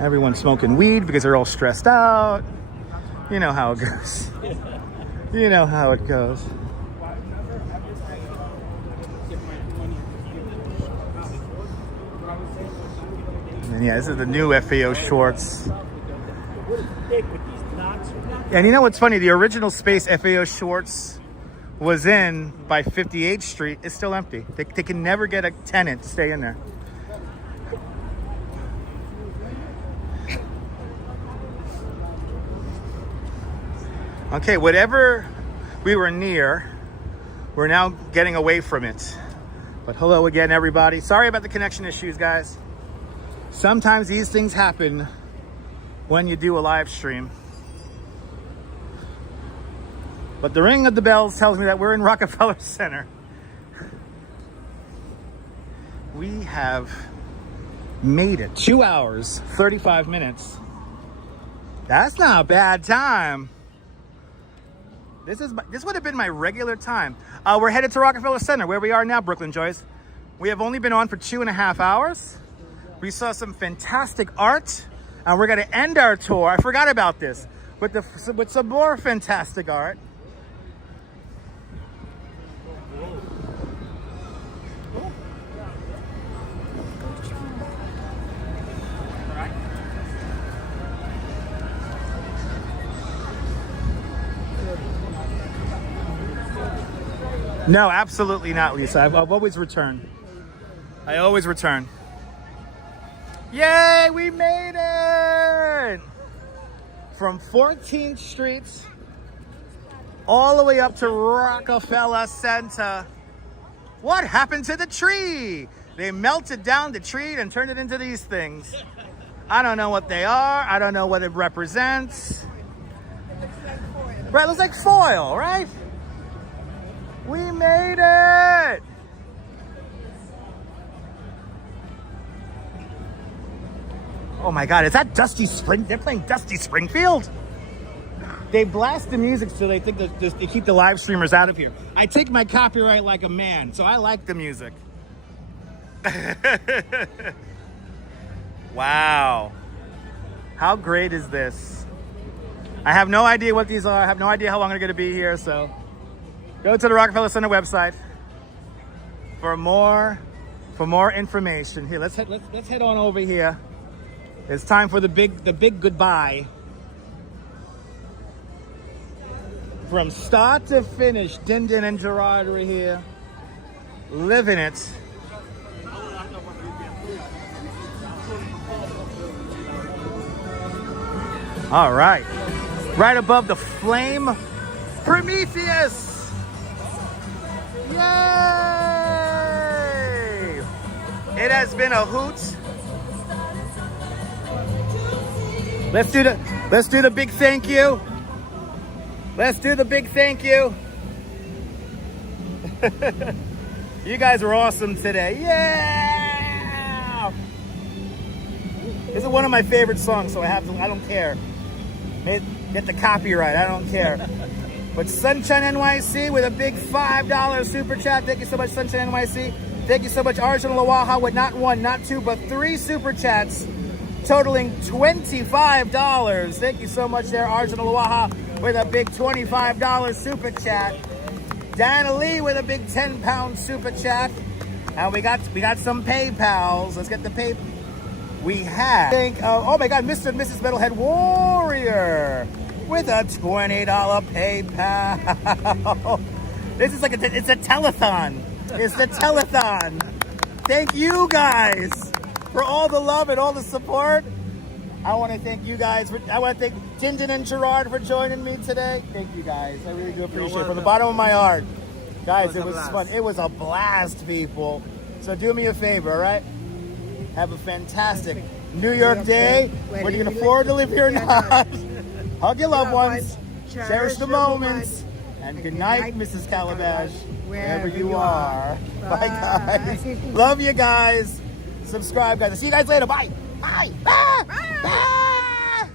Everyone's smoking weed because they're all stressed out. You know how it goes. You know how it goes. And yeah, this is the new FAO shorts. And you know what's funny? The original space FAO shorts was in by 58th Street is still empty. They can never get a tenant to stay in there. Okay, whatever we were near, we're now getting away from it. But hello again, everybody. Sorry about the connection issues, guys. Sometimes these things happen when you do a live stream. But the ring of the bells tells me that we're in Rockefeller Center. We have made it. 2 hours, 35 minutes. That's not a bad time. This would have been my regular time. We're headed to Rockefeller Center, where we are now, Brooklyn Joyce. We have only been on for 2.5 hours. We saw some fantastic art, and we're gonna end our tour. I forgot about this, with some more fantastic art. No, absolutely not, Lisa. I've always returned. I always return. Yay, we made it! From 14th Street all the way up to Rockefeller Center. What happened to the tree? They melted down the tree and turned it into these things. I don't know what they are. I don't know what it represents. Right, it looks like foil, right? We made it! Oh my God, is that Dusty Spring? They're playing Dusty Springfield? They blast the music so they think that they keep the live streamers out of here. I take my copyright like a man, so I like the music. Wow. How great is this? I have no idea what these are. I have no idea how long they're gonna be here, so go to the Rockefeller Center website for more information. Here, let's head on over here. It's time for the big goodbye. From start to finish, Din Din and Gerard are here, living it. All right, right above the flame, Prometheus. Yay! It has been a hoot. Let's do the big thank you. Let's do the big thank you. You guys are awesome today. Yeah! This is one of my favorite songs, so I don't care. Get the copyright, I don't care. But Sunshine NYC with a big $5 super chat. Thank you so much, Sunshine NYC. Thank you so much, Arjun Lawaha, with not one, not two, but 3 super chats, totaling $25. Thank you so much there, Arjun Lawaha, with a big $25 super chat. Dana Lee with a big 10-pound super chat. And we got some PayPals. Let's get the pay. We have, oh my God, Mr. and Mrs. Metalhead Warrior with a $20 PayPal. This is like it's a telethon. is the telethon. Thank you guys for all the love and all the support. I want to thank you guys. I want to thank Tintin and Gerard for joining me today. Thank you guys. I really do appreciate it from the bottom of my heart. Guys, it was fun. It was a blast, people. So do me a favor, all right? Have a fantastic New York day, whether you can afford to live here or not. Hug your loved ones. Cherish the moments. And good night, Mrs. Calabash, wherever you are. Bye, guys. Love you guys. Subscribe, guys. I'll see you guys later. Bye. Bye. Ah! Ah!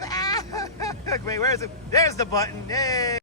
Ah! Wait, where is it? There's the button. Yay.